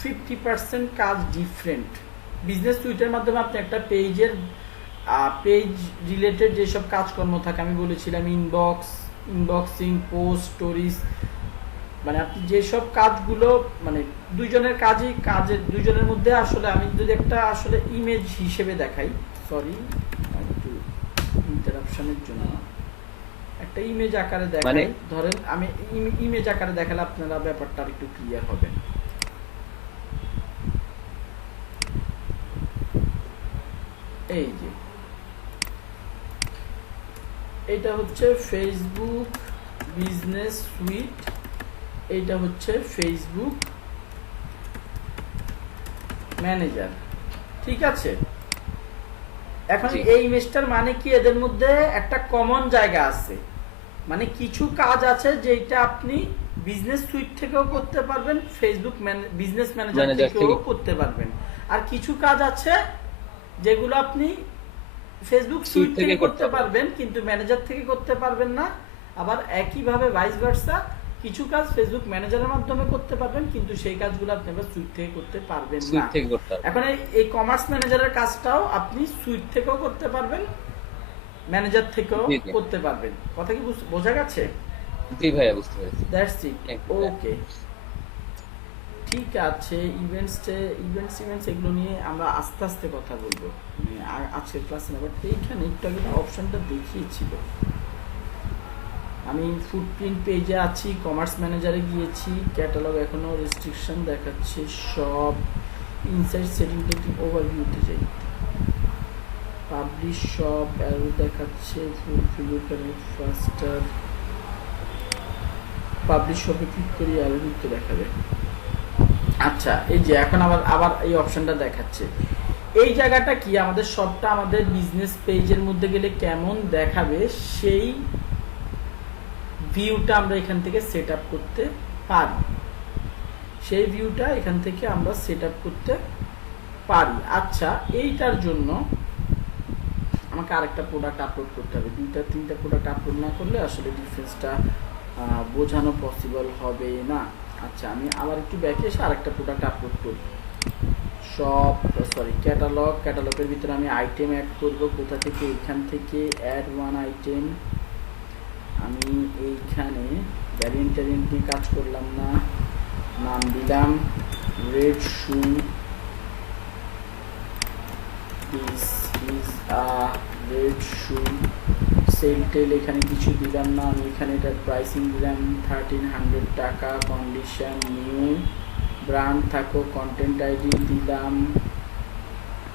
50% কাজ ডিফারেন্ট। বিজনেস সুইটের মাধ্যমে আপনি একটা পেজ রিলেটেড যেসব কাজকর্ম থাকে, আমি বলেছিলাম ইনবক্সিং, পোস্ট, স্টোরিজ, মানে আপনি যেসব কাজগুলো মানে কাজের দুইজনের মধ্যে আসলে আমি যদি একটা আসলে ইমেজ হিসেবে দেখাই, সরি একটু ইন্টারাপশনের জন্য, একটা ইমেজ আকারে দেখাই, ধরেন আমি ইমেজ আকারে দেখালে আপনারা ব্যাপারটা একটু ক্লিয়ার হবে। এই যে এটা হচ্ছে ফেসবুক বিজনেস সুইট, এইটা হচ্ছে ফেসবুক ম্যানেজার, ঠিক আছে। এখন এই ইমেজটার মানে কি, এদের মধ্যে একটা কমন জায়গা আছে, মানে কিছু কাজ আছে যেটা আপনি বিজনেস সুইট থেকেও করতে পারবেন, ফেসবুক বিজনেস ম্যানেজার থেকেও করতে পারবেন, আর কিছু কাজ আছে যেগুলো আপনি ফেসবুক সুইট থেকে করতে পারবেন কিন্তু ম্যানেজার থেকে করতে পারবেন না। আবার একইভাবে ভাইস ভার্সা, কিছু কাজ ফেসবুক ম্যানেজারের মাধ্যমে করতে পারবেন কিন্তু সেই কাজগুলো আপনি আবার সুইট থেকে করতে পারবেন না। এখন এই কমার্স ম্যানেজারের কাজটাও আপনি সুইট থেকেও করতে পারবেন, ম্যানেজার থেকেও করতে পারবেন। কথা কি বোঝা গেছে? জি ভাইয়া বুঝতে পেরেছি। দ্যাটস ইট, ওকে ঠিক আছে। ইভেন্টস এগুলো নিয়ে আমরা আস্তে আস্তে কথা বলবো আজকের ক্লাসে। বাট এইখানে একটু আগে অপশনটা দেখিয়েছিল, আমি ফুটপ্রিন্ট পেজে আছি, কমার্স ম্যানেজারে গিয়েছি, ক্যাটালগ এখনো রেস্ট্রিকশন দেখাচ্ছে, সব ইনসাইড সেটিং ওভারভিউতে যাই, পাবলিশ শপ অ্যারো দেখাচ্ছে, ফুলফিল কানেক্ট ফাস্টার, পাবলিশ শপে ক্লিক করি অ্যারো দিতে দেখাবে। আচ্ছা এই যে এখন আবার এই অপশনটা দেখাচ্ছে। এই জায়গাটা কি, আমাদের শপটা আমাদের বিজনেস পেজের মধ্যে গেলে কেমন দেখাবে সেই ভিউটা আমরা এখান থেকে সেট আপ করতে পারি, সেই ভিউটা এখান থেকে আমরা সেট আপ করতে পারি। আচ্ছা এইটার জন্য আমাকে আরেকটা প্রোডাক্ট আপলোড করতে হবে, 2-3টা প্রোডাক্ট আপলোড না করলে আসলে ডিফারেন্সটা বোঝানো পসিবল হবে না। আচ্ছা আমি আবার একটু ব্যাকে এসে আরেকটা প্রোডাক্ট আপলোড করি, ক্যাটালগের ভিতরে আমি আইটেম অ্যাড করব, কোথা থেকে, এখান থেকে অ্যাড ওয়ান আইটেম। আমি এইখানে ভ্যারিয়েন্ট নিয়ে কাজ করলাম না, নাম দিলাম red shoe, this is a red shoe, sale টেল এখানে কিছু দিলাম না, আমি এখানে এটার প্রাইসিং দিলাম 1300 টাকা, কন্ডিশন নিউ, ব্র্যান্ড থাকো, কন্টেন্ট আইডি দিলাম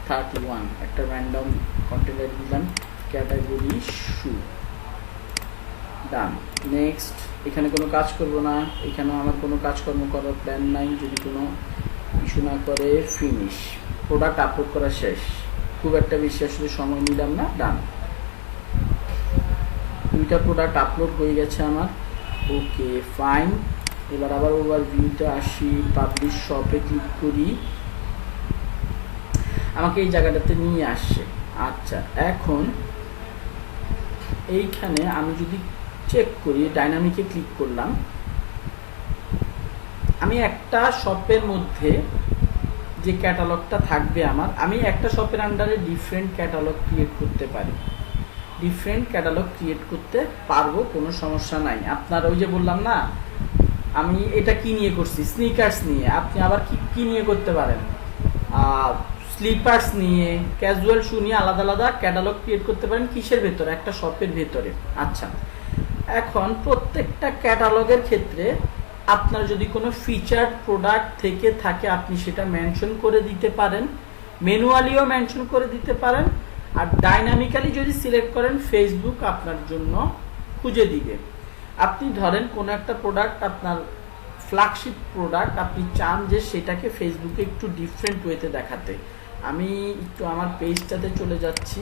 31, একটা র্যান্ডম কন্টেন্ট আইডি দিলাম, ক্যাটাগরি শু, ডান। নেক্সট, এখানে কোনো কাজ করব না, এখানে আমার কোনো কাজকর্ম করার প্ল্যান নাই, যদি কোনো ইস্যু না করে ফিনিশ। প্রোডাক্ট আপলোড করা শেষ, খুব একটা বেশি আসলে সময় নিলাম না, ডান। 2টা প্রোডাক্ট আপলোড হয়ে গেছে আমার, ওকে ফাইন। এবার আবার ওভারভিউতে আসি, পাবলিশ শপে ক্লিক করি, আমাকে এই জায়গাটাতে নিয়ে আসছে। আচ্ছা এখন এইখানে আমি যদি চেক করি, ডাইনামিকে ক্লিক করলাম, আমি একটা শপের মধ্যে যে ক্যাটালগটা থাকবে আমি একটা শপের আন্ডারে ডিফারেন্ট ক্যাটালগ ক্রিয়েট করতে পারি, ডিফারেন্ট ক্যাটালগ ক্রিয়েট করতে পারবো, কোনো সমস্যা নাই। আপনার ওই যে বললাম না, আমি এটা কি নিয়ে করছি, স্নিকার্স নিয়ে, আপনি আবার কি নিয়ে করতে পারেন, স্লিপার্স নিয়ে, ক্যাজুয়াল শু নিয়ে আলাদা আলাদা ক্যাটালগ ক্রিয়েট করতে পারেন। কিসের ভেতরে? একটা শপের ভেতরে। আচ্ছা, এখন প্রত্যেকটা ক্যাটালগের ক্ষেত্রে আপনার যদি কোনো ফিচার্ড প্রোডাক্ট থেকে থাকে আপনি সেটা মেনশন করে দিতে পারেন, ম্যানুয়ালিও মেনশন করে দিতে পারেন, আর ডাইনামিক্যালি যদি সিলেক্ট করেন ফেসবুক আপনার জন্য খুঁজে দিবে। আপনি ধরেন কোনো একটা প্রোডাক্ট, আপনার ফ্ল্যাগশিপ প্রোডাক্ট, আপনি চান যে সেটাকে ফেসবুকে একটু ডিফারেন্ট ওয়েতে দেখাতে। আমি একটু আমার পেজটাতে চলে যাচ্ছি।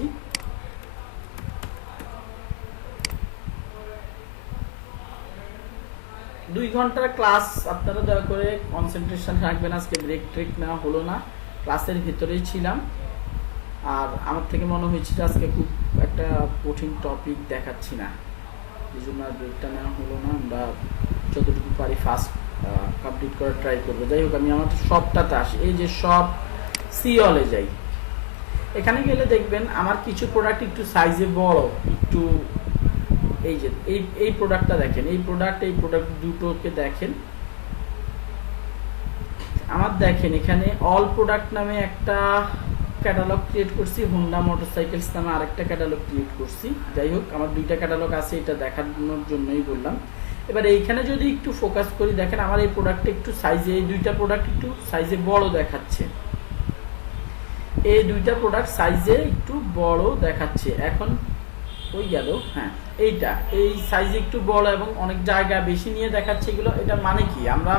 দুই ঘন্টার ক্লাস, আপনারা দয়া করে কনসেন্ট্রেশন রাখবেন। আজকে ব্রেক ট্রেক নেওয়া হলো না, ক্লাসের ভিতরেই ছিলাম। আর আমার থেকে মনে হয়েছে যে আজকে খুব একটা কঠিন টপিক দেখাচ্ছি না, এই জন্য আর ব্রেকটা নেওয়া হলো না। আমরা যতটুকু পারি ফাস্ট কমপ্লিট করার ট্রাই করবো। যাই হোক, আমি আমার সবটাতে আসি। এই যে সব সিওলে যাই, এখানে গেলে দেখবেন আমার কিছু প্রোডাক্ট একটু সাইজে বড়, একটু এই যে এই প্রোডাক্টটা দেখেন, এই প্রোডাক্ট দুটোকে দেখেন। আমার দেখেন এখানে অল প্রোডাক্ট নামে একটা ক্যাটালগ ক্রিয়েট করছি, হোন্ডা মোটরসাইকেলস নামে আরেকটা ক্যাটালগ ক্রিয়েট করছি। যাই হোক, আমার দুইটা ক্যাটালগ আছে, এটা দেখানোর জন্যই বললাম। এবার এইখানে যদি একটু ফোকাস করি, দেখেন আমার এই প্রোডাক্টটা একটু সাইজে, এই দুইটা প্রোডাক্ট একটু সাইজে বড় দেখাচ্ছে, এই দুইটা প্রোডাক্ট সাইজে একটু বড় দেখাচ্ছে। এখন ওই গেল, হ্যাঁ এইটা এই সাইজে একটু বড় এবং অনেক জায়গা বেশি নিয়ে দেখাচ্ছে এগুলো। এটা মানে কি, আমরা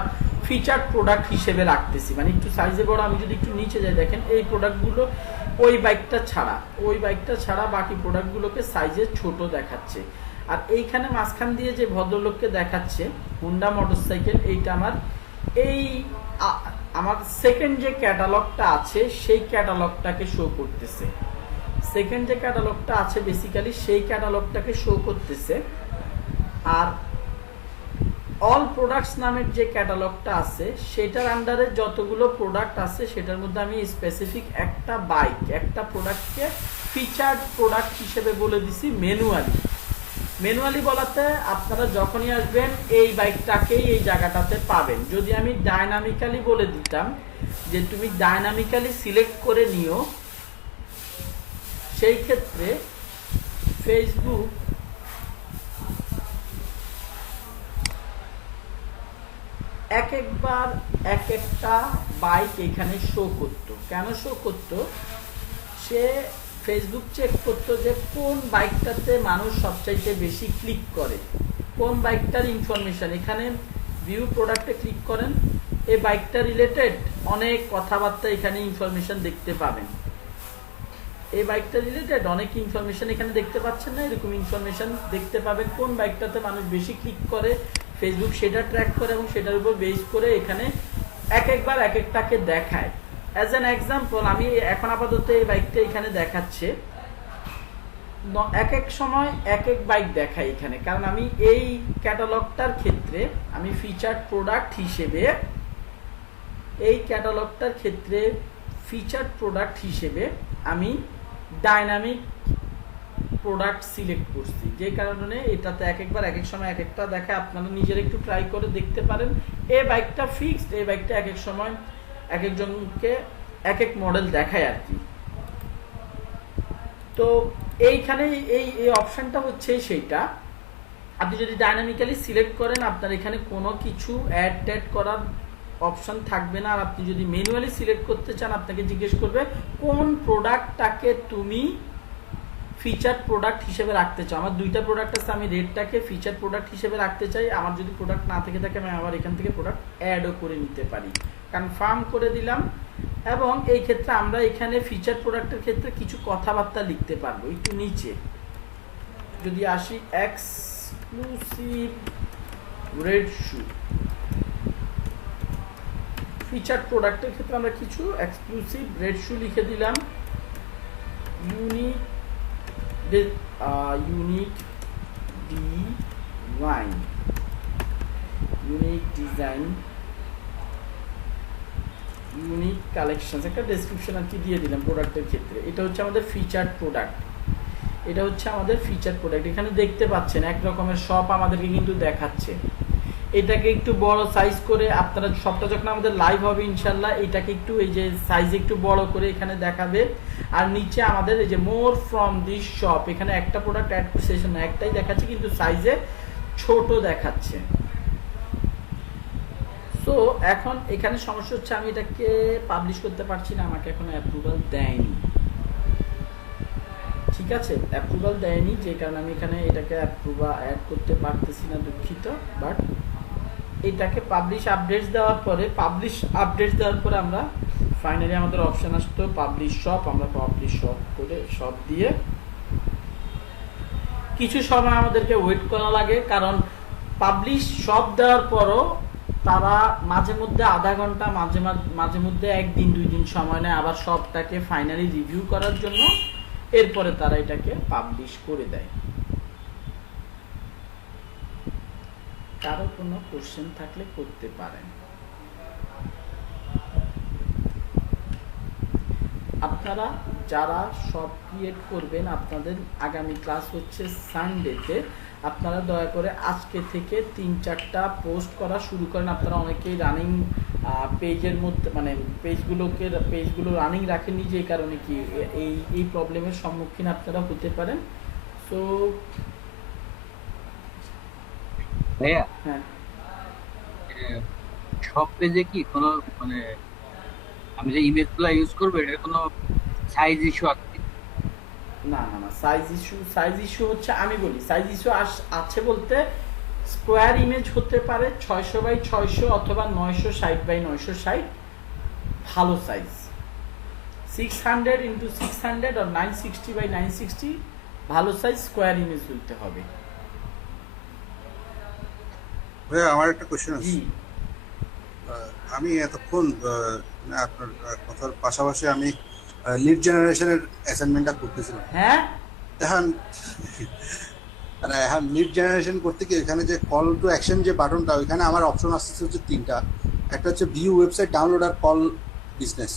ফিচার প্রোডাক্ট হিসেবে রাখতেছি, মানে একটু সাইজে বড়। আমি যদি একটু নিচে যাই, দেখেন এই প্রোডাক্টগুলো ওই বাইকটা ছাড়া বাকি প্রোডাক্টগুলোকে সাইজে ছোট দেখাচ্ছে। আর এইখানে মাঝখান দিয়ে যে ভদ্রলোককে দেখাচ্ছে হোন্ডা মোটরসাইকেল, এইটা আমার সেকেন্ড যে ক্যাটালগটা আছে সেই ক্যাটালগটাকে শো করতেছে। সেকেন্ড যে ক্যাটালগটা আছে বেসিক্যালি সেই ক্যাটালগটাকে শো করতেছে। আর অল প্রোডাক্টস নামের যে ক্যাটালগটা আছে সেটার আন্ডারে যতগুলো প্রোডাক্ট আছে সেটার মধ্যে আমি স্পেসিফিক একটা বাইক, একটা প্রোডাক্টকে ফিচার্ড প্রোডাক্ট হিসেবে বলে দিছি ম্যানুয়ালি বলাতে আপনারা যখনই আসবেন এই বাইকটাকেই এই জায়গাটাতে পাবেন। যদি আমি ডাইনামিক্যালি বলে দিতাম যে তুমি ডাইনামিক্যালি সিলেক্ট করে নিও, সেই ক্ষেত্রে ফেসবুক একবার এক একটা বাইক এখানে শো করতো। কেন শো করতো? সে ফেসবুক চেক করতো যে কোন বাইকটাতে মানুষ সবচাইতে বেশি ক্লিক করে, কোন বাইকটার ইনফরমেশন। এখানে ভিউ প্রোডাক্টে ক্লিক করেন, এই বাইকটা রিলেটেড অনেক কথাবার্তা এখানে ইনফরমেশন দেখতে পাবেন। এই বাইকটা রিলেটেড অনেক ইনফরমেশন এখানে দেখতে পাচ্ছেন না, এরকম ইনফরমেশন দেখতে পাবেন। কোন বাইকটাতে মানুষ বেশি ক্লিক করে ফেসবুক সেটা ট্র্যাক করে এবং সেটার উপর বেস করে এখানে একবার এক একটাকে দেখায়। অ্যাজ অ্যান এক্সাম্পল, আমি এখন আপাতত এই বাইকটা এখানে দেখাচ্ছে, এক এক সময় এক এক বাইক দেখাই এখানে, কারণ আমি এই ক্যাটালগটার ক্ষেত্রে আমি ফিচার্ড প্রোডাক্ট হিসেবে আমি ডাইনামিক প্রোডাক্ট সিলেক্ট করছি, যে কারণে এটাতে একবার এক এক সময় এক একটা দেখায়। আপনারা নিজেরা একটু ট্রাই করে দেখতে পারেন। এই বাইকটা ফিক্সড, এই বাইকটা এক এক সময় এক একজনকে এক এক মডেল দেখায় আর কি। তো এইখানে এই অপশনটা হচ্ছে সেইটা। আপনি যদি ডাইনামিক্যালি সিলেক্ট করেন আপনার এখানে কোনো কিছু অ্যাড ট্যাড করার অপশন থাকবে না। আর আপনি যদি ম্যানুয়ালি সিলেক্ট করতে চান আপনাকে জিজ্ঞেস করবে কোন প্রোডাক্টটাকে তুমি ফিচার প্রোডাক্ট হিসেবে রাখতে চাও। আমার দুইটা প্রোডাক্ট আছে, আমি রেডটাকে ফিচার প্রোডাক্ট হিসেবে রাখতে চাই। আমার যদি প্রোডাক্ট না থেকে থাকে আমি আবার এখান থেকে প্রোডাক্ট অ্যাডও করে নিতে পারি, কনফার্ম করে দিলাম। এবং এই ক্ষেত্রে আমরা এখানে ফিচার প্রোডাক্টের ক্ষেত্রে কিছু কথাবার্তা লিখতে পারবো। একটু নিচে যদি আসি, এক্সক্লুসিভ রেড শু, ফিচার প্রোডাক্টের ক্ষেত্রে আমরা কিছু এক্সক্লুসিভ রেড শু লিখে দিলাম। ইউনিক ডিজাইন ইউনিক কালেকশন, একটা ডেসক্রিপশন আর কি দিয়ে দিলাম প্রোডাক্টের ক্ষেত্রে। এটা হচ্ছে আমাদের ফিচার্ড প্রোডাক্ট, এটা হচ্ছে আমাদের ফিচার প্রোডাক্ট। এখানে দেখতে পাচ্ছেন এক রকমের শপ আমাদেরকে কিন্তু দেখাচ্ছে। এটাকে একটু বড় সাইজ করে আপনারা শপটা যখন আমাদের লাইভ হবে ইনশাল্লাহ এটাকে একটু এই যে সাইজ একটু বড় করে এখানে দেখাবে। আর নিচে আমাদের এই যে মোর ফ্রম দিস শপ, এখানে একটা প্রোডাক্ট অ্যাড সেশন একটাই দেখাচ্ছে কিন্তু সাইজে ছোট দেখাচ্ছে। সো এখন এখানে সমস্যা হচ্ছে আমি এটাকে পাবলিশ করতে পারছি না, আমাকে এখন অ্যাপ্রুভাল দেয়নি। ঠিক আছে, অ্যাপ্রুভাল দেয়নি, যে কারণে আমি এখানে এটাকে অ্যাপ্রুভাল অ্যাড করতে পারতেছি না, দুঃখিত। বাট এটাকে পাবলিশ আপডেটস দেওয়ার পরে আমরা ফাইনালি আমাদের অপশন আসতো পাবলিশ শপ। আমরা পাবলিশ শপ করে শপ দিয়ে কিছু সময় আমাদেরকে ওয়েট করা লাগে, কারণ পাবলিশ শপ দেওয়ার পরও তারা মাঝে মধ্যে আধা ঘন্টা, মাঝে মধ্যে 1 দিন 2 দিন সময় নেয় আবার শপটাকে ফাইনালি রিভিউ করার জন্য। এরপরে তারা এটাকে পাবলিশ করে দেয়। কারো কোনো কোশ্চেন থাকলে করতে পারেন। আপনারা যারা শপ ক্রিয়েট করবেন, আপনাদের আগামী ক্লাস হচ্ছে সানডেতে, আপনারা দয়া করে আজকে থেকে 3-4টা পোস্ট করা শুরু করেন। আপনারা অনেকেই রানিং পেজের মধ্যে মানে পেজগুলো রানিং রাখেননি, যে কারণে কি এই প্রবলেমের সম্মুখীন আপনারা হতে পারেন। সো ভাইয়া, হ্যাঁ, সব পেজে কি কোনো মানে আমি যে ইমেজগুলো ইউজ করবো এটা কোনো সাইজ ইস্যু আছে? না সাইজ ইস্যু হচ্ছে, আমি বলি সাইজ ইস্যু আছে বলতে স্কোয়ার ইমেজ হতে পারে 600x600 অথবা 960x960 ভালো সাইজ, 600x600 আর 960x960 ভালো সাইজ স্কোয়ার ইমেজ হতে হবে। ভাইয়া আমার একটা কোশ্চেন আছে। জি, আমি এতক্ষণ আপনার কথার পাশাপাশি আমি লিড জেনারেশনের অ্যাসাইনমেন্টটা করতেছিলাম। হ্যাঁ, এখন লিড জেনারেশন করতে গিয়ে এখানে যে কল টু অ্যাকশন যে বাটনটা, ওইখানে আমার অপশন আসতেছে হচ্ছে 3টা। একটা হচ্ছে ভিউ ওয়েবসাইট ডাউনলোড আর কল বিজনেস।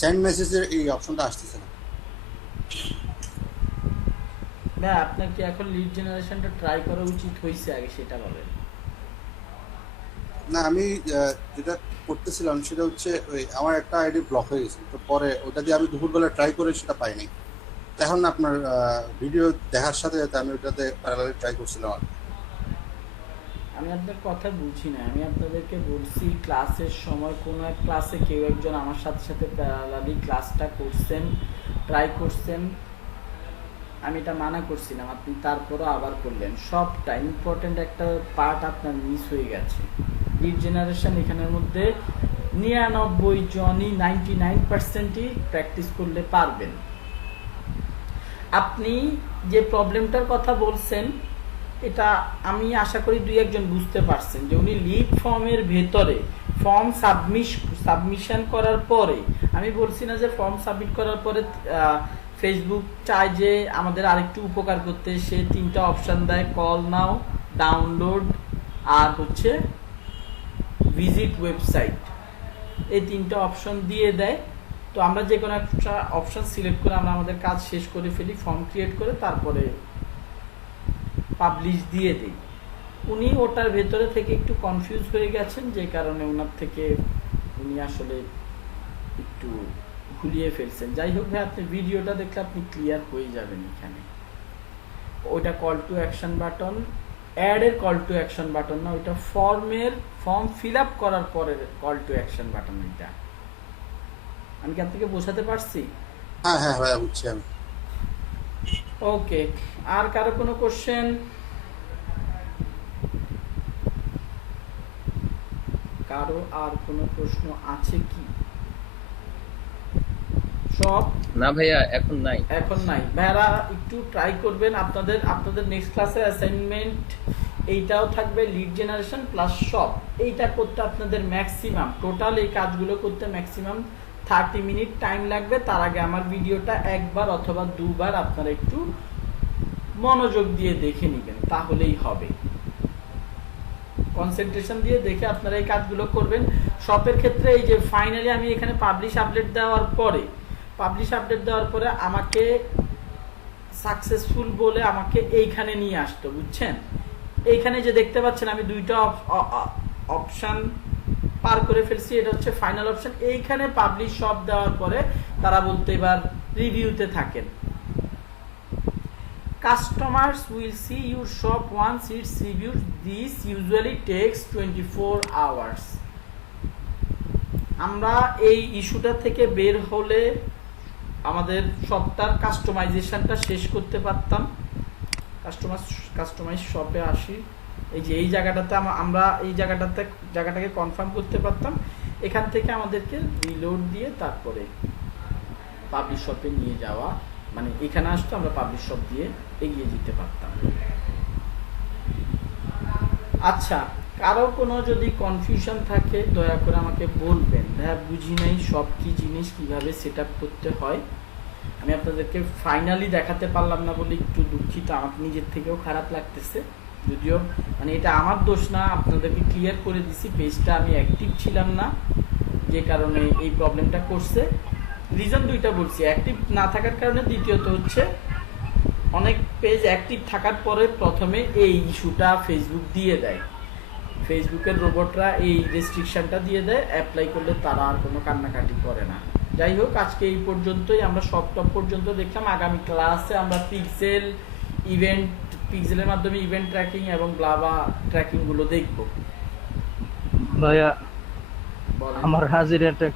সেন্ড মেসেজের এই অপশনটা আসতেছে না। না আপনার কি এখন লিড জেনারেশনটা ট্রাই করা উচিত হয়েছে আগে সেটা বলেন। না, আমি যেটা করতেছিলাম সেটা হচ্ছে ওই আমার একটা আইডি ব্লক হয়ে গেছে, তো পরে ওটা দিয়ে আমি দুপুরবেলা ট্রাই করে সেটা পাইনি। এখন আপনার ভিডিও দেখার সাথে সাথে আমি ওটাতে প্যারালালি ট্রাই করছিলাম। আমি আপনার কথা বুঝি না, আমি আপনাদেরকে বলছি ক্লাসের সময় কোনো এক ক্লাসে কেউ একজন আমার সাথে সাথে প্যারালালি ক্লাসটা করছেন, ট্রাই করছেন, আমি এটা মানা করছিলাম, আপনি তারপরও আবার করলেন। সবটা ইম্পর্টেন্ট একটা পার্ট আপনার মিস হয়ে গেছে। লিড জেনারেশন এখানের মধ্যে 99 জনই 99%ই প্র্যাকটিস করলে পারবেন। আপনি যে প্রবলেমটার কথা বলছেন এটা আমি আশা করি 2-1 জন বুঝতে পারছেন, যে উনি লিড ফর্মের ভেতরে ফর্ম সাবমিশন করার পরে, আমি বলছি না যে ফর্ম সাবমিট করার পরে ফেসবুক চায় যে আমাদের আরেকটু উপকার করতে, সে 3টা অপশন দেয়, কল নাও, ডাউনলোড আর হচ্ছে ভিজিট ওয়েবসাইট। এই 3টা অপশন দিয়ে দেয়। তো আমরা যে কোনো একটা অপশন সিলেক্ট করে আমরা আমাদের কাজ শেষ করে ফেলি, ফর্ম ক্রিয়েট করে তারপরে পাবলিশ দিয়ে দিই। উনি ওটার ভেতরে থেকে একটু কনফিউজ হয়ে গেছেন, যে কারণে ওনার থেকে উনি আসলে একটু ভুলিয়ে ফেলছেন। যাই হোক ভাই, আপনি ভিডিওটা দেখলে আপনি ক্লিয়ার হয়ে যাবেন। এখানে ওইটা কল টু অ্যাকশন বাটন, অ্যাডের কল টু অ্যাকশন বাটন না, ওইটা ফর্ম ফিল আপ করার পরের কল টু অ্যাকশন বাটন। এটা আমি কি আপনাকে বোঝাতে পারছি? হ্যাঁ হ্যাঁ ভাইয়া, বুঝছি আমি। ওকে, আর কারো কোনো কোশ্চেন? কারো আর কোনো প্রশ্ন আছে কি? সব না ভাইয়া, এখন নাই। এখন নাই ভাইয়ারা, একটু ট্রাই করবেন। আপনাদের নেক্সট ক্লাসের অ্যাসাইনমেন্ট এইটাও থাকবে, লিড জেনারেশন প্লাস শপ। এইটা করতে আপনাদের ম্যাক্সিমাম টোটাল এই কাজগুলো করতে ম্যাক্সিমাম 30 মিনিট টাইম লাগবে। তার আগে আমার ভিডিওটা 1বার অথবা 2বার আপনারা একটু মনোযোগ দিয়ে দেখে নেবেন, তাহলেই হবে। কনসেন্ট্রেশন দিয়ে দেখে আপনারা এই কাজগুলো করবেন। শপের ক্ষেত্রে এই যে ফাইনালি আমি এখানে পাবলিশ আপডেট দেওয়ার পরে আমাকে সাকসেসফুল বলে আমাকে এইখানে নিয়ে আসতো, বুঝছেন? এইখানে যে দেখতে পাচ্ছেন আমি দুইটা অপশন পার করে ফেলছি, এটা হচ্ছে ফাইনাল অপশন। এইখানে পাবলিশ শপ দেওয়ার পরে তারা বলতে এবার রিভিউতে থাকেন। Customers will see your shop once it's reviewed. This usually takes 24 hours. আমরা এই ইস্যুটা থেকে বের হলে আমাদের শপটার কাস্টমাইজেশনটা শেষ করতে পারতাম। কাস্টমাইজ শপে আসি, এই যে এই জায়গাটাতে আমরা এই জায়গাটাকে কনফার্ম করতে পারতাম। এখান থেকে আমাদেরকে রিলোড দিয়ে তারপরে পাবলিশ শপে নিয়ে যাওয়া, মানে এখানে আসতো আমরা পাবলিশ শপ দিয়ে এগিয়ে যেতে পারতাম। আচ্ছা, কারো কোনো যদি কনফিউশন থাকে দয়া করে আমাকে বলবেন। বুঝি নাই সব কি জিনিস কিভাবে সেট আপ করতে হয়। আমি আপনাদেরকে ফাইনালি দেখাতে পারলাম না বলে একটু দুঃখিত, আমার নিজের থেকেও খারাপ লাগতেছে। যদিও মানে এটা আমার দোষ না, আপনাদেরকে ক্লিয়ার করে দিছি পেজটা আমি অ্যাক্টিভ ছিলাম না, যে কারণে এই প্রবলেমটা করছে। রিজন দুইটা বলছি, অ্যাক্টিভ না থাকার কারণে, দ্বিতীয়ত হচ্ছে অনেক পেজ অ্যাক্টিভ থাকার পরে প্রথমে এই ইস্যুটা ফেসবুক দিয়ে দেয়। ফেসবুকের রোবটরা এই রেস্ট্রিকশনটা দিয়ে দেয়, অ্যাপ্লাই করলে তারা আর কোনো কান্নাকাটি করে না। যাই হোক, আজকে এই পর্যন্তই, আমরা সব টপ পর্যন্ত দেখলাম। আগামী ক্লাসে আমরা পিক্সেলের মাধ্যমে ইভেন্ট ট্র্যাকিং এবং ব্লাবা ট্র্যাকিং গুলো দেখবো। ভাইয়া বলেন। আমার হাজির একটা